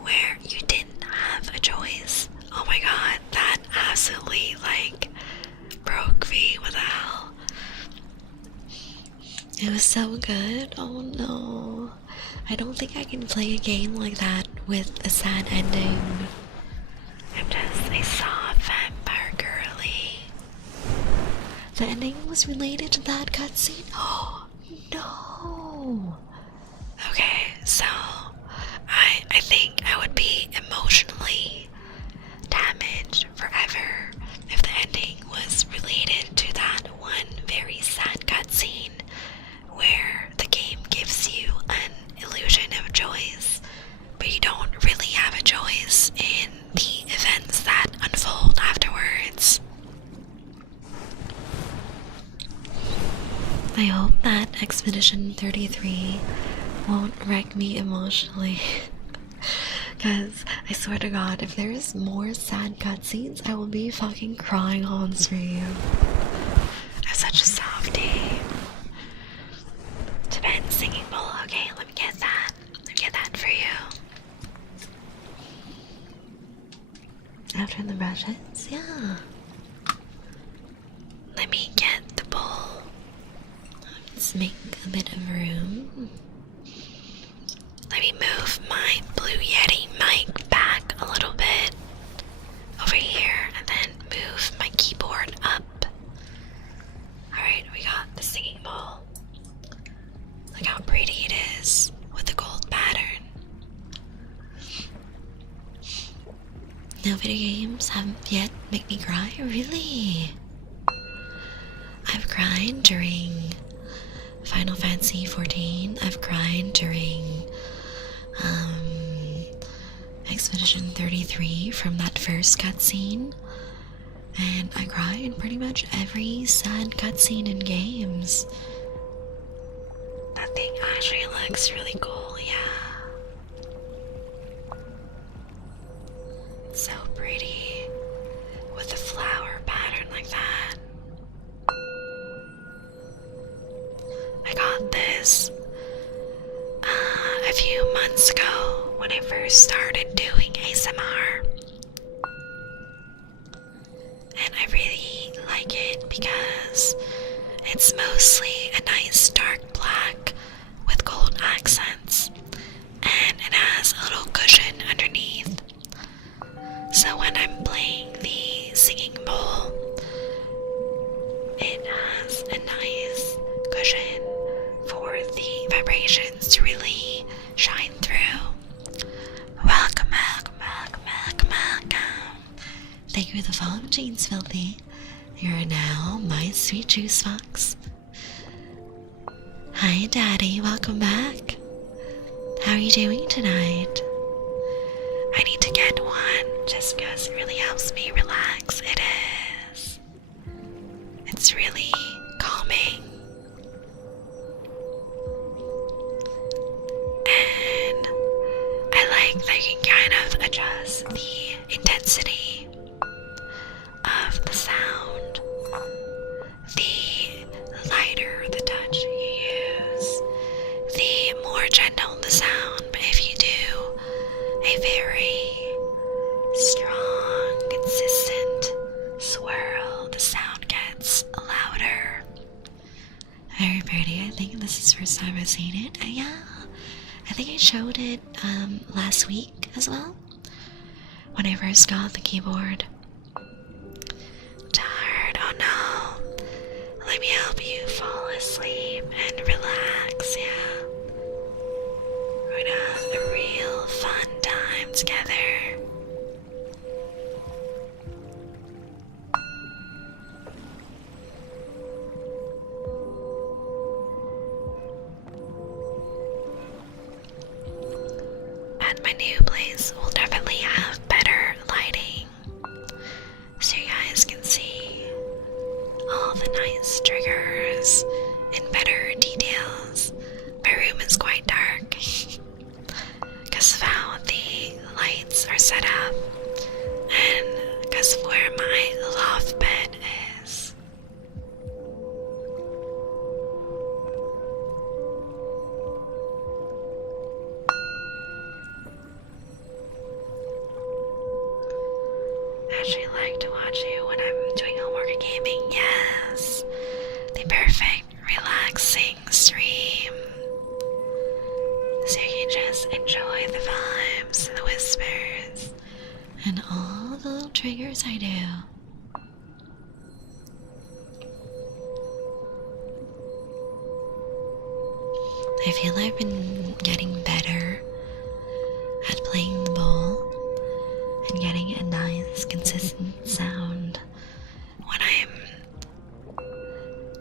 where you didn't have a choice, oh my god, that absolutely like broke me. What the hell? It was so good. Oh no, I don't think I can play a game like that with a sad ending. I'm just a soft vampire girly. The ending was related to that cutscene? Oh no. Okay, so I think I would be emotionally damaged forever if the ending was related to that one very sad cutscene where the game gives you an illusion of choice, but you don't really have a choice in the events that Expedition 33 won't wreck me emotionally. Because I swear to God, if there's more sad cutscenes, I will be fucking crying on stream. I'm such a softie. To bed singing bowl. Okay, let me get that. Let me get that for you. After the brushes, yeah. Let me get the bowl. Let's make a bit of room. Let me move my Blue Yeti mic back a little bit over here and then move my keyboard up. Alright, we got the singing bowl. Look how pretty it is with the gold pattern. No video games haven't yet made me cry, really? I've cried during Final Fantasy XIV. I've cried during Expedition 33 from that first cutscene. And I cry in pretty much every sad cutscene in games. That thing actually looks really cool, yeah. So pretty. With a flower pattern like that. I got this a few months ago when I first started doing ASMR. And I really like it because it's mostly a nice dark black with gold accents, and it has a little cushion underneath. So when I'm playing the singing bowl, it has a nice cushion for the vibrations to really shine through. Welcome, welcome, welcome, welcome, welcome. Thank you for the follow, Jeans Filthy. You are now my sweet juice box. Hi, Daddy. Welcome back. How are you doing tonight? I need to get one just because it really helps me relax. It is. It's really calming. And I like that you can kind of adjust the intensity of the sound. The lighter the touch you use, the more gentle the sound. But if you do a very strong, consistent swirl, the sound gets louder. Very pretty. I think this is the first time I've seen it. Yeah, I think I showed it last week as well, when I first got the keyboard. Tired? Oh no. Let me help you fall asleep and relax, yeah. We're gonna have a real fun time together. At my new place, we'll definitely have better lighting, so you guys can see all the nice triggers and better details. My room is quite dark because of how the lights are set up and because of where my loft bed is. I actually like to watch you when I'm doing homework or gaming. Yes, the perfect relaxing stream, so you can just enjoy the vibes and the whispers and all the little triggers I do. I feel I've been getting better at playing the bowl and getting a nice consistent sound when I'm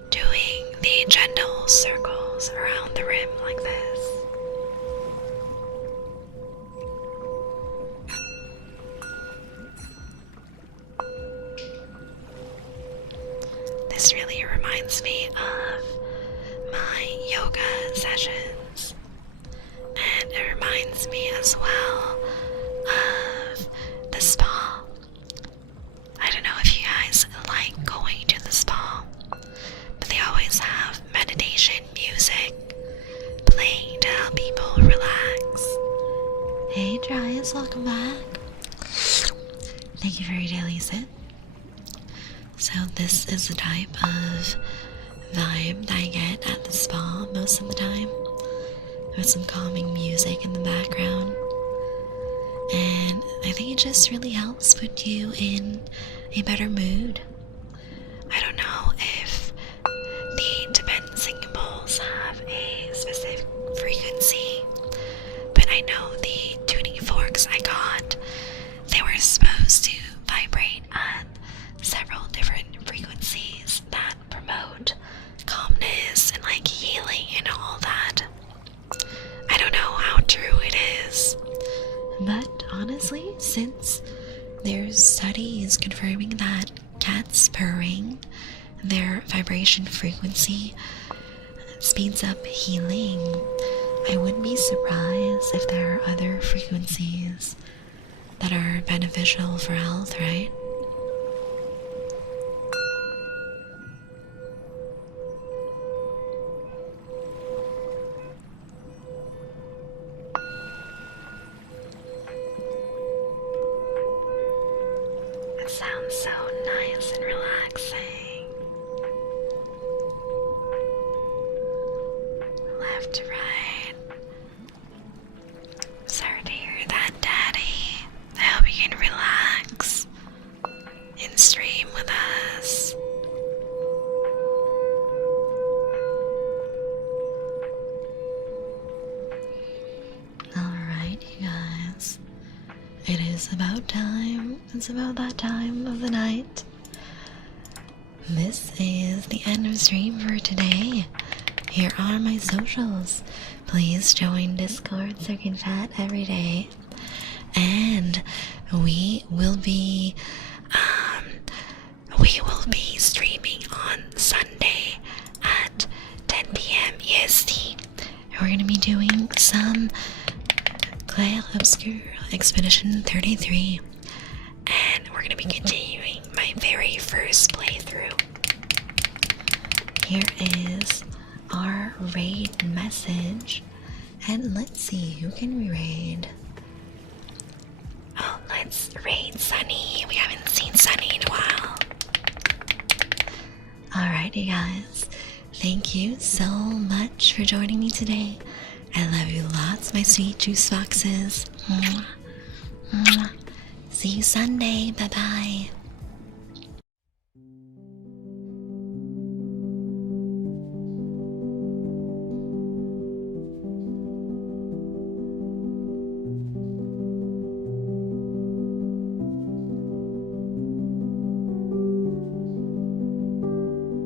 doing the gentle circles around the rim like this. This really reminds me of my yoga sessions. And it reminds me as well of the spa. I don't know if you guys like going to the spa, but they always have meditation music playing to help people relax. Hey Dryas, welcome back. Thank you for your daily sip. So this is the type of vibe that I get at the spa most of the time, with some calming music in the background. And I think it just really helps put you in a better mood. I don't know if the Tibetan singing bowls have a specific frequency, but I know the tuning forks I got, they were supposed to vibrate at several different frequencies that promote calmness and like healing and all that. I don't know how true it is, but honestly, since there's studies confirming that cats purring, their vibration frequency speeds up healing, I wouldn't be surprised if there are other frequencies that are beneficial for health, right? It sounds so nice and relaxing. Left to right. Sorry to hear that, Daddy. I hope you can relax and stream with us. Alright, you guys. It is about time. It's about that time of the night. This is the end of stream for today. Here are my socials. Please join Discord so we can chat every day. And we will be streaming on Sunday at 10 p.m. EST. We're gonna be doing some Clair Obscure Expedition 33, and we're gonna be continuing my very first playthrough. Here is our raid message, and let's see, who can we raid? Oh, let's raid Sunny. We haven't seen Sunny in a while. Alright, you guys, thank you so much for joining me today. I love you lots, my sweet juice boxes. Mwah. Mwah. See you Sunday. Bye bye.